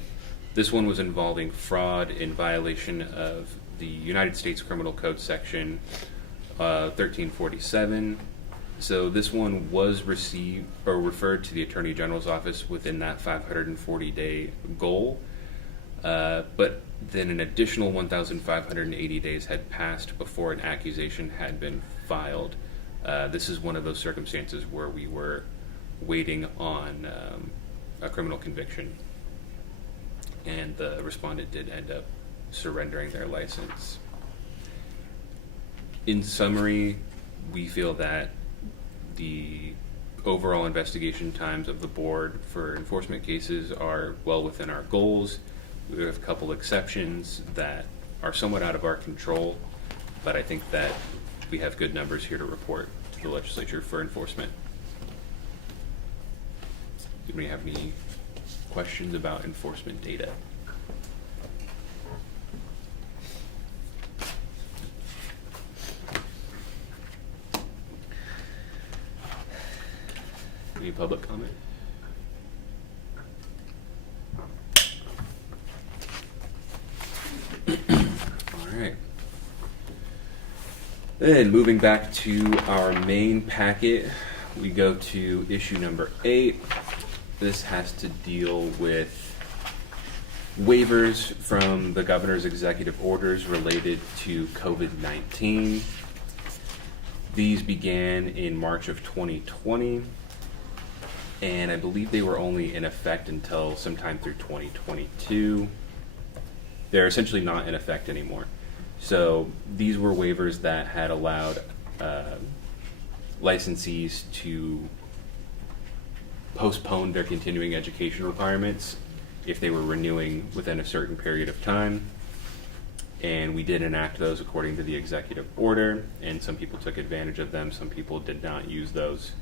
This one was involving fraud in violation of the United States Criminal Code section 1347. So this one was received or referred to the Attorney General's office within that 540-day goal, but then an additional 1,580 days had passed before an accusation had been filed. This is one of those circumstances where we were waiting on a criminal conviction, and the respondent did end up surrendering their license. In summary, we feel that the overall investigation times of the board for enforcement cases are well within our goals. We have a couple exceptions that are somewhat out of our control, but I think that we have good numbers here to report to the legislature for enforcement. Do we have any questions about enforcement data? Any public comment? All right. Then moving back to our main packet, we go to issue number 8. This has to deal with waivers from the governor's executive orders related to COVID-19. These began in March of 2020. And I believe they were only in effect until sometime through 2022. They're essentially not in effect anymore. So these were waivers that had allowed licensees to postpone their continuing education requirements if they were renewing within a certain period of time. And we did enact those according to the executive order, and some people took advantage of them, some people did not use those.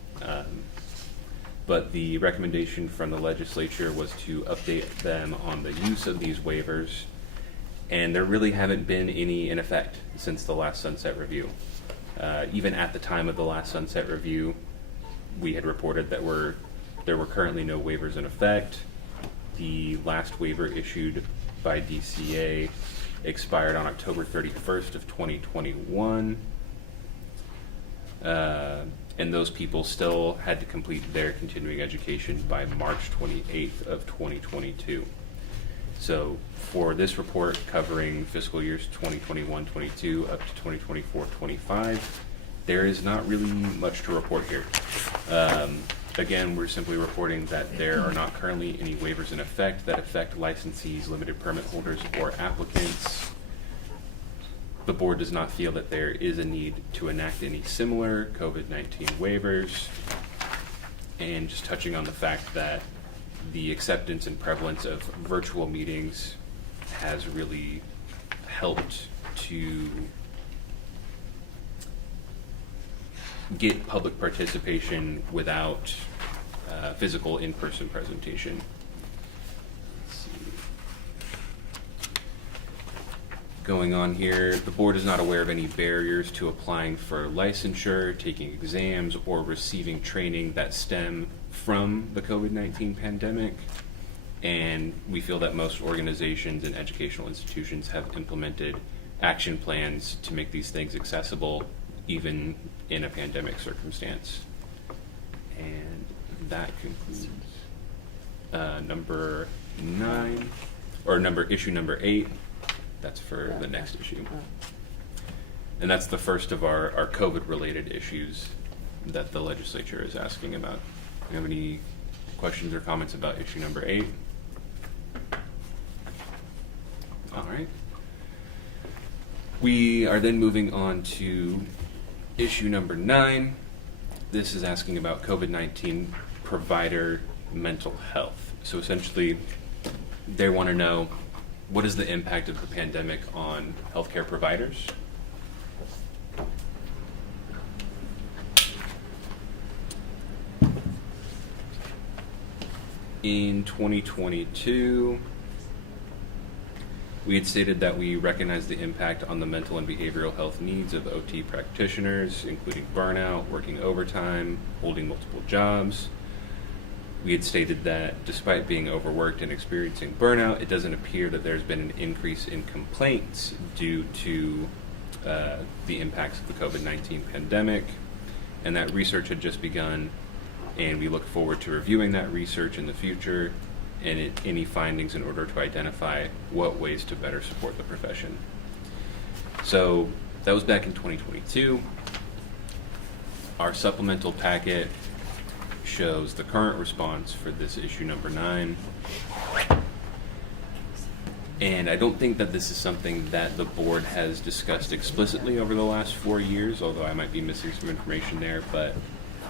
But the recommendation from the legislature was to update them on the use of these waivers, and there really haven't been any in effect since the last sunset review. Even at the time of the last sunset review, we had reported that there were currently no waivers in effect. The last waiver issued by DCA expired on October 31st of 2021. And those people still had to complete their continuing education by March 28th of 2022. So for this report covering fiscal years 2021-22 up to 2024-25, there is not really much to report here. Again, we're simply reporting that there are not currently any waivers in effect that affect licensees, limited permit holders, or applicants. The board does not feel that there is a need to enact any similar COVID-19 waivers. And just touching on the fact that the acceptance and prevalence of virtual meetings has really helped to get public participation without physical in-person presentation. Let's see. Going on here, the board is not aware of any barriers to applying for licensure, taking exams, or receiving training that stem from the COVID-19 pandemic. And we feel that most organizations and educational institutions have implemented action plans to make these things accessible, even in a pandemic circumstance. And that concludes number 9, or issue number 8. That's for the next issue. And that's the first of our COVID-related issues that the legislature is asking about. Do you have any questions or comments about issue number 8? All right. We are then moving on to issue number 9. This is asking about COVID-19 provider mental health. So essentially, they want to know, what is the impact of the pandemic on healthcare providers? In 2022, we had stated that we recognize the impact on the mental and behavioral health needs of OT practitioners, including burnout, working overtime, holding multiple jobs. We had stated that despite being overworked and experiencing burnout, it doesn't appear that there's been an increase in complaints due to the impacts of the COVID-19 pandemic, and that research had just begun, and we look forward to reviewing that research in the future and any findings in order to identify what ways to better support the profession. So that was back in 2022. Our supplemental packet shows the current response for this issue number 9. And I don't think that this is something that the board has discussed explicitly over the last 4 years, although I might be missing some information there, but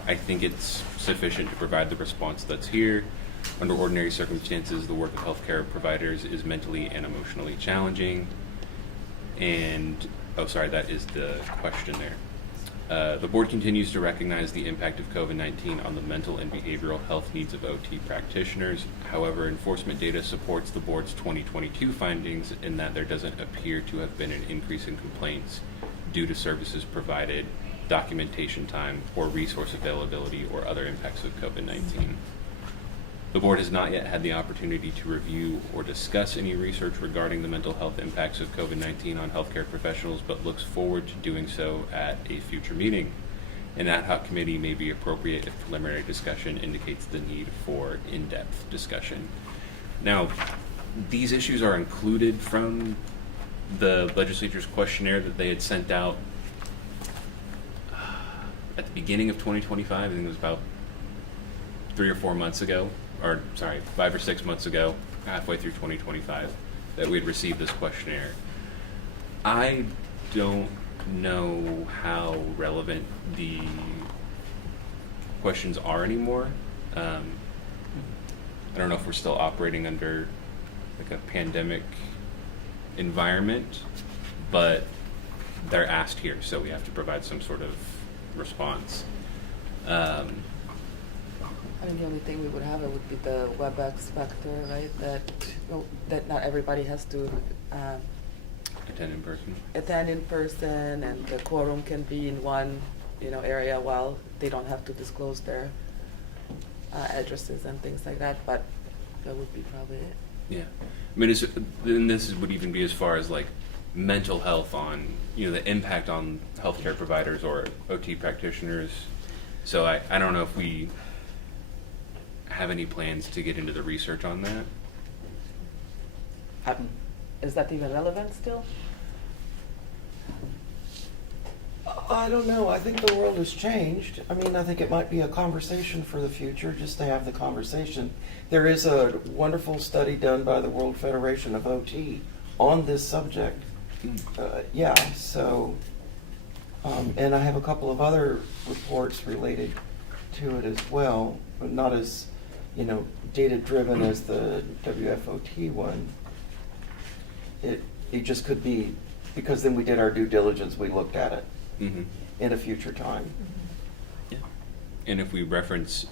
I think it's sufficient to provide the response that's here. Under ordinary circumstances, the work of healthcare providers is mentally and emotionally challenging. And, that is the question there. The board continues to recognize the impact of COVID-19 on the mental and behavioral health needs of OT practitioners. However, enforcement data supports the board's 2022 findings in that there doesn't appear to have been an increase in complaints due to services provided, documentation time, or resource availability, or other impacts of COVID-19. The board has not yet had the opportunity to review or discuss any research regarding the mental health impacts of COVID-19 on healthcare professionals, but looks forward to doing so at a future meeting. An ad hoc committee may be appropriate if preliminary discussion indicates the need for in-depth discussion. Now, these issues are included from the legislature's questionnaire that they had sent out at the beginning of 2025. I think it was about 3 or 4 months ago. 5 or 6 months ago, halfway through 2025, that we had received this questionnaire. I don't know how relevant the questions are anymore. I don't know if we're still operating under like a pandemic environment, but they're asked here, so we have to provide some sort of response. I mean, the only thing we would have it would be the WebEx factor, right? That not everybody has to Attend in person. attend in person, and the quorum can be in one, area, while they don't have to disclose their addresses and things like that. But that would be probably it. Yeah, I mean, and this would even be as far as like mental health on, the impact on healthcare providers or OT practitioners. So I don't know if we have any plans to get into the research on that. Is that even relevant still? I don't know. I think the world has changed. I mean, I think it might be a conversation for the future, just to have the conversation. There is a wonderful study done by the World Federation of OT on this subject. Yeah, so, and I have a couple of other reports related to it as well, but not as, data-driven as the WFOT one. It just could be, because then we did our due diligence, we looked at it Mhm. in a future time. Yeah. And if we reference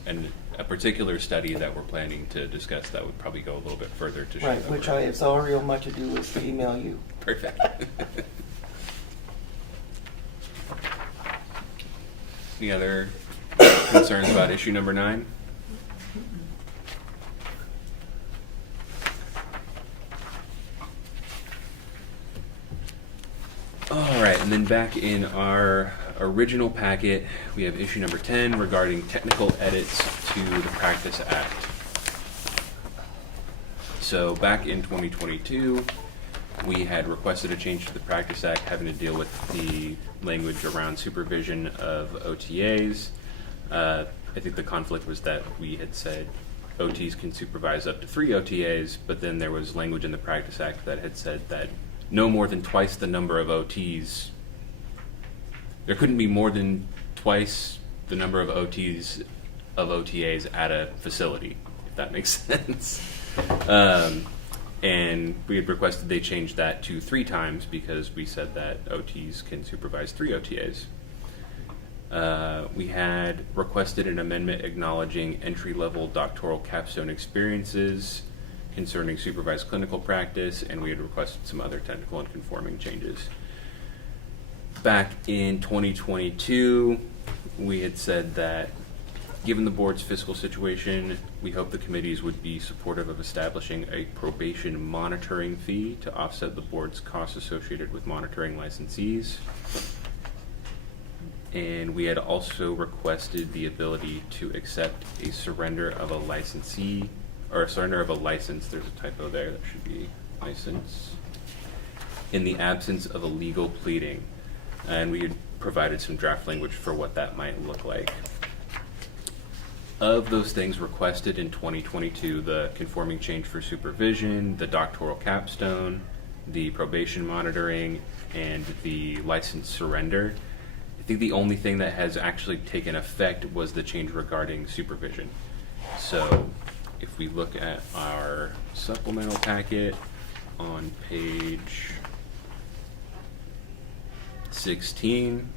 a particular study that we're planning to discuss, that would probably go a little bit further to show Right, that which we're- it's all real much ado is to email you. Perfect. Any other concerns about issue number 9? All right, and then back in our original packet, we have issue number 10 regarding technical edits to the Practice Act. So back in 2022, we had requested a change to the Practice Act having to deal with the language around supervision of OTAs. I think the conflict was that we had said OTs can supervise up to 3 OTAs, but then there was language in the Practice Act that had said that no more than twice the number of OTs, there couldn't be more than twice the number of OTAs at a facility, if that makes sense. And we had requested they change that to 3 times because we said that OTs can supervise 3 OTAs. We had requested an amendment acknowledging entry-level doctoral capstone experiences concerning supervised clinical practice, and we had requested some other technical and conforming changes. Back in 2022, we had said that given the board's fiscal situation, we hope the committees would be supportive of establishing a probation monitoring fee to offset the board's costs associated with monitoring licensees. And we had also requested the ability to accept a surrender of a licensee, or a surrender of a license, there's a typo there, that should be license, in the absence of a legal pleading. And we had provided some draft language for what that might look like. Of those things requested in 2022, the conforming change for supervision, the doctoral capstone, the probation monitoring, and the license surrender, I think the only thing that has actually taken effect was the change regarding supervision. So if we look at our supplemental packet on page 16,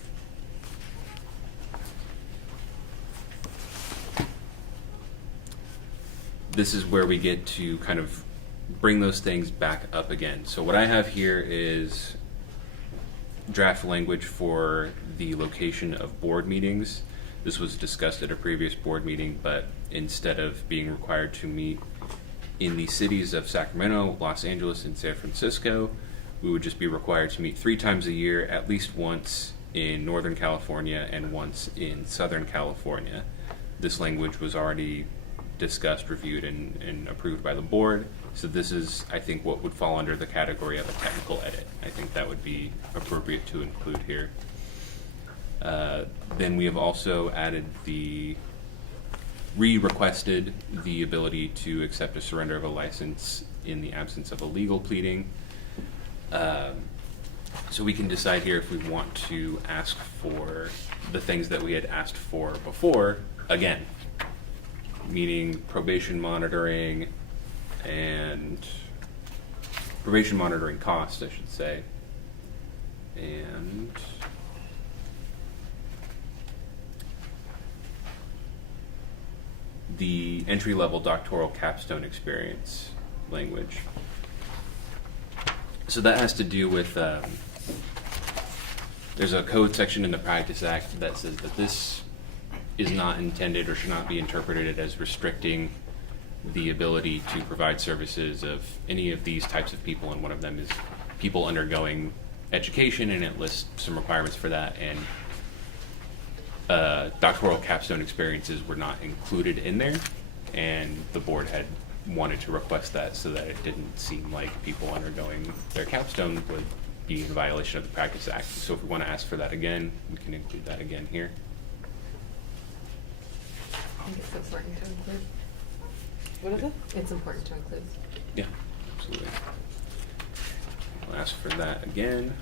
this is where we get to kind of bring those things back up again. So what I have here is draft language for the location of board meetings. This was discussed at a previous board meeting, but instead of being required to meet in the cities of Sacramento, Los Angeles, and San Francisco, we would just be required to meet 3 times a year, at least once in Northern California and once in Southern California. This language was already discussed, reviewed, and approved by the board. So this is, I think, what would fall under the category of a technical edit. I think that would be appropriate to include here. Then we have also added requested the ability to accept a surrender of a license in the absence of a legal pleading. So we can decide here if we want to ask for the things that we had asked for before, again, meaning probation monitoring and probation monitoring costs, I should say, and the entry-level doctoral capstone experience language. So that has to do with, there's a code section in the Practice Act that says that this is not intended or should not be interpreted as restricting the ability to provide services of any of these types of people, and one of them is people undergoing education, and it lists some requirements for that, and doctoral capstone experiences were not included in there, and the board had wanted to request that so that it didn't seem like people undergoing their capstone would be in violation of the Practice Act. So if we want to ask for that again, we can include that again here. I think it's important to include. What is it? It's important to include. Yeah, absolutely. We'll ask for that again.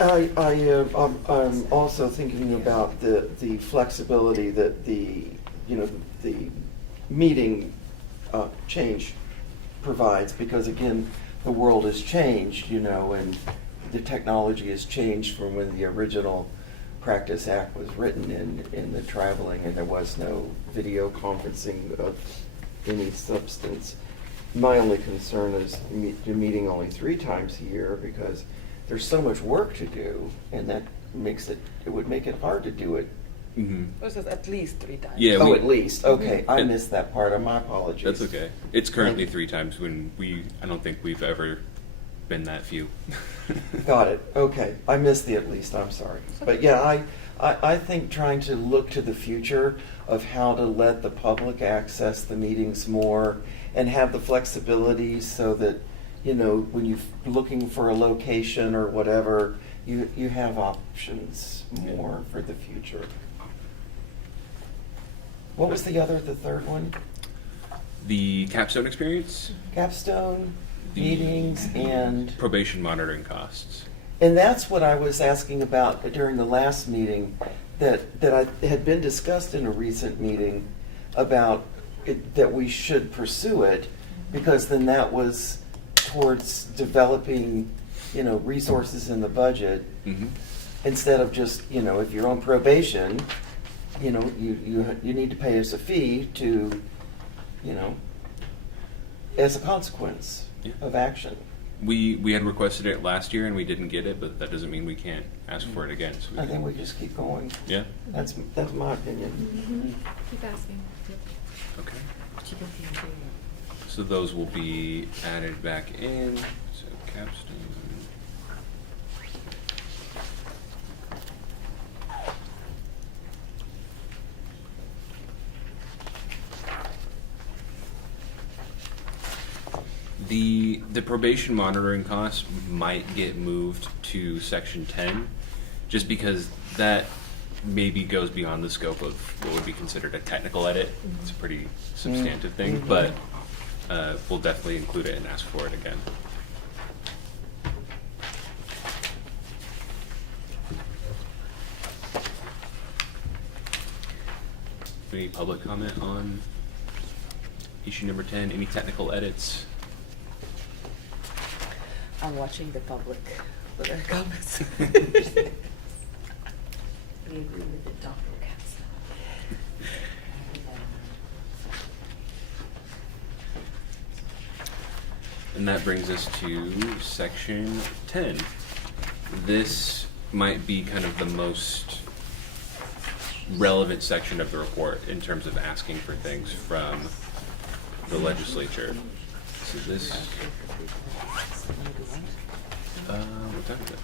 I'm also thinking about the flexibility that the meeting change provides, because again, the world has changed, and the technology has changed from when the original Practice Act was written in the traveling, and there was no video conferencing of any substance. My only concern is meeting only 3 times a year, because there's so much work to do, and that it would make it hard to do it. Mm-hmm. It says at least 3 times. Yeah, Oh, we- at least, okay, I And- missed that part, my apologies. That's okay. It's currently Thank 3 times when I don't think we've ever been that few. Got it, okay, I missed the at least, I'm sorry. But yeah, I think trying to look to the future of how to let the public access the meetings more and have the flexibility so that, when you're looking for a location or whatever, you have options more for the future. What was the third one? The capstone experience, Capstone, The- meetings, and... probation monitoring costs. And that's what I was asking about during the last meeting, that I had been discussed in a recent meeting about that we should pursue it, because then that was towards developing, resources in the budget, Mm-hmm. instead of just, if you're on probation, you need to pay us a fee to, as a consequence Yeah. of action. We had requested it last year and we didn't get it, but that doesn't mean we can't ask for it again. So I think we just keep going. yeah. That's my opinion. Keep asking. Okay. So those will be added back in. So capstone. The probation monitoring costs might get moved to section 10, just because that maybe goes beyond the scope of what would be considered a technical edit. It's a pretty substantive thing, Mhm. but we'll definitely include it and ask for it again. Any public comment on issue number 10? Any technical edits? I'm watching the public for their comments. We agree with the Dr. And that brings us to section 10. This might be kind of the most relevant section of the report in terms of asking for things from the legislature. So this, what time is it?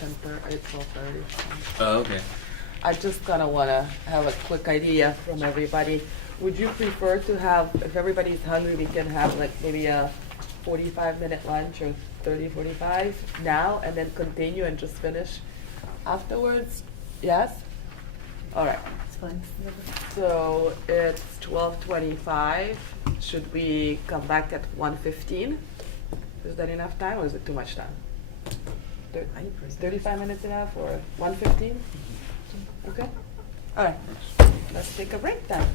10:30, 12:30. Oh, okay. I just kind of want to have a quick idea from everybody. Would you prefer to have, if everybody's hungry, we can have like maybe a 45-minute lunch or 30, 45 now and then continue and just finish afterwards? Yes? All right. It's fine. So it's 12:25. Should we come back at 1:15? Is that enough time or is it too much time? Is 35 minutes enough or 1:15? Okay? All right. Let's take a break then.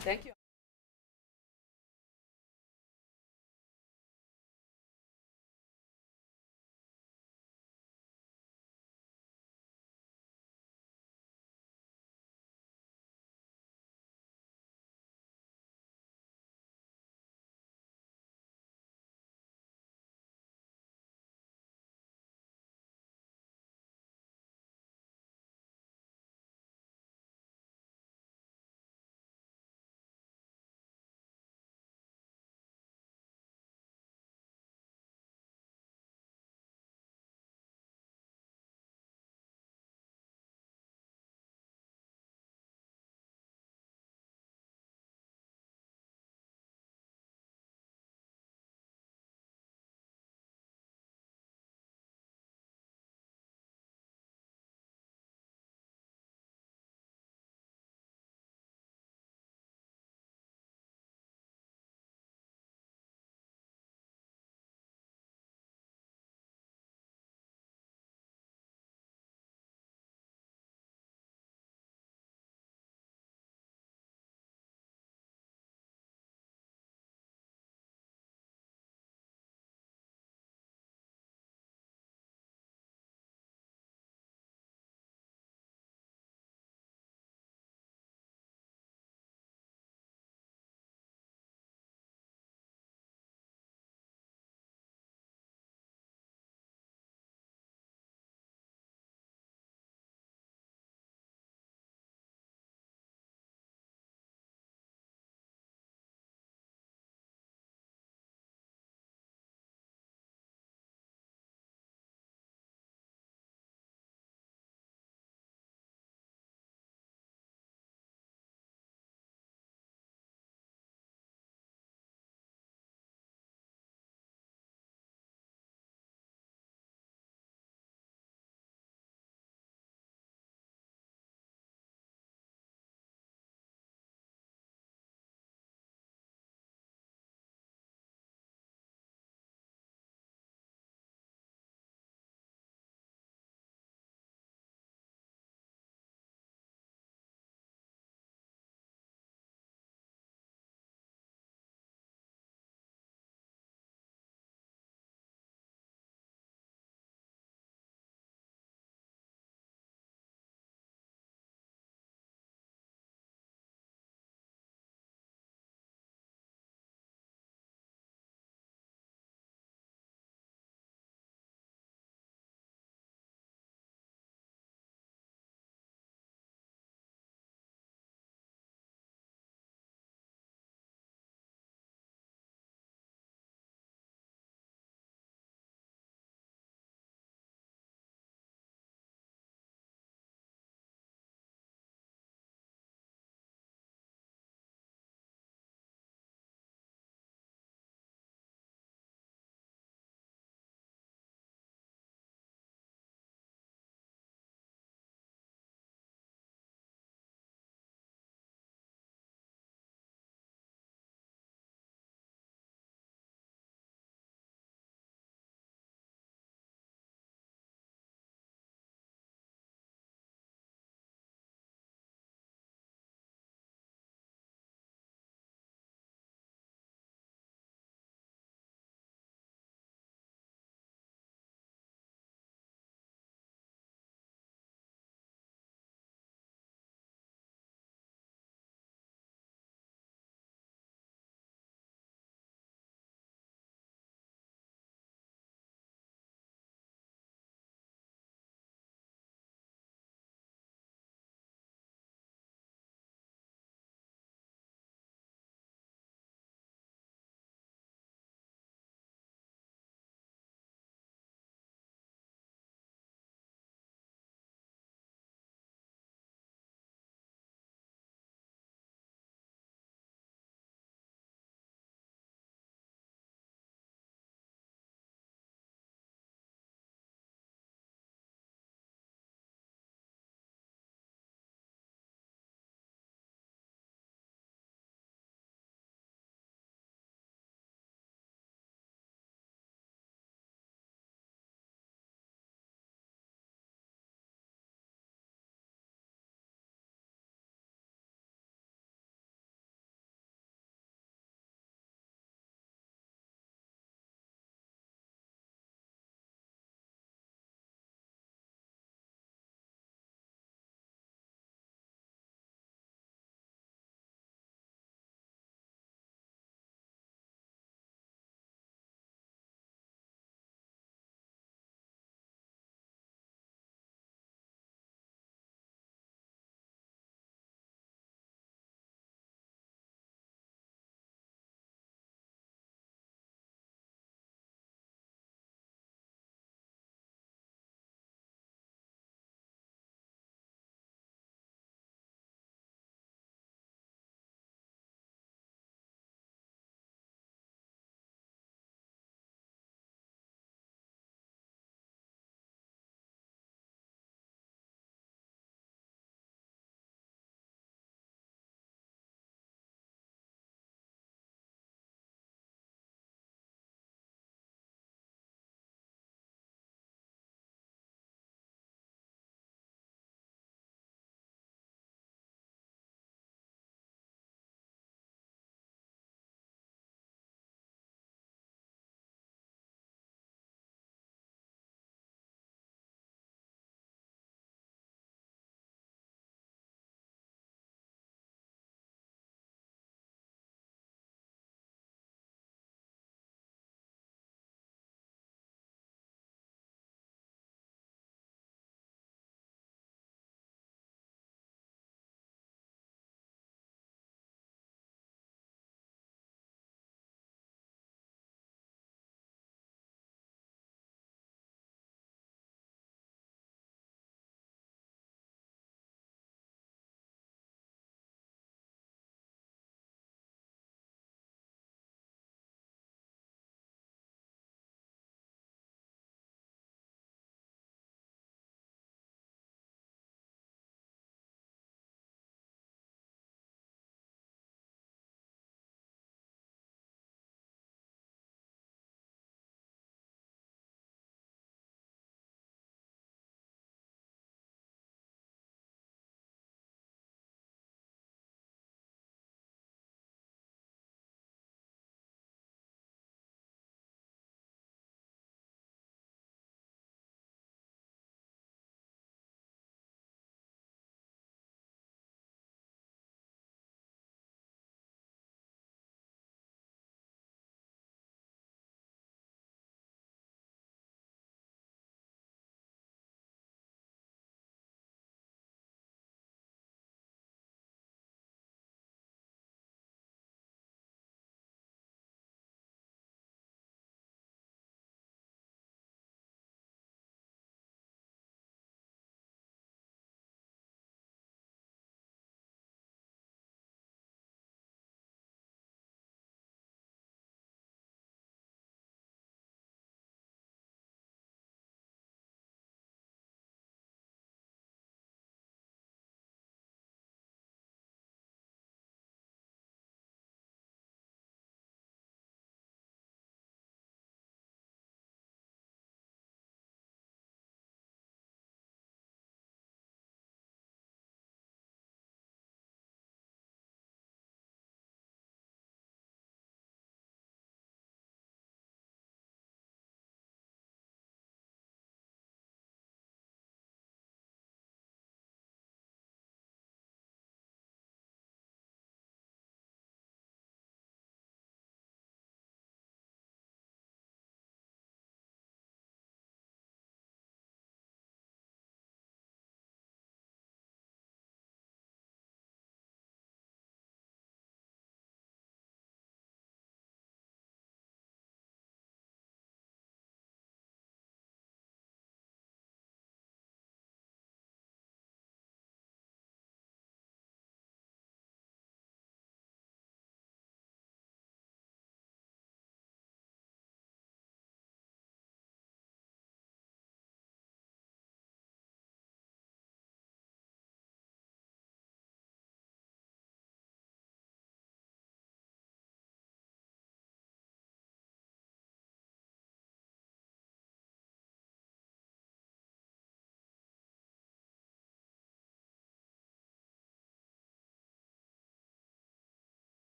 Thank you.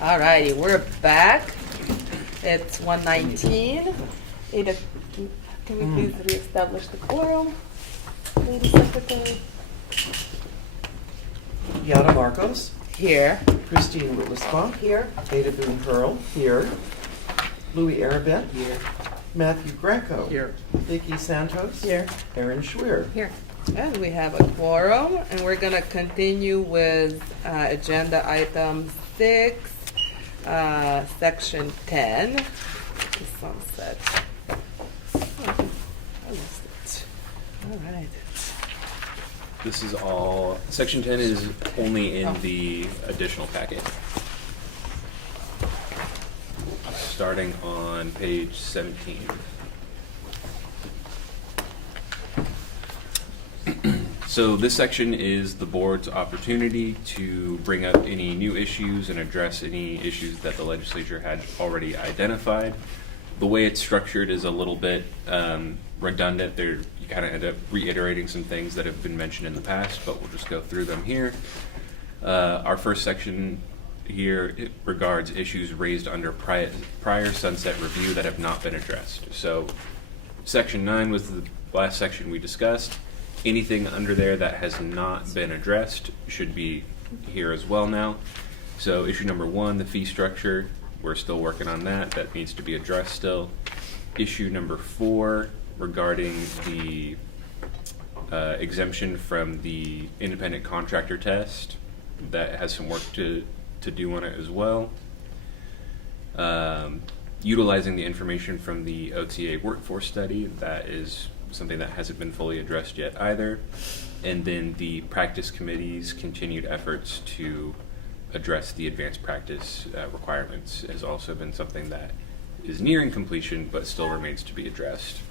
All righty, we're back. It's 1:19. Ada, can we please reestablish the quorum? Lady Secretary? Yada Marcos, Here. Christine Willisbaum. Here. Ada Boone Hurl. Here. Louis Arabet. Here. Matthew Greco. Here. Vicky Santos. Here. Aaron Schwer. Here. And we have a quorum, and we're gonna continue with agenda item 6, section 10, the sunset. Oh, I missed it. All right. This is all, section 10 is only in the additional packet. Starting on page 17. So this section is the board's opportunity to bring up any new issues and address any issues that the legislature had already identified. The way it's structured is a little bit redundant. You kind of end up reiterating some things that have been mentioned in the past, but we'll just go through them here. Our first section here it regards issues raised under prior sunset review that have not been addressed. So section 9 was the last section we discussed. Anything under there that has not been addressed should be here as well now. So issue number 1, the fee structure, we're still working on that. That needs to be addressed still. Issue number 4, regarding the exemption from the independent contractor test, that has some work to do on it as well. Utilizing the information from the OTA workforce study, that is something that hasn't been fully addressed yet either. And then the practice committee's continued efforts to address the advanced practice requirements has also been something that is nearing completion but still remains to be addressed.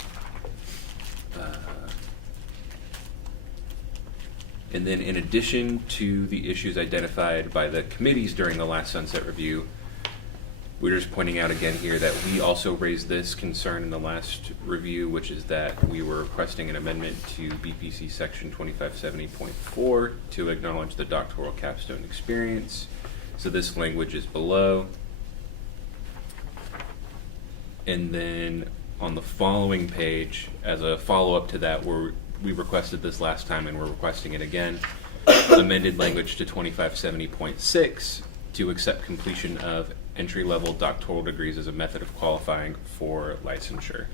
And then in addition to the issues identified by the committees during the last sunset review, we're just pointing out again here that we also raised this concern in the last review, which is that we were requesting an amendment to BPC section 2570.4 to acknowledge the doctoral capstone experience. So this language is below. And then on the following page, as a follow-up to that, we requested this last time and we're requesting it again, amended language to 2570.6 to accept completion of entry-level doctoral degrees as a method of qualifying for licensure.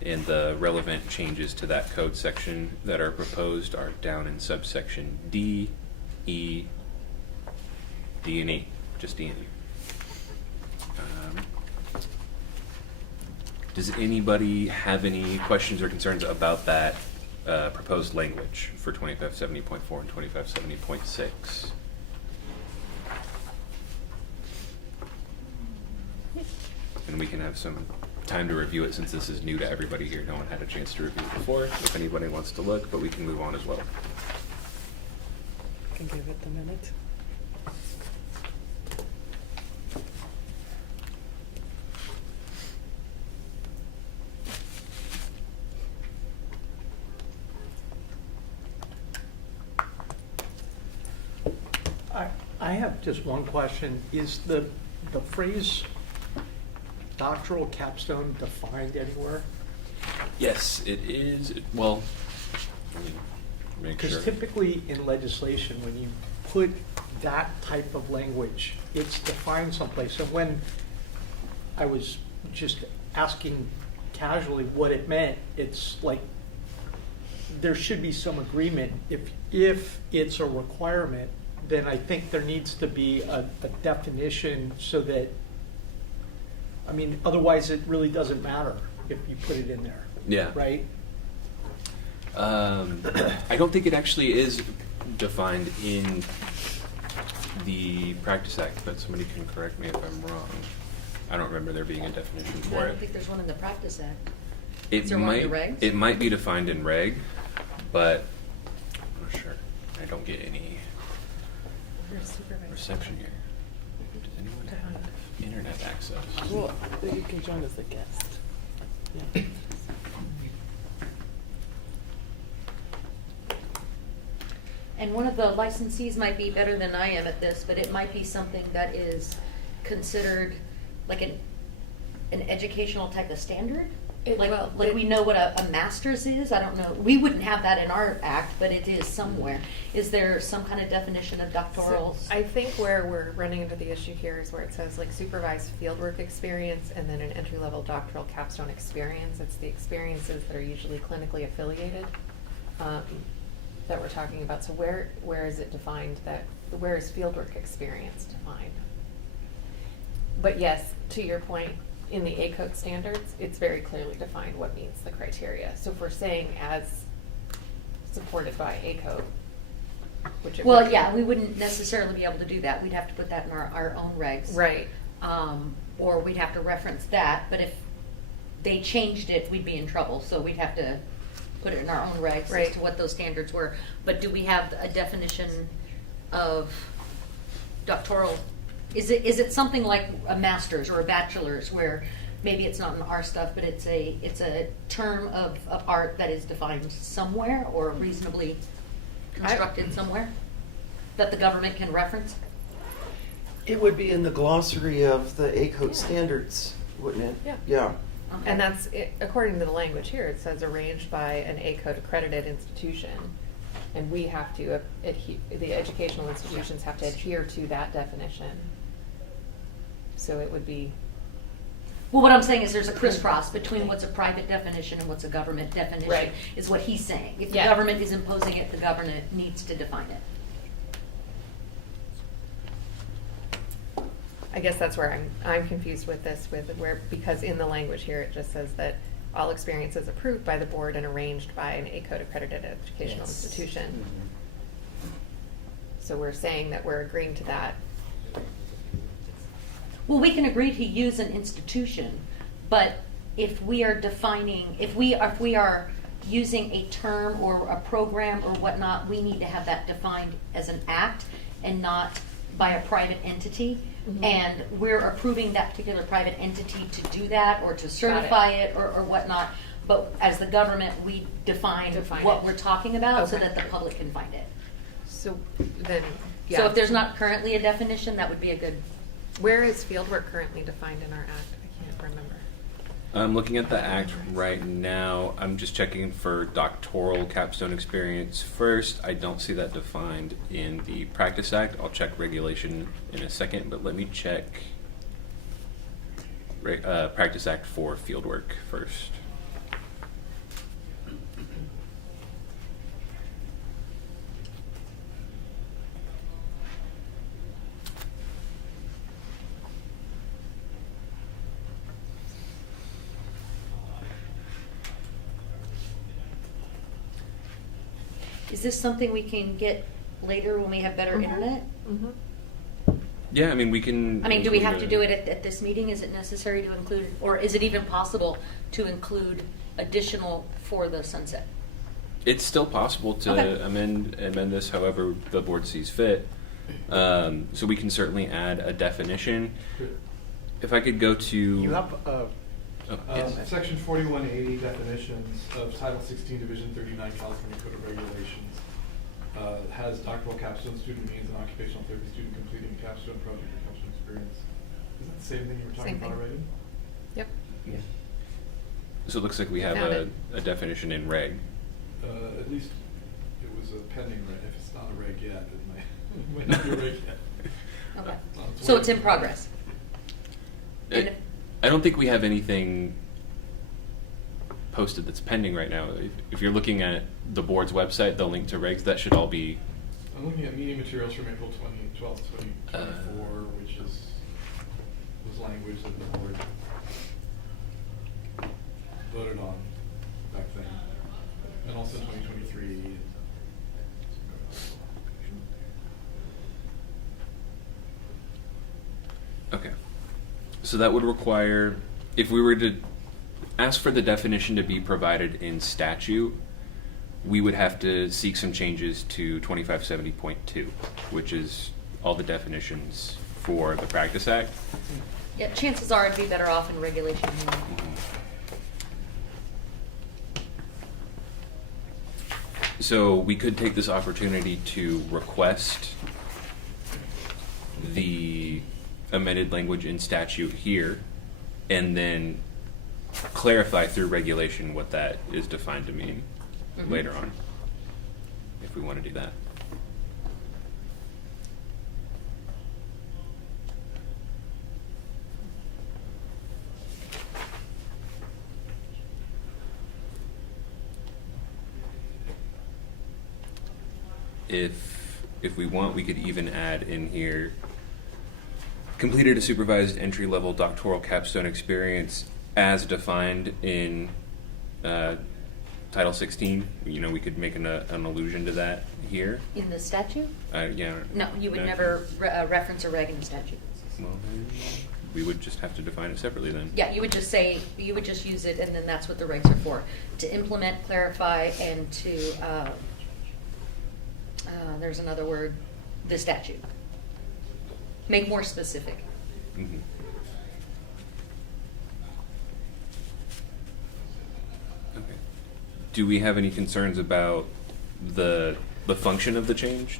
And the relevant changes to that code section that are proposed are down in subsection D, E, D and E, just D and E. Does anybody have any questions or concerns about that proposed language for 2570.4 and 2570.6? And we can have some time to review it since this is new to everybody here. No one had a chance to review it before. If anybody wants to look, but we can move on as well. Can give it a minute. I have just one question. Is the phrase doctoral capstone defined anywhere? Yes, it is. Well, let me make sure. Because typically in legislation, when you put that type of language, it's defined someplace. And when I was just asking casually what it meant, it's like there should be some agreement. If it's a requirement, then I think there needs to be a definition so that, I mean, otherwise it really doesn't matter if you put it in there. Yeah. Right? I don't think it actually is defined in the Practice Act, but somebody can correct me if I'm wrong. I don't remember there being a definition I for don't it. think there's one in the Practice Act. It Is there one in might, the regs? it might be defined in reg, but I'm not sure. I don't get any reception here. Does anyone have internet access? Well, you can join as a guest. Yeah. And one of the licensees might be better than I am at this, but it might be something that is considered like an educational type of standard? Well, Like we know what a master's is? I don't know. We wouldn't have that in our act, but it is somewhere. Is there some kind of definition of doctorals? So I think where we're running into the issue here is where it says like supervised fieldwork experience and then an entry-level doctoral capstone experience. It's the experiences that are usually clinically affiliated that we're talking about. So where is it defined where is fieldwork experience defined? But yes, to your point, in the ACOG standards, it's very clearly defined what meets the criteria. So if we're saying as supported by ACOG, which it would Well, be- yeah, we wouldn't necessarily be able to do that. We'd have to put that in our own regs. Right. Or we'd have to reference that, but if they changed it, we'd be in trouble. So we'd have to put it in our own regs as Right. to what those standards were. But do we have a definition of doctoral? Is it something like a master's or a bachelor's where maybe it's not in our stuff, but it's a term of art that is defined somewhere or reasonably constructed somewhere that the government can reference? It would be in the glossary of the ACOG standards, wouldn't it? Yeah. Yeah. Okay. And that's, according to the language here, it says arranged by an ACOG accredited institution. And we have to the educational institutions have to adhere to that definition. So it would be, Well, what I'm saying is there's a crisscross between what's a private definition and what's a government definition, Right. is what he's saying. If the Yeah. government is imposing it, the government needs to define it. I guess that's where I'm confused with this, because in the language here, it just says that all experiences approved by the board and arranged by an ACOG accredited educational Yes. institution. Mhm. So we're saying that we're agreeing to that. Well, we can agree to use an institution, but if we are defining, if we are using a term or a program or whatnot, we need to have that defined as an act and not by a private entity. Mhm. And we're approving that particular private entity to do that or to certify it or whatnot. But as the government, we define Define what it. we're talking about so Okay. that the public can find it. So then, yeah. So if there's not currently a definition, that would be a good. Where is fieldwork currently defined in our act? I can't remember. I'm looking at the act right now. I'm just checking for doctoral capstone experience first. I don't see that defined in the Practice Act. I'll check regulation in a second, but let me check Practice Act for fieldwork first. Is this something we can get later when we have better internet? Mm-hmm. Yeah, I mean, we can. I mean, do we have to include do it at this meeting? Is it necessary to include, or is it even possible to include additional for the sunset? It's still possible to Okay. amend this however the board sees fit. So we can certainly add a definition. If I could go to. You have, Oh, yes. Section 4180 definitions of Title 16 Division 39 California Code of Regulations has doctoral capstone student means an occupational therapy student completing a capstone project or capstone experience. Is that the same thing you were talking Same about thing. already? Yep. Yeah. So it looks like we have Found it. a definition in reg. At least it was a pending reg. If it's not a reg yet, it might not be a reg yet. Okay. Well, So it's in working. progress. And if- I don't think we have anything posted that's pending right now. If you're looking at the board's website, the link to regs, that should all be. I'm looking at meeting materials from April 12th, 2024, which was language that the board voted on back then, and also 2023. Okay. So that would require, if we were to ask for the definition to be provided in statute, we would have to seek some changes to 2570.2, which is all the definitions for the Practice Act. Yeah, chances are it'd be better off in regulation. So we could take this opportunity to request the amended language in statute here, and then clarify through regulation what that is defined to mean Mhm. later on, if we want to do that. If we want, we could even add in here, completed a supervised entry-level doctoral capstone experience as defined in Title 16. You know, we could make an allusion to that here. In the statute? Yeah. No, you would No. never reference a reg in the statute. Well, then we would just have to define it separately then. Yeah, you would just say, you would just use it, and then that's what the regs are for, to implement, clarify, and to, there's another word, the statute. Make more specific. Mhm. Okay. Do we have any concerns about the function of the change?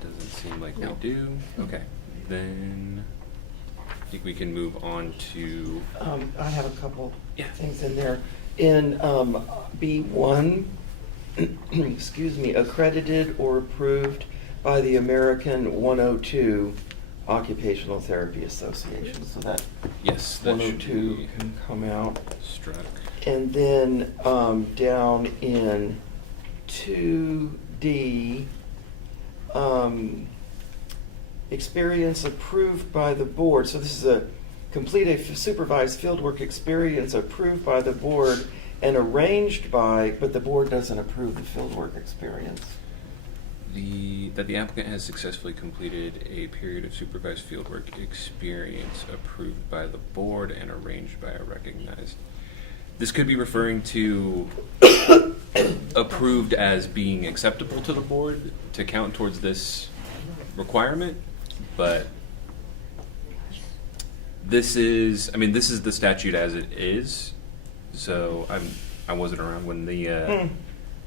Doesn't seem like we No. do. Okay, then I think we can move on to, I have a couple Yeah. things in there. In B1, excuse me, accredited or approved by the American 102 Occupational Therapy Association. So that yes, that should 102 be can come out. struck. And then down in 2D, experience approved by the board. So this is a complete a supervised fieldwork experience approved by the board and arranged by, but the board doesn't approve the fieldwork experience. That the applicant has successfully completed a period of supervised fieldwork experience approved by the board and arranged by a recognized. This could be referring to approved as being acceptable to the board to count towards this requirement, but this is the statute as it is. So I wasn't around when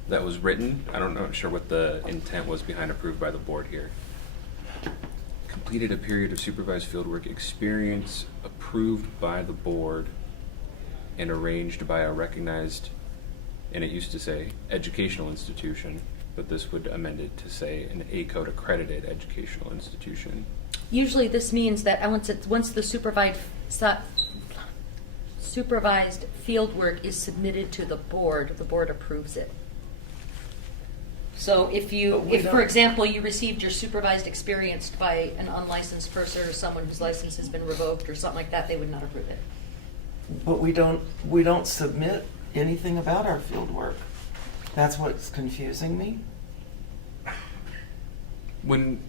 that was written. I'm not sure what the intent was behind approved by the board here. Completed a period of supervised fieldwork experience approved by the board and arranged by a recognized, and it used to say educational institution, but this would amend it to say an ACODE accredited educational institution. Usually this means that once the supervised field work is submitted to the board approves it. So if for example, you received your supervised experience by an unlicensed person or someone whose license has been revoked or something like that, they would not approve it. But we don't submit anything about our field work. That's what's confusing me. When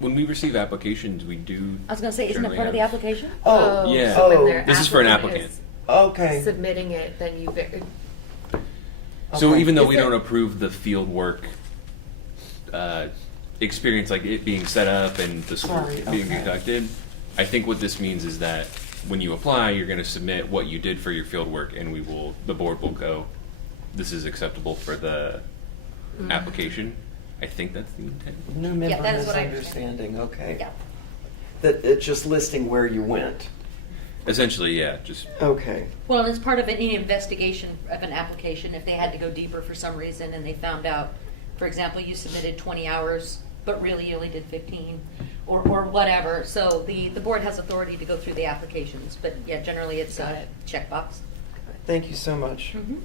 we receive applications, we do. I was going to say, isn't it generally part of the have- application? Oh, Yeah. So when Oh, their this is for an applicant applicant. Okay. is submitting it, then you So Okay. even though Is we there- don't approve the field work experience, like it being set up and the school Sorry, being okay. conducted, I think what this means is that when you apply, you're going to submit what you did for your field work, and the board will go, this is acceptable for the application. I think that's the intent. New member that is what I understand. misunderstanding, okay. Yeah. That it's just listing where you went. Essentially, yeah, just Okay. Well, it's part of any investigation of an application. If they had to go deeper for some reason and they found out, for example, you submitted 20 hours, but really you only did 15, or whatever. So the board has authority to go through the applications, but yeah, generally it's Got a it. checkbox. Thank you so much. Mm-hmm.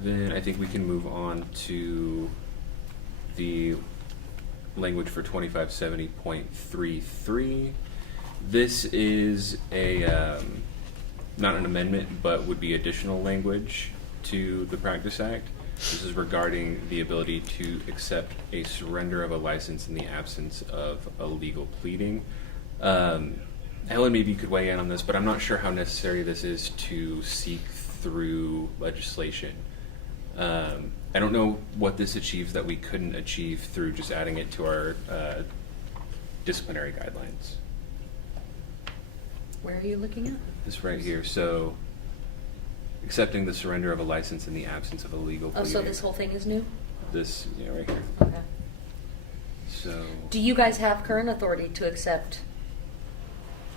then I think we can move on to the language for 2570.33. This is a not an amendment, but would be additional language to the Practice Act. This is regarding the ability to accept a surrender of a license in the absence of a legal pleading. Helen, maybe you could weigh in on this, but I'm not sure how necessary this is to seek through legislation. I don't know what this achieves that we couldn't achieve through just adding it to our disciplinary guidelines. Where are you looking at? This right here. So, accepting the surrender of a license in the absence of a legal plea. Oh, so this whole thing is new? This, yeah, right here. Okay. So. Do you guys have current authority to accept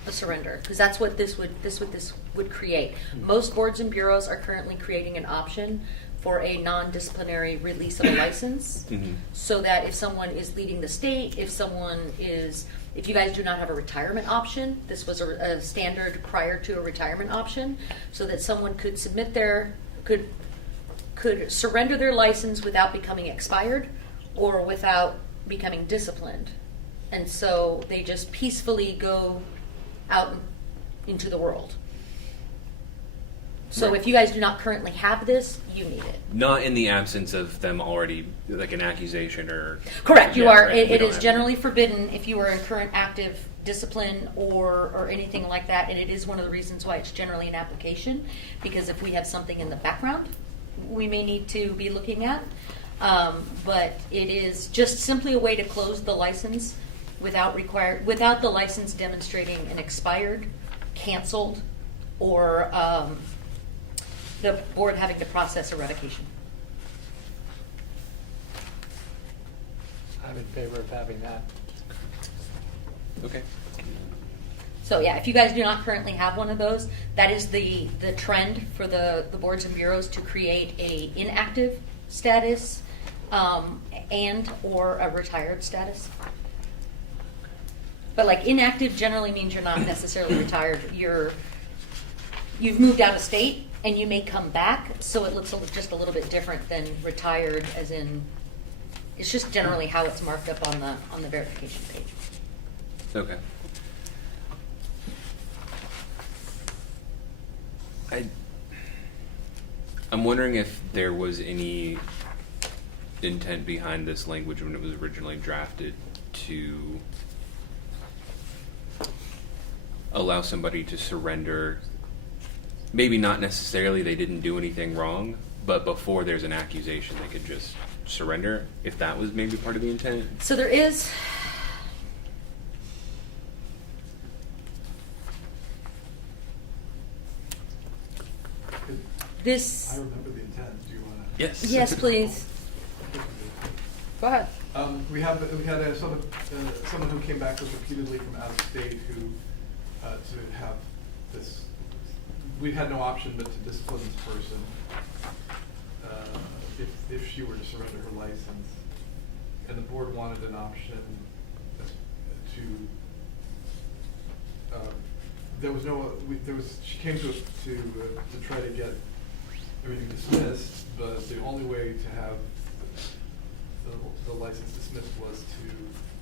a surrender? Because that's what this would create. Most boards and bureaus are currently creating an option for a non-disciplinary release of a license, Mhm. so that if someone is leaving the state, if you guys do not have a retirement option, this was a standard prior to a retirement option, so that someone could could surrender their license without becoming expired or without becoming disciplined. And so they just peacefully go out into the world. So Right. if you guys do not currently have this, you need it. Not in the absence of them already, like an accusation or. Correct, you Yeah, are, right, we it don't is have generally forbidden if you are in current active discipline or anything like that, and it is one of the reasons why it's generally an application, because if we have something in the background, we may need to be looking at. But it is just simply a way to close the license without the license demonstrating an expired, canceled, or the board having to process a revocation. I'm in favor of having that. Okay. So yeah, if you guys do not currently have one of those, that is the trend for the boards and bureaus to create a inactive status and or a retired status. But like inactive generally means you're not necessarily retired. You've moved out of state and you may come back, so it looks just a little bit different than retired, as in it's just generally how it's marked up on the verification page. Okay. I'm wondering if there was any intent behind this language when it was originally drafted to allow somebody to surrender, maybe not necessarily they didn't do anything wrong, but before there's an accusation they could just surrender, if that was maybe part of the intent. So there is, this, I remember the intent. Do you want to? Yes. yes, please. Go ahead. We had someone who came back to us repeatedly from out of state who, to have this, we had no option but to discipline this person if she were to surrender her license. And the board wanted an option she came to us to try to get everything dismissed, but the only way to have the license dismissed was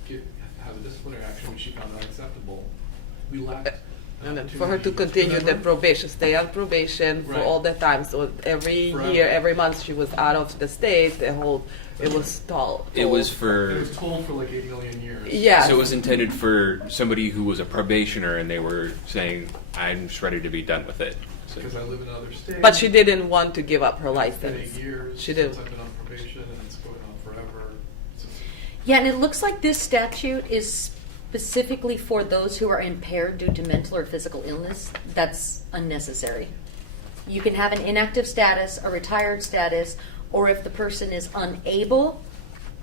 to have a disciplinary action, which she found unacceptable. We lacked. And then for her to continue the probation, stay on probation for Right. all the time. So every Forever. year, every month she was out of the state, it was stalled. It was It for. was told for like 8 million years. Yeah. So it was intended for somebody who was a probationer and they were saying, I'm just ready to be done with it. So, Because I live in another state. But she didn't want to give up her It's been license. 8 years She did. since I've been on probation, and it's going on forever. Yeah, and it looks like this statute is specifically for those who are impaired due to mental or physical illness. That's unnecessary. You can have an inactive status, a retired status, or if the person is unable,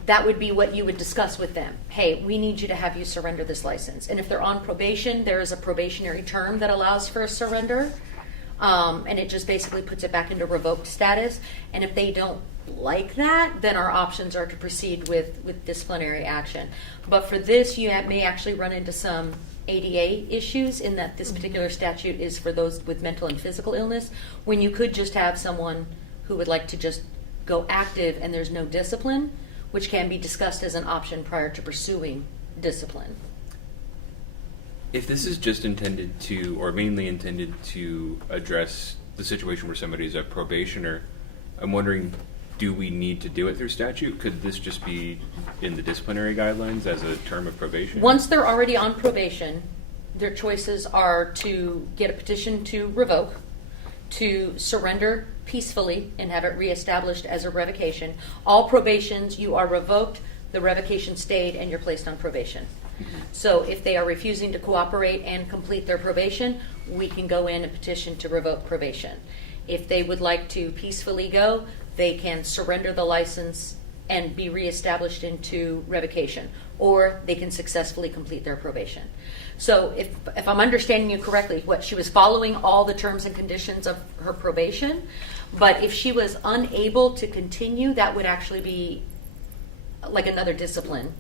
that would be what you would discuss with them. Hey, we need you to have you surrender this license. And if they're on probation, there is a probationary term that allows for a surrender. And it just basically puts it back into revoked status. And if they don't like that, then our options are to proceed with disciplinary action. But for this, you may actually run into some ADA issues in that this particular statute is for those with mental and physical illness, when you could just have someone who would like to just go active and there's no discipline, which can be discussed as an option prior to pursuing discipline. if this is just intended to, or mainly intended to address the situation where somebody is a probationer, I'm wondering, do we need to do it through statute? Could this just be in the disciplinary guidelines as a term of probation? Once they're already on probation, their choices are to get a petition to revoke, to surrender peacefully and have it reestablished as a revocation. All probations, you are revoked, the revocation stayed, and you're placed on probation. So if they are refusing to cooperate and complete their probation, we can go in and petition to revoke probation. If they would like to peacefully go, they can surrender the license and be reestablished into revocation, or they can successfully complete their probation. So if I'm understanding you correctly, what she was following all the terms and conditions of her probation, but if she was unable to continue, that would actually be like another discipline,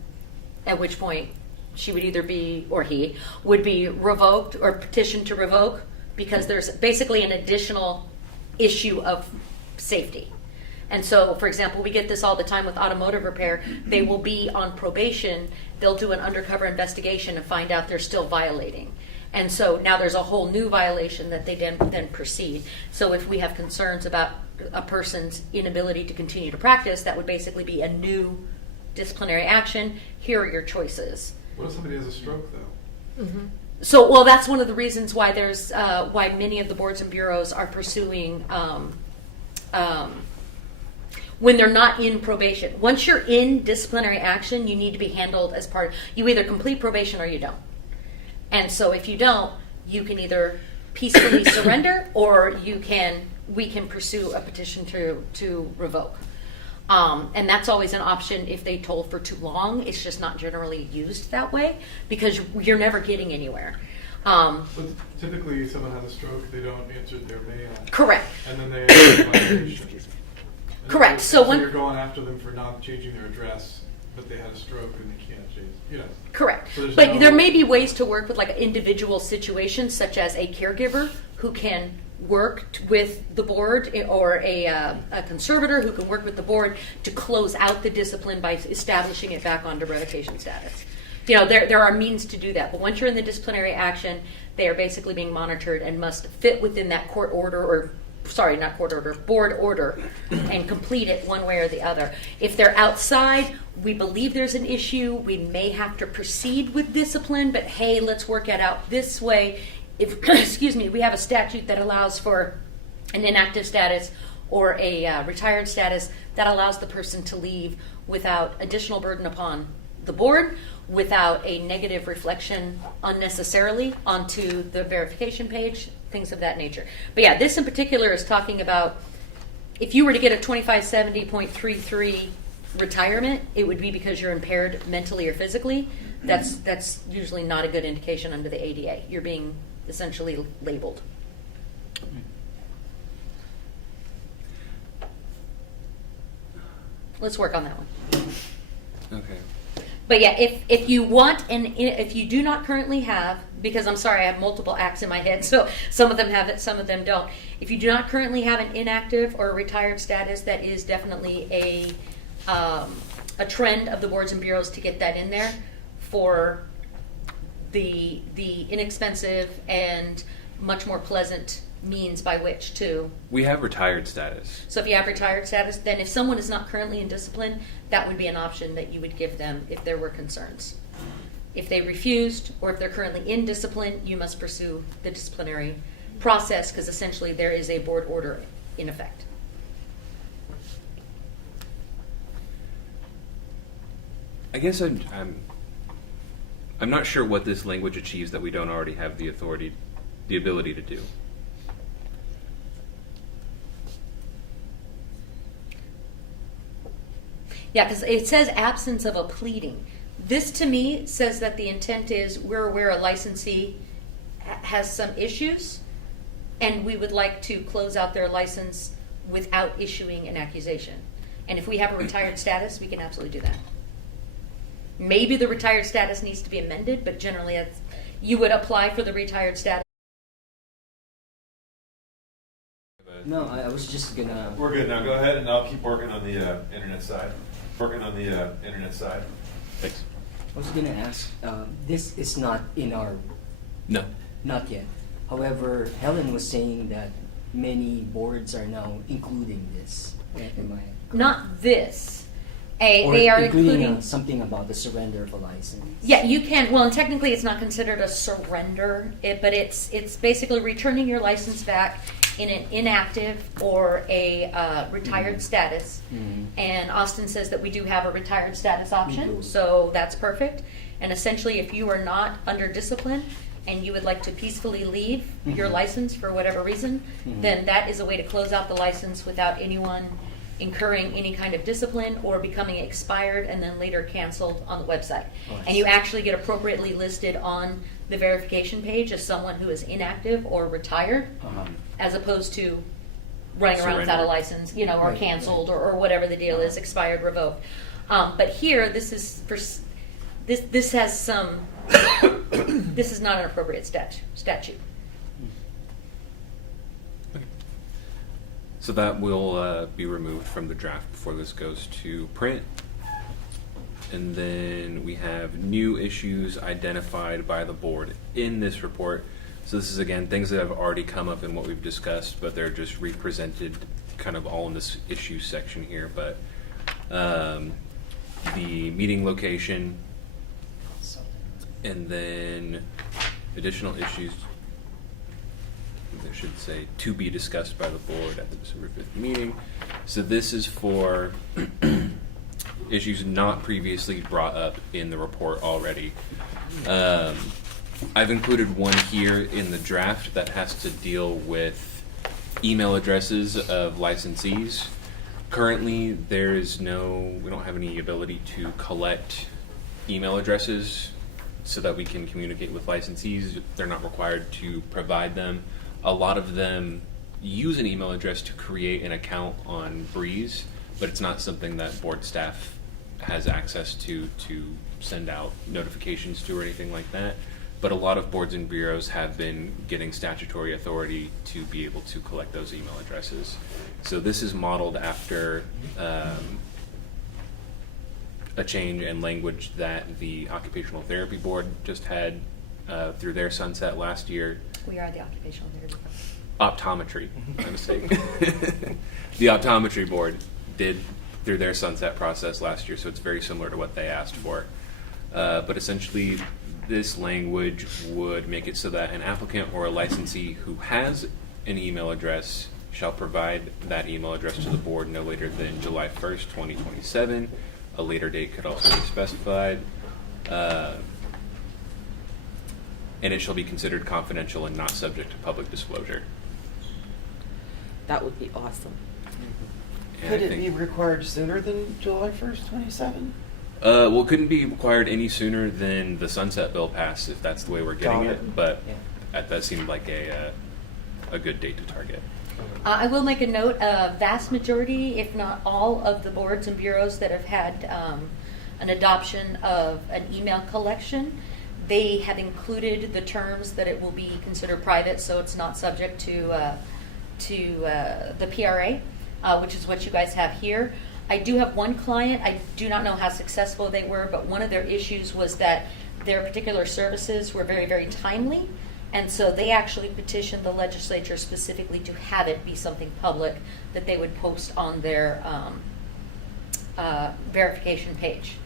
at which point she would either be, or he, would be revoked or petitioned to revoke, because there's basically an additional issue of safety. And so, for example, we get this all the time with automotive repair. They will be on probation. They'll do an undercover investigation and find out they're still violating. And so now there's a whole new violation that they then proceed. So if we have concerns about a person's inability to continue to practice, that would basically be a new disciplinary action. Here are your choices. What if somebody has a stroke, though? Mm-hmm. So, well, that's one of the reasons why there's why many of the boards and bureaus are pursuing when they're not in probation. Once you're in disciplinary action, you need to be handled as part. You either complete probation or you don't. And so, if you don't, you can either peacefully surrender, or we can pursue a petition to revoke. And that's always an option if they toll for too long. It's just not generally used that way because you're never getting anywhere. But typically, if someone has a stroke, they don't answer their mail. Correct. And then they have a violation. And Correct. So when you're going after them for not changing their address, but they had a stroke and they can't change, Correct. So there's But no- there may be ways to work with like individual situations, such as a caregiver who can work with the board, or a conservator who can work with the board to close out the discipline by establishing it back onto revocation status. There are means to do that. But once you're in the disciplinary action, they are basically being monitored and must fit within that board order, and complete it one way or the other. If they're outside, we believe there's an issue, we may have to proceed with discipline, but hey, let's work it out this way. If, excuse me, we have a statute that allows for an inactive status or a retired status that allows the person to leave without additional burden upon the board, without a negative reflection unnecessarily onto the verification page, things of that nature. But yeah, this in particular is talking about if you were to get a 2570.33 retirement, it would be because you're impaired mentally or physically. That's usually not a good indication under the ADA. You're being essentially labeled. Let's work on that one. Okay. But yeah, if you want if you do not currently have, because I'm sorry, I have multiple acts in my head, so some of them have it, some of them don't. If you do not currently have an inactive or a retired status, that is definitely a trend of the boards and bureaus to get that in there for the inexpensive and much more pleasant means by which to. We have retired status. So if you have retired status, then if someone is not currently in discipline, that would be an option that you would give them if there were concerns. If they refused, or if they're currently in discipline, you must pursue the disciplinary process, because essentially there is a board order in effect. I guess I'm not sure what this language achieves that we don't already have the ability to do. Yeah, because it says absence of a pleading. This to me says that the intent is we're aware a licensee has some issues, and we would like to close out their license without issuing an accusation. And if we have a retired status, we can absolutely do that. Maybe the retired status needs to be amended, but generally you would apply for the retired status. No, I was just gonna. We're good now. Go ahead, and I'll keep working on the internet side. Thanks. I was gonna ask. This is not in our. No. Not yet. However, Helen was saying that many boards are now including this. Am I? Not this. Or They are including including. something about the surrender of a license. Yeah, you can. Well, and technically, it's not considered a surrender, but it's basically returning your license back in an inactive or a retired status. And Austin says that we do have a retired status option, so that's perfect. And essentially, if you are not under discipline and you would like to peacefully leave your license for whatever reason, then that is a way to close out the license without anyone incurring any kind of discipline or becoming expired and then later canceled on the website. And you actually get appropriately listed on the verification page as someone who is inactive or retired, as opposed to running around without a license, you know, or canceled or whatever the deal is, expired, revoked. But here, this is for this has some. This is not an appropriate statute. So that will be removed from the draft before this goes to print. And then we have new issues identified by the board in this report. So this is, again, things that have already come up in what we've discussed, but they're just represented kind of all in this issue section here. But the meeting location, and then additional issues, I should say, to be discussed by the board at the December 5th meeting. So this is for issues not previously brought up in the report already. I've included one here in the draft that has to deal with email addresses of licensees. Currently, we don't have any ability to collect email addresses so that we can communicate with licensees. They're not required to provide them. A lot of them use an email address to create an account on Breeze, but it's not something that board staff has access to send out notifications to or anything like that. But a lot of boards and bureaus have been getting statutory authority to be able to collect those email addresses. So this is modeled after a change in language that the Occupational Therapy Board just had through their sunset last year. We are the occupational therapy. Optometry, my mistake. The Optometry Board did through their sunset process last year, so it's very similar to what they asked for. But essentially, this language would make it so that an applicant or a licensee who has an email address shall provide that email address to the board no later than July 1st, 2027. A later date could also be specified. And it shall be considered confidential and not subject to public disclosure. That would be awesome. And Could I it think- be required sooner than July 1st, 27? Well, it couldn't be required any sooner than the sunset bill passed, if that's the way we're getting Got it. it. But that seemed like a good date to target. I will make a note, a vast majority, if not all, of the boards and bureaus that have had an adoption of an email collection, they have included the terms that it will be considered private, so it's not subject to the PRA, which is what you guys have here. I do have one client, I do not know how successful they were, but one of their issues was that their particular services were very, very timely. And so they actually petitioned the legislature specifically to have it be something public that they would post on their verification page.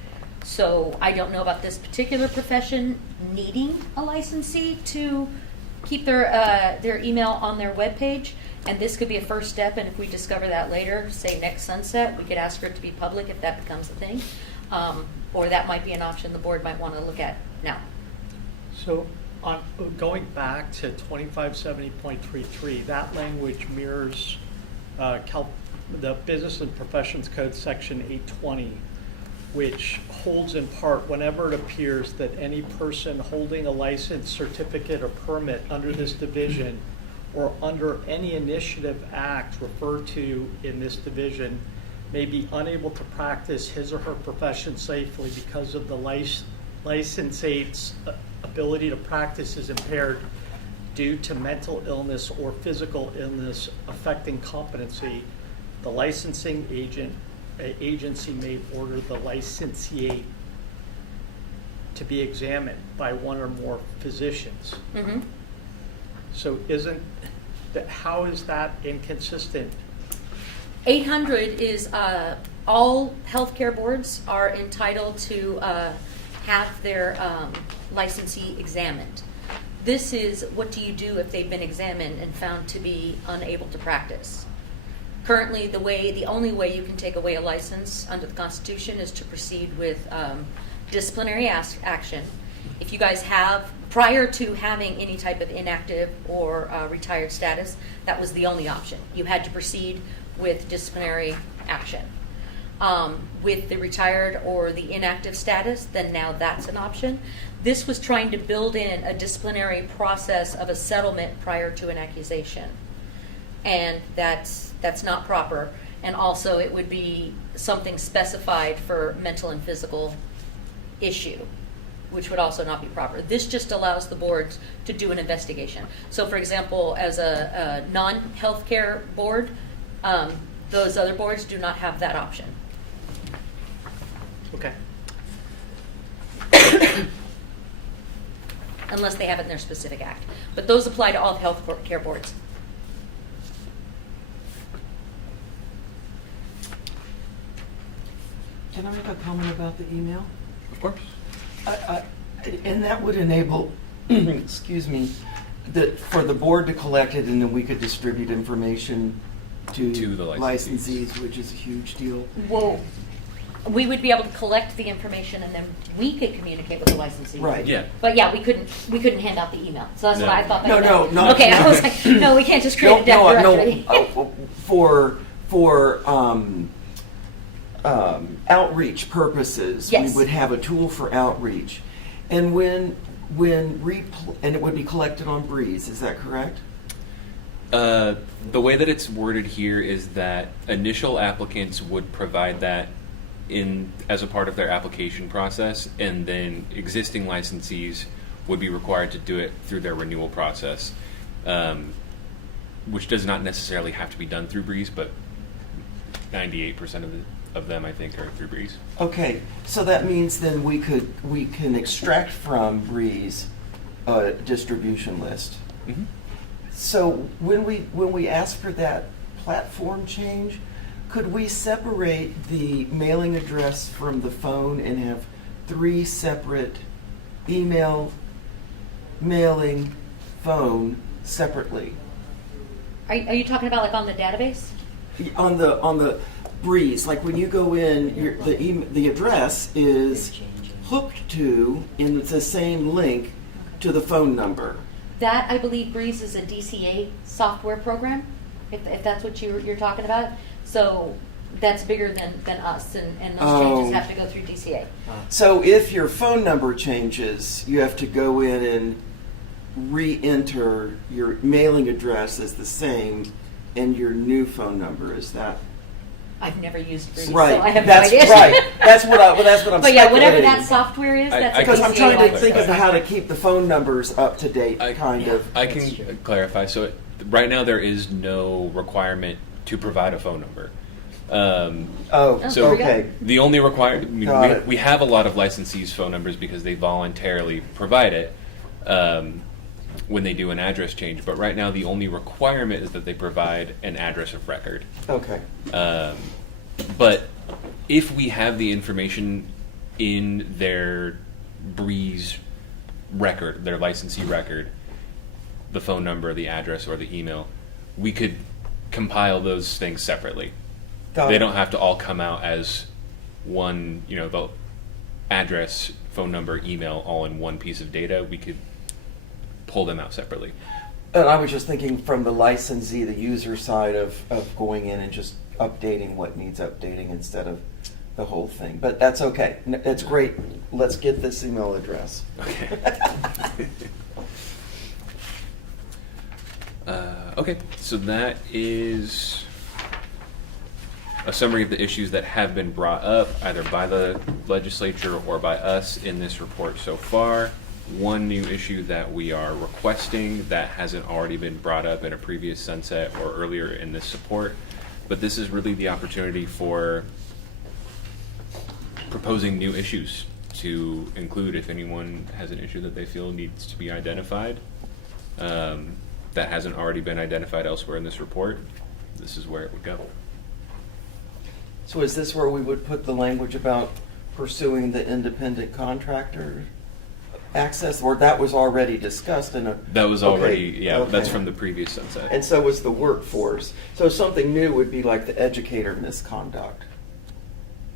So I don't know about this particular profession needing a licensee to keep their email on their webpage. And this could be a first step, and if we discover that later, say next sunset, we could ask for it to be public if that becomes a thing. Or that might be an option the board might want to look at now. So going back to 2570.33, that language mirrors the Business and Professions Code Section 820, which holds in part whenever it appears that any person holding a license, certificate, or permit under this division or under any initiative act referred to in this division may be unable to practice his or her profession safely because of the licensee's ability to practice is impaired due to mental illness or physical illness affecting competency. The licensing agency may order the licensee to be examined by one or more physicians. Mm-hmm. So how is that inconsistent? 800 is all healthcare boards are entitled to have their licensee examined. This is, what do you do if they've been examined and found to be unable to practice? Currently, the only way you can take away a license under the Constitution is to proceed with disciplinary action. If you guys have, prior to having any type of inactive or retired status, that was the only option. You had to proceed with disciplinary action. With the retired or the inactive status, then now that's an option. This was trying to build in a disciplinary process of a settlement prior to an accusation. And that's not proper. And also it would be something specified for mental and physical issue, which would also not be proper. This just allows the boards to do an investigation. So for example, as a non-healthcare board, those other boards do not have that option. Okay. Unless they have it in their specific act. But those apply to all health care boards. Can I make a comment about the email? Of course. And that would enable, excuse me, for the board to collect it and then we could distribute information to To the licensees, which is a huge deal. Well, we would be able to collect the information and then we could communicate with the licensee. Right. Yeah. But yeah, we couldn't hand out the email. So that's No. what I thought. No, that no, meant. not- Okay, I was like, no, we can't just create a dev directory. For outreach purposes, Yes. we would have a tool for outreach. And and it would be collected on Breeze, is that correct? The way that it's worded here is that initial applicants would provide that as a part of their application process, and then existing licensees would be required to do it through their renewal process, which does not necessarily have to be done through Breeze, but 98% of them, I think, are through Breeze. Okay, so that means then we can extract from Breeze a distribution list. Mm-hmm. So when we ask for that platform change, could we separate the mailing address from the phone and have 3 separate email, mailing, phone separately? Are you talking about like on the database? On the Breeze, like when you go in, the address is hooked to, and it's the same link to the phone number. That, I believe, Breeze is a DCA software program, if that's what you're talking about. So that's bigger than us, and those changes have to go through DCA. So if your phone number changes, you have to go in and re-enter your mailing address as the same and your new phone number. Is that I've never used Breeze, right? so I have That's no idea. right. That's what I'm. But yeah, whatever speculating. that software is, that's a Because I'm DCA trying to license. think of how to keep the phone numbers up to date, kind of. I can clarify. So right now there is no requirement to provide a phone number. So there we go. okay. The only required, Got it. we have a lot of licensees' phone numbers because they voluntarily provide it when they do an address change. But right now the only requirement is that they provide an address of record. Okay. But if we have the information in their Breeze record, their licensee record, the phone number, the address, or the email, we could compile those things separately. Got They it. don't have to all come out as one, the address, phone number, email, all in one piece of data. We could pull them out separately. And I was just thinking from the licensee, the user side of going in and just updating what needs updating instead of the whole thing. But that's okay. It's great. Let's get this email address. Okay. Okay, so that is a summary of the issues that have been brought up either by the legislature or by us in this report so far. One new issue that we are requesting that hasn't already been brought up in a previous sunset or earlier in this support, but this is really the opportunity for proposing new issues to include if anyone has an issue that they feel needs to be identified that hasn't already been identified elsewhere in this report. This is where it would go. So is this where we would put the language about pursuing the independent contractor access, or that was already discussed in a? That was Okay, already, yeah, that's okay. from the previous sunset. And so was the workforce. So something new would be like the educator misconduct.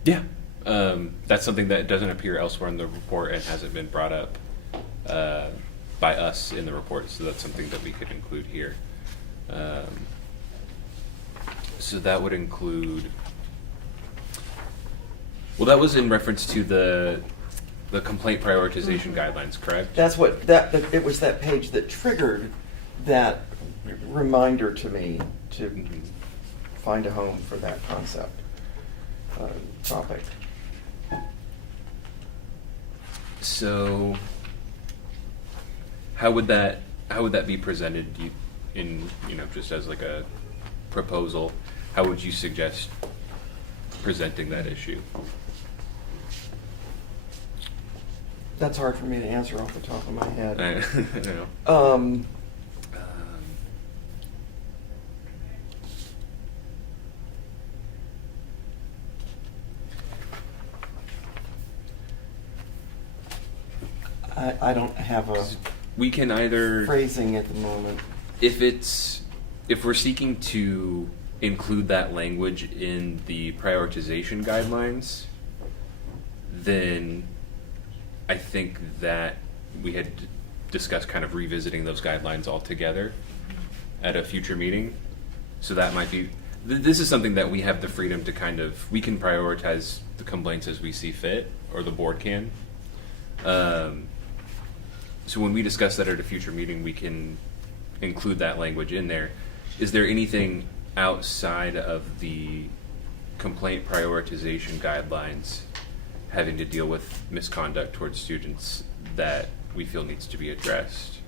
Yeah, that's something that doesn't appear elsewhere in the report and hasn't been brought up by us in the report, so that's something that we could include here. So that would include, well, that was in reference to the complaint prioritization guidelines, correct? That's what, it was that page that triggered that reminder to me to Mhm. find a home for that concept, topic. So, how would that be presented in, just as like a proposal? How would you suggest presenting that issue? That's hard for me to answer off the top of my head. I know. I don't have a We can either, phrasing at the moment. if we're seeking to include that language in the prioritization guidelines, then I think that we had discussed kind of revisiting those guidelines altogether at a future meeting. So that might be, this is something that we have the freedom to kind of, we can prioritize the complaints as we see fit, or the board can. So when we discuss that at a future meeting, we can include that language in there. Is there anything outside of the complaint prioritization guidelines having to deal with misconduct towards students that we feel needs to be addressed?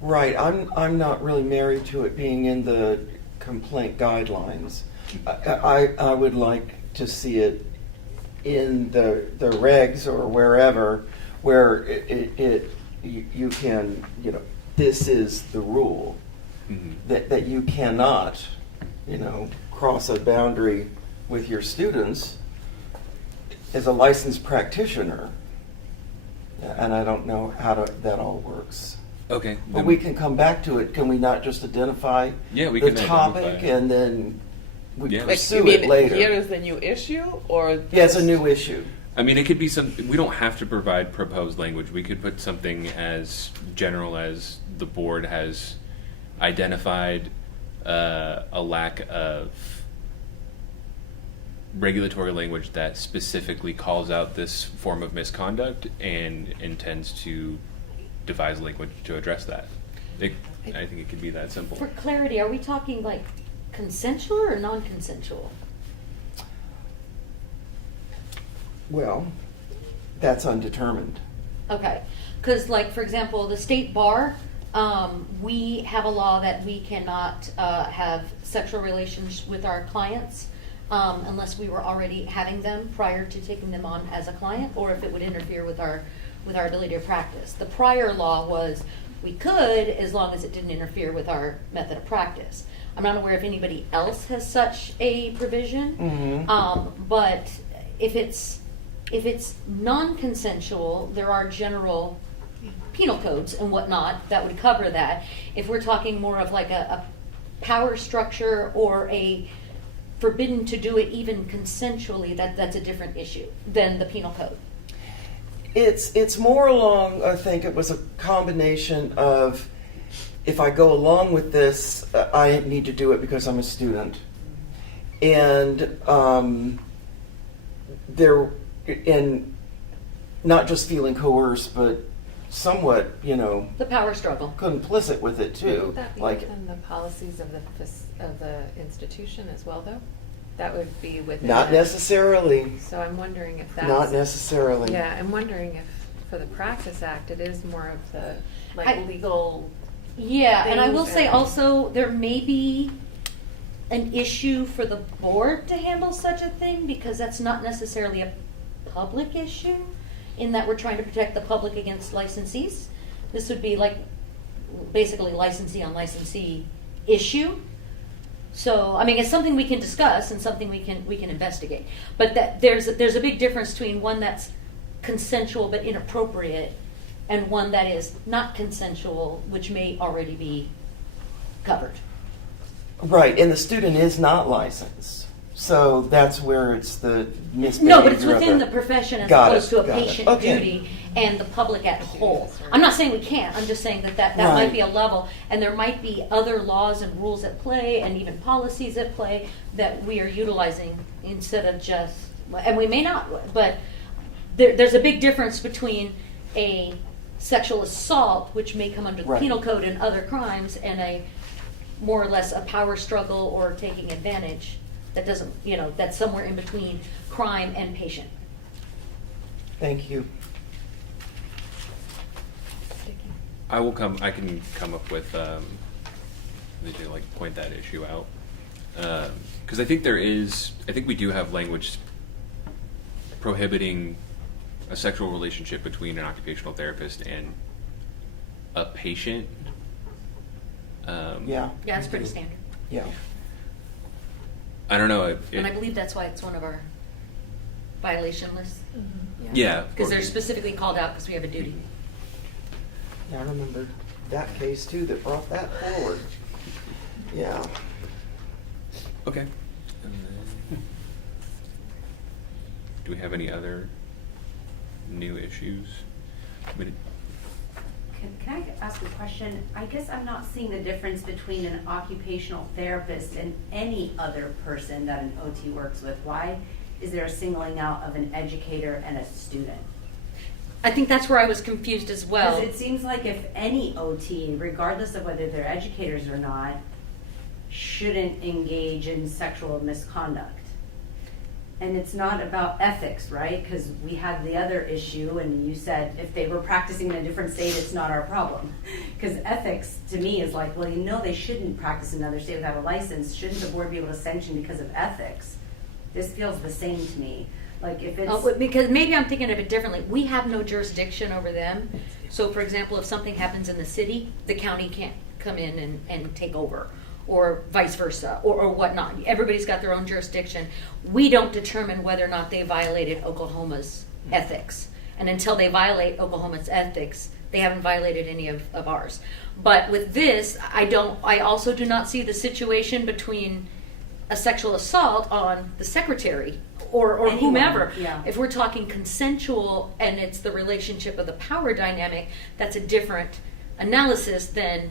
Right, I'm not really married to it being in the complaint guidelines. I would like to see it in the regs or wherever, where you can, this is the rule, that you cannot, cross a boundary with your students as a licensed practitioner. And I don't know how that all works. Okay. But then we can come back to it. Can we not just identify Yeah, we the can topic identify. and then we Yeah. Like, pursue you mean it later? here is the new issue, or? Yeah, it's a new issue. I mean, it could be we don't have to provide proposed language. We could put something as general as the board has identified a lack of regulatory language that specifically calls out this form of misconduct and intends to devise language to address that. I think it could be that simple. For clarity, are we talking like consensual or non-consensual? Well, that's undetermined. Okay, because like, for example, the state bar, we have a law that we cannot have sexual relations with our clients unless we were already having them prior to taking them on as a client, or if it would interfere with our ability to practice. The prior law was we could, as long as it didn't interfere with our method of practice. I'm not aware if anybody else has such a provision, but if it's non-consensual, there are general penal codes and whatnot that would cover that. If we're talking more of like a power structure or a forbidden to do it even consensually, that's a different issue than the penal code. It's more along, I think it was a combination of, if I go along with this, I need to do it because I'm a student. And not just feeling coerced, but somewhat, The power struggle. complicit with it too. Would that be Like, within the policies of the institution as well, though? That would be within. not the- necessarily, So I'm wondering if that's. not necessarily. Yeah, I'm wondering if for the Practice Act, it is more of the I- legal. Yeah, and I will things say and- also, there may be an issue for the board to handle such a thing, because that's not necessarily a public issue, in that we're trying to protect the public against licensees. This would be like, basically licensee on licensee issue. So, I mean, it's something we can discuss and something we can investigate. But that there's a big difference between one that's consensual but inappropriate and one that is not consensual, which may already be covered. Right, and the student is not licensed, so that's where it's the misbehavior. No, but it's within of the profession as Got it, opposed to a got it. patient Okay. duty and the public at whole. I'm not saying we can't, I'm just saying that might Right. be a level, and there might be other laws and rules at play, and even policies at play, that we are utilizing instead of just, and we may not, but there's a big difference between a sexual assault, which may come under the Right. penal code and other crimes, and a more or less a power struggle or taking advantage that doesn't, that's somewhere in between crime and patient. Thank you. I can come up with, maybe like point that issue out. Because I think we do have language prohibiting a sexual relationship between an occupational therapist and a patient. Yeah, Yeah, that's pretty standard. yeah. I don't know. And I believe that's why it's one of our violation lists. Yeah. Because they're specifically called out because we have a duty. Yeah, I remember that case too that brought that forward. Yeah. Okay. And then, do we have any other new issues? I mean, Can I ask a question? I guess I'm not seeing the difference between an occupational therapist and any other person that an OT works with. Why is there a singling out of an educator and a student? I think that's where I was confused as well. Because it seems like if any OT, regardless of whether they're educators or not, shouldn't engage in sexual misconduct. And it's not about ethics, right? Because we had the other issue, and you said if they were practicing in a different state, it's not our problem. Because ethics, to me, is like, well, they shouldn't practice in another state without a license. Shouldn't the board be able to sanction because of ethics? This feels the same to me. Like if it's... Oh, because maybe I'm thinking of it differently. We have no jurisdiction over them. So, for example, if something happens in the city, the county can't come in and take over, or vice versa, or whatnot. Everybody's got their own jurisdiction. We don't determine whether or not they violated Oklahoma's ethics. And until they violate Oklahoma's ethics, they haven't violated any of ours. But with this, I also do not see the situation between a sexual assault on the secretary or Anyone, whomever. yeah. If we're talking consensual and it's the relationship of the power dynamic, that's a different analysis than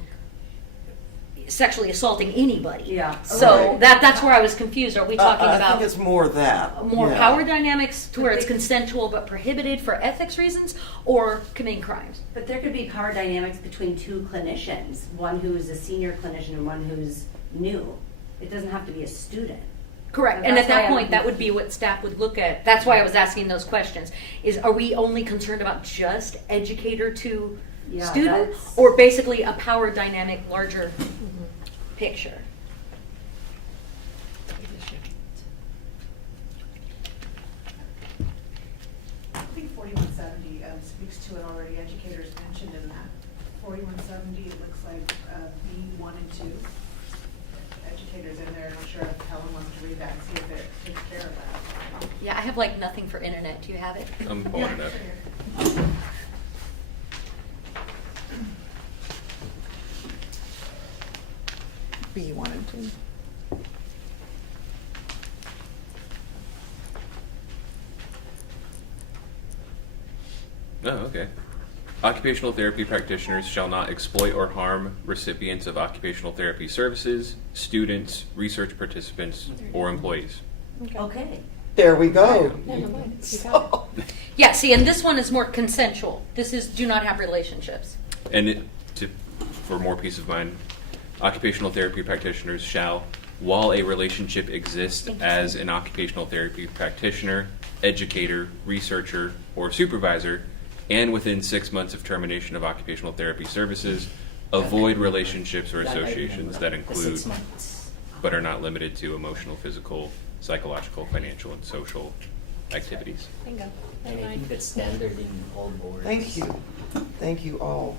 sexually assaulting anybody. Yeah. So Okay. that's where I was confused. Are we talking I about think it's more that. more yeah. power dynamics to where it's But they- consensual but prohibited for ethics reasons, or committing crimes? But there could be power dynamics between two clinicians, one who's a senior clinician and one who's new. It doesn't have to be a student. Correct. And And at that's why that I'm- point, that would be what staff would look at. That's why I was asking those questions. Are we only concerned about just educator to Yeah, student, that's- or basically a power dynamic larger picture? I think 4170 speaks to it already, educators mentioned in that. 4170, it looks like B1 and 2. Educators in there, I'm sure if Helen wants to read that and see if it takes care of that. Yeah, I have like nothing for internet. Do you have it? I'm pulling it up. B one and two. Oh, okay. Occupational therapy practitioners shall not exploit or harm recipients of occupational therapy services, students, research participants, or employees. Okay. There we go. Never mind. You got it. Yeah, see, and this one is more consensual. This is do not have relationships. And for more peace of mind, occupational therapy practitioners shall, while a relationship exists as an occupational therapy practitioner, educator, researcher, or supervisor, and within 6 months of termination of occupational therapy services, avoid relationships or associations that include, but are not limited to, emotional, physical, psychological, financial, and social activities. Bingo. And I think that's standard in all boards. Thank you. Thank you all.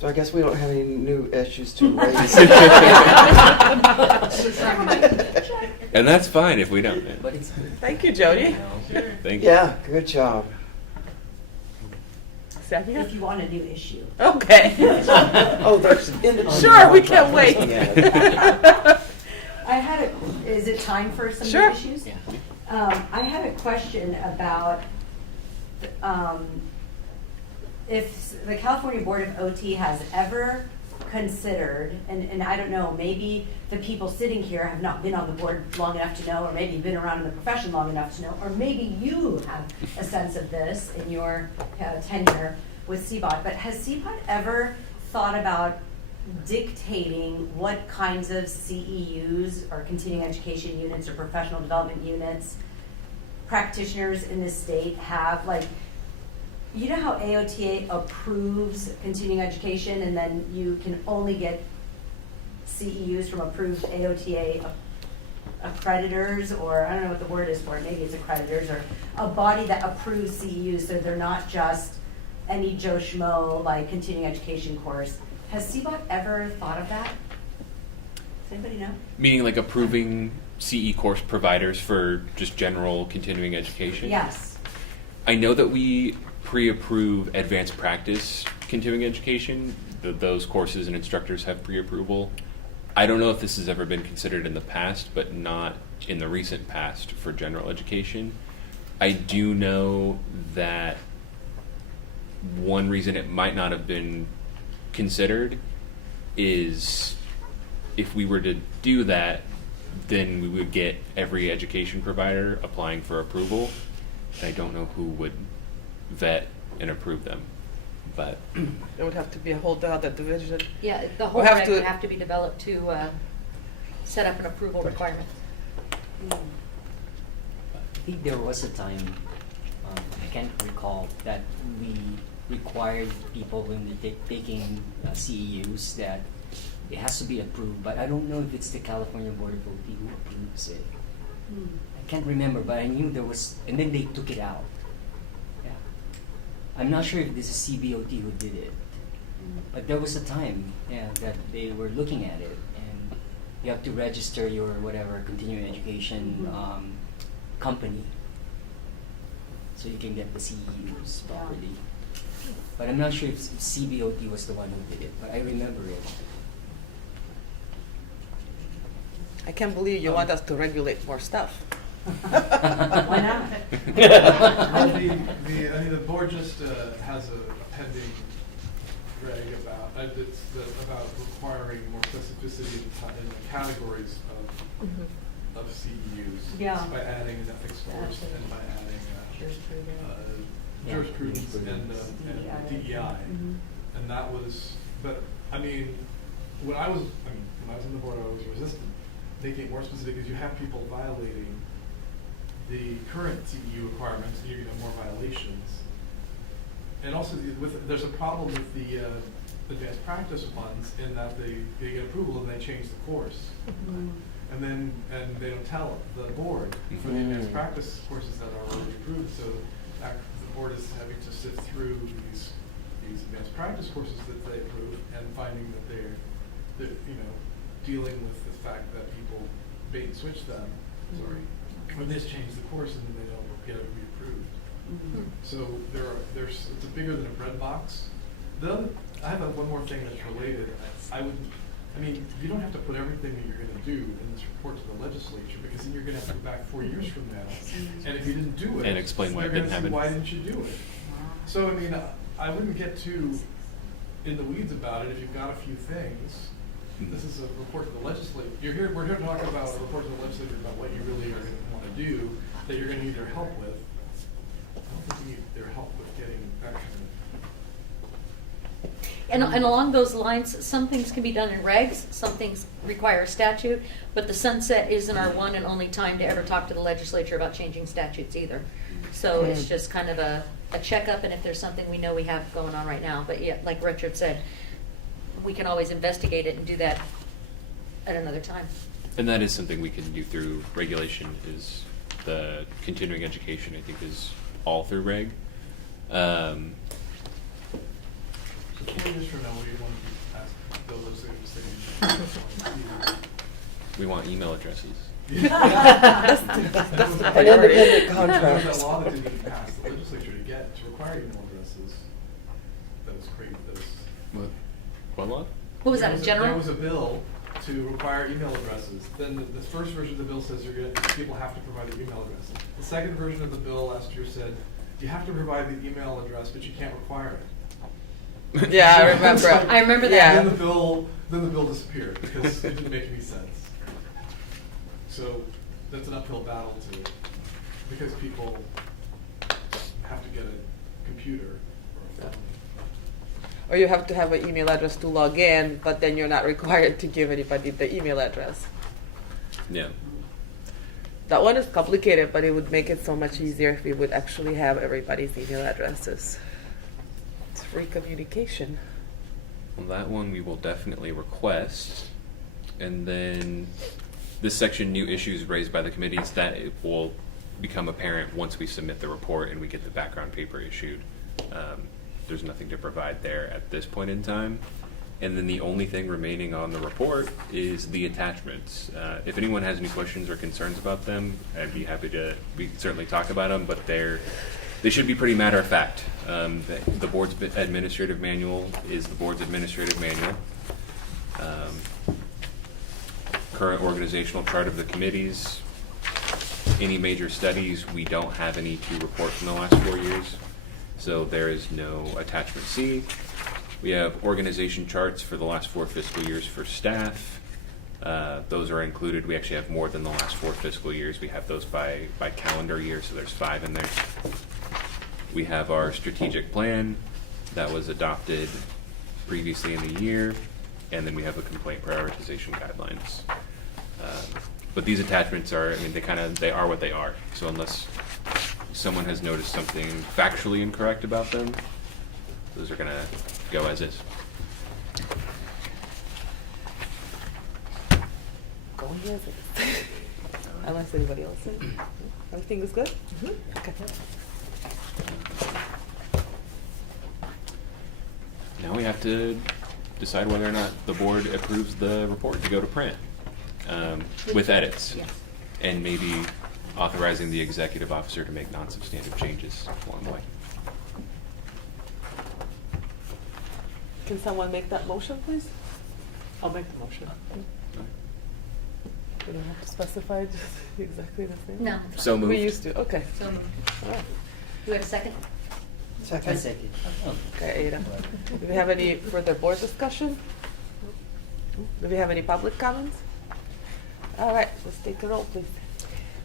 So I guess we don't have any new issues to raise. And that's fine if we don't. But it's good. Thank you, Jody. You know? Thank you. Yeah, good job. Sanya? if you want a new issue. Okay. Oh, there's independent Sure, we contract. can't wait. I had is it time for some Sure. new issues? Yeah. I had a question about if the California Board of OT has ever considered, and I don't know, maybe the people sitting here have not been on the board long enough to know, or maybe been around in the profession long enough to know, or maybe you have a sense of this in your tenure with CBOT, but has CBOT ever thought about dictating what kinds of CEUs or continuing education units or professional development units practitioners in the state have? Like, you know how AOTA approves continuing education and then you can only get CEUs from approved AOTA accreditors, or I don't know what the word is for it, maybe it's accreditors, or a body that approves CEUs so they're not just any Joe Schmo like continuing education course. Has CBOT ever thought of that? Does anybody know? Meaning like approving CE course providers for just general continuing education? Yes. I know that we pre-approve advanced practice continuing education. Those courses and instructors have pre-approval. I don't know if this has ever been considered in the past, but not in the recent past for general education. I do know that one reason it might not have been considered is if we were to do that, then we would get every education provider applying for approval. And I don't know who would vet and approve them, but It would have to be a whole other division. Yeah, the whole We'll have reg to- would have to be developed to set up an approval requirement. I think there was a time, I can't recall, that we required people when they're taking CEUs that it has to be approved, but I don't know if it's the California Board of OT who approves it. I can't remember, but I knew there was, and then they took it out. Yeah. I'm not sure if this is CBOT who did it, but there was a time, yeah, that they were looking at it, and you have to register your whatever continuing education company, so you can get the CEUs properly. But I'm not sure if CBOT was the one who did it, but I remember it. I can't believe you want us to regulate more stuff. Why not? Well, I mean, the board just has a pending reg about, about requiring more specificity in the categories of CEUs. Yeah. By adding an ethics course and by adding jurisprudence and DEI. And that was, but, I mean, when I was on the board, I was resistant. Making it more specific because you have people violating the current CEU requirements, and you're going to have more violations. And also, there's a problem with the advanced practice ones in that they get approval and they change the course, and they don't tell the board for the advanced practice courses that are already approved. So the board is having to sift through these advanced practice courses that they approve and finding that they're dealing with the fact that people bait and switch them, or they just change the course and then they don't get it reapproved. So there's it's bigger than a bread box. I have one more thing that's related. I mean, you don't have to put everything that you're going to do in this report to the legislature, because then you're going to have to go back 4 years from now, and if you didn't do it, And explain why it they're didn't gonna say, happen. why didn't you do it? So I mean, I wouldn't get too in the weeds about it. If you've got a few things. This is a report to the legislature. We're here to talk about a report to the legislature about what you really are going to want to do, that you're going to need their help with. I don't think you need their help with getting action. And along those lines, some things can be done in regs, some things require a statute, but the sunset isn't our one and only time to ever talk to the legislature about changing statutes either. So it's just kind of a checkup, and if there's something we know we have going on right now. But yeah, like Richard said, we can always investigate it and do that at another time. And that is something we can do through regulation, is the continuing education, I think, is all through reg. So 4 years from now, what do you want to ask the legislature to say? We want email addresses. That's the An priority. independent There was contract. that law that didn't even pass the legislature to require email addresses. that was great, that was. What law? What was that, a general? There was a bill to require email addresses. Then the first version of the bill says people have to provide their email address. The second version of the bill last year said, you have to provide the email address, but you can't require it. Yeah, I remember. I remember that. Yeah. Then the bill disappeared because it didn't make any sense. So that's an uphill battle because people have to get a computer or a phone. Or you have to have an email address to log in, but then you're not required to give anybody the email address. Yeah. That one is complicated, but it would make it so much easier if we would actually have everybody's email addresses. It's free communication. Well, that one we will definitely request. And then this section, new issues raised by the committees, that it will become apparent once we submit the report and we get the background paper issued. There's nothing to provide there at this point in time. And then the only thing remaining on the report is the attachments. If anyone has any questions or concerns about them, I'd be happy to certainly talk about them, but they should be pretty matter of fact. The board's administrative manual is the board's administrative manual. Current organizational chart of the committees. Any major studies, we don't have any to report from the last 4 years. So there is no attachment C. We have organization charts for the last 4 fiscal years for staff. Those are included. We actually have more than the last 4 fiscal years. We have those by calendar year, so there's 5 in there. We have our strategic plan that was adopted previously in the year, and then we have the complaint prioritization guidelines. But these attachments are, I mean, they are what they are. So unless someone has noticed something factually incorrect about them, those are gonna go as is. Going as is. Unless anybody else says. Everything is good? Okay. Now we have to decide whether or not the board approves the report to go to print with edits. Yes. And maybe authorizing the executive officer to make non-substantive changes along the way. Can someone make that motion, please? I'll make the motion. We don't have to specify just exactly the same? No. So moved. We used to, okay. So, All right. you have a second? Second. Okay, Ada. Do we have any further board discussion? Do we have any public comments? All right, let's take a roll, please.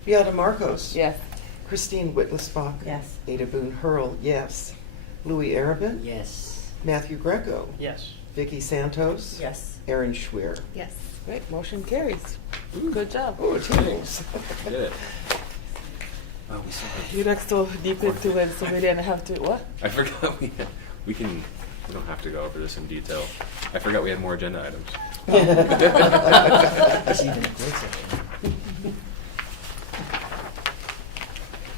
Beata Marcos. Yes. Christine Whittlesbach. Yes. Ada Boone Hurl, yes. Louis Arabin. Yes. Matthew Greco. Yes. Vicky Santos. Yes. Aaron Schwer. Yes. Great, motion carries. Good job. Oh, teams. Did it. Oh, we still have. You're not so deep into it, so we didn't have to, what? I forgot we don't have to go over this in detail. I forgot we had more agenda items. It's even a closer.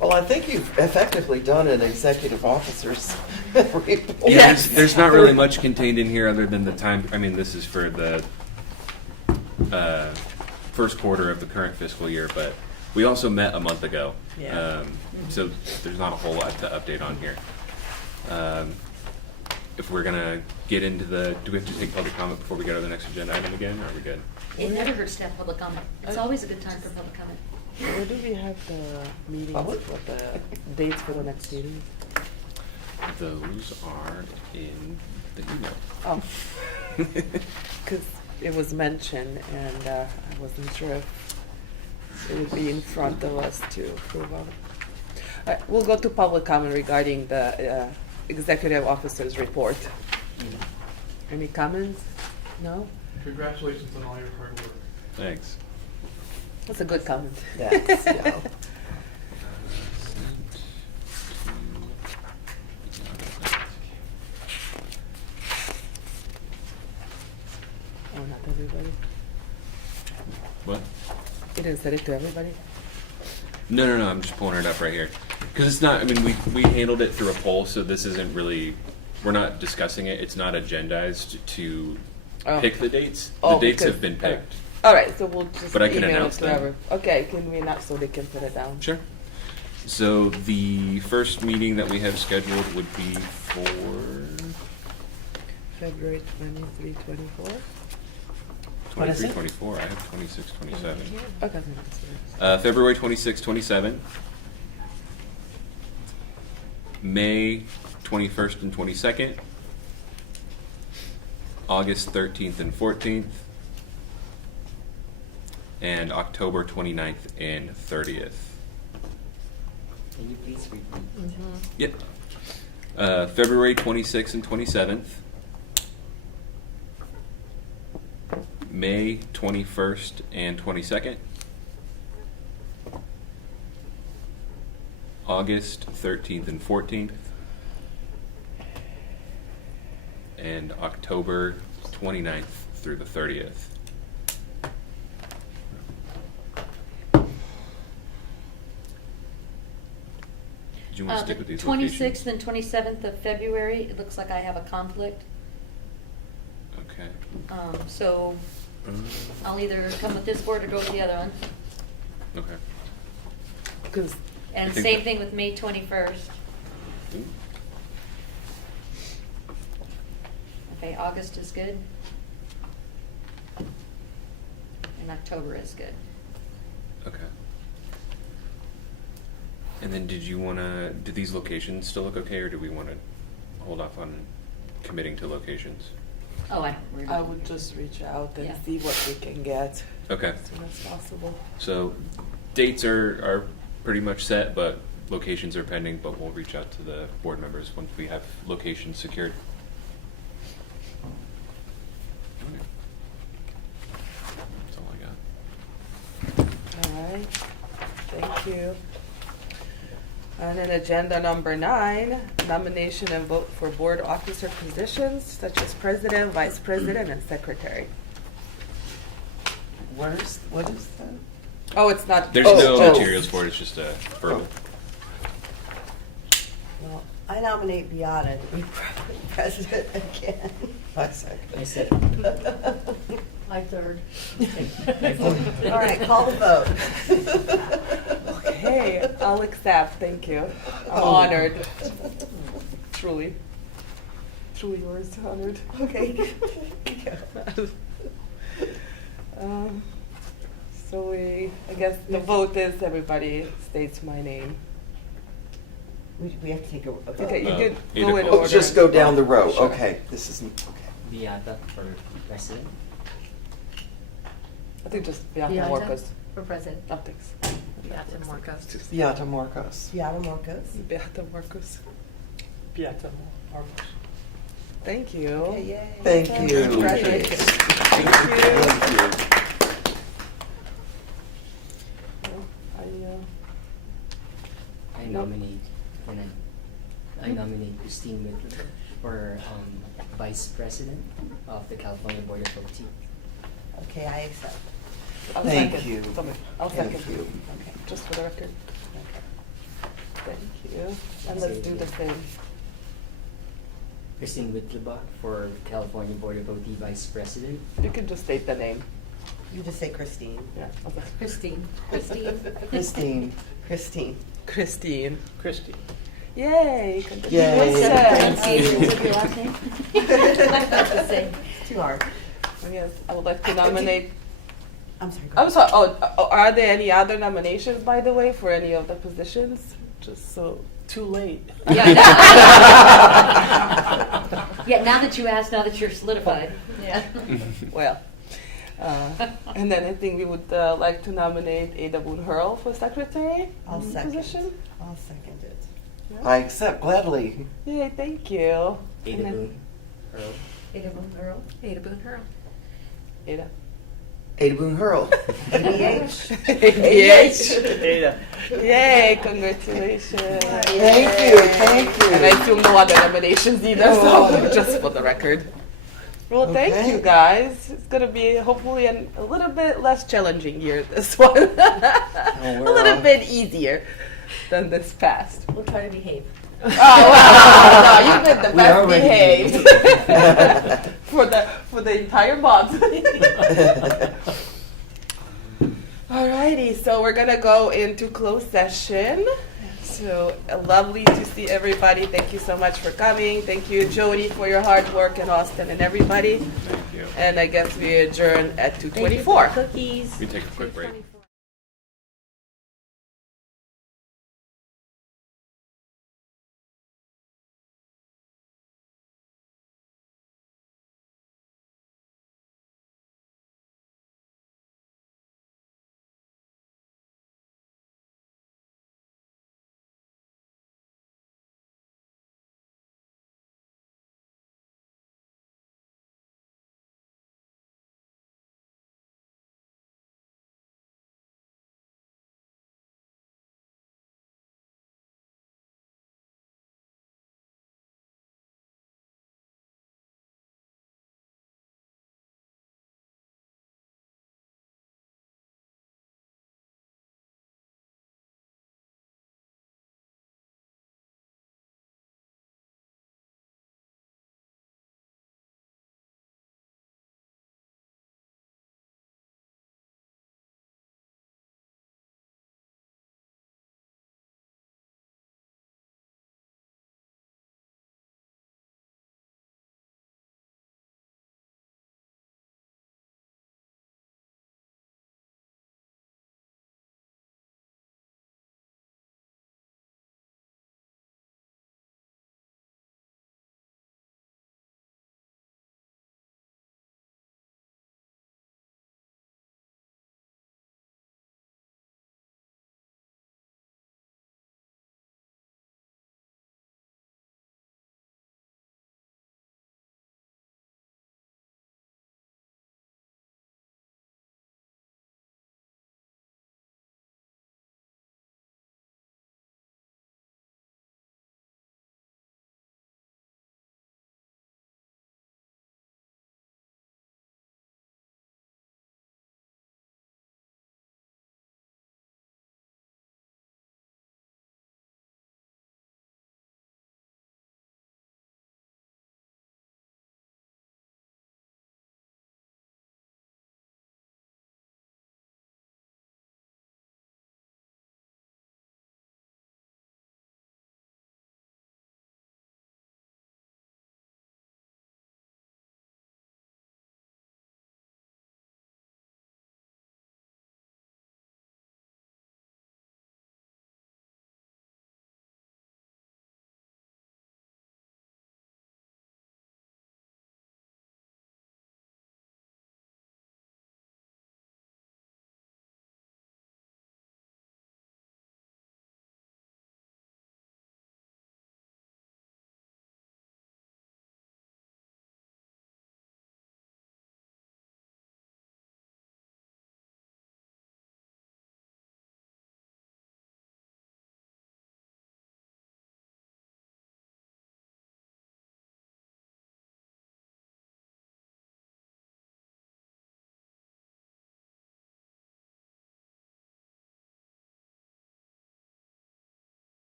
Well, I think you've effectively done an executive officer's report. Yeah, Yes. there's not really much contained in here other than the time. I mean, this is for the first quarter of the current fiscal year, but we also met a month ago. Yeah. So there's not a whole lot to update on here. If we're gonna get into do we have to take public comment before we go to the next agenda item again, or are we good? It never hurts to have public comment. It's always a good time for public comment. Where do we have the meetings, Public? what the dates for the next meeting? Those are in the email. Oh. Because it was mentioned, and I wasn't sure if it would be in front of us to approve of. All right, we'll go to public comment regarding the executive officer's report. Any comments? No? Congratulations on all your hard work. Thanks. That's a good comment. Yes, yeah. Oh, not everybody? What? You didn't send it to everybody? No, I'm just pulling it up right here. Because it's not, I mean, we handled it through a poll, so this isn't really, we're not discussing it. It's not agendized to Oh. pick the dates. Oh, The dates because- have been picked. All right, so we'll just But I can email it announce to them. everyone. Okay, can we not, so they can put it down? Sure. So the first meeting that we have scheduled would be for February 23, 24. What is 23, it? 24, I have 26, 27. Okay. February 26, 27. May 21st and 22nd. August 13th and 14th. And October 29th and 30th. Can you please repeat? Yep. February 26th and 27th. May 21st and 22nd. August 13th and 14th. And October 29th through the 30th. Do you want to stick with these locations? 26th and 27th of February, it looks like I have a conflict. Okay. So I'll either come with this board or go with the other one. Okay. Because And I think same that- thing with May 21st. Okay, August is good. And October is good. Okay. And then do these locations still look okay, or do we want to hold off on committing to locations? Oh, I would just reach out and Yeah. see what we can get Okay. as soon as possible. So dates are pretty much set, but locations are pending, but we'll reach out to the board members once we have locations secured. Okay. That's all I got. All right, thank you. And then agenda number 9, nomination and vote for board officer positions such as president, vice president, and secretary. What is that? Oh, it's not. There's oh, no oh. materials for it, it's just a verbal. Well, I nominate Beata to be president again. I second. I said, I third. All right, call the vote. Okay, I'll accept, thank you. I'm Oh. honored. Truly. Truly yours, honored. Okay. So I guess the vote is everybody states my name. We have to take a vote. Okay, you Uh, could either go in vote. order. Oh, just go down the row. Sure. Okay, this is, okay. Beata for president. I think just Beata Beata? Morcos. For president. Oh, thanks. Beata Morcos. Beata Marcos. Beata Marcos. Beata Morcos. Beata Marcos. Thank you. Okay, yay. Thank you. Congratulations. Thank you. I nominate, I nominate Christine Whitler for vice president of the California Board of OT. Okay, I accept. I'll Thank second. you. I'll Thank second. you. Okay, just for the record. Thank you. And let's do the same. Christine Whitler for California Board of OT vice president. You can just state the name. You just say Christine. Yeah. Okay. Christine. Christine. Christine. Christine. Christie. Yay! Yay. Congratulations. Thank you. What's your last name? The same. It's too hard. Yes, I would like to nominate. I'm sorry. go I'm ahead. sorry. Oh, are there any other nominations, by the way, for any of the positions? Just so too late. Yeah, yeah, now that you asked, now that you're solidified. Yeah. Well, and then I think we would like to nominate Ada Boone Hurl for secretary I'll second. position. I'll second it. I accept gladly. Yay! Thank you. Ada And then- Boone Earl. Ada Boone Earl. Ada Boone Hurl. Ada. Ada Boone Hurl. ADH. Ada. Yay! Congratulations. Thank you, thank you. And I assume no other nominations either, so just for the record. Well, thank Okay. you guys. It's going to be hopefully a little bit less challenging year, this one. A we're little all- bit easier than this past. We'll try to behave. Oh, wow. No, you've been the We best already behaved for the entire month. Alrighty, so we're gonna go into closed session. So lovely to see everybody. Thank you so much for coming. Thank you, Jody, for your hard work, and Austin and everybody. Thank you. And I guess we adjourn at 2:24. Cookies. We take a quick break. 2:24.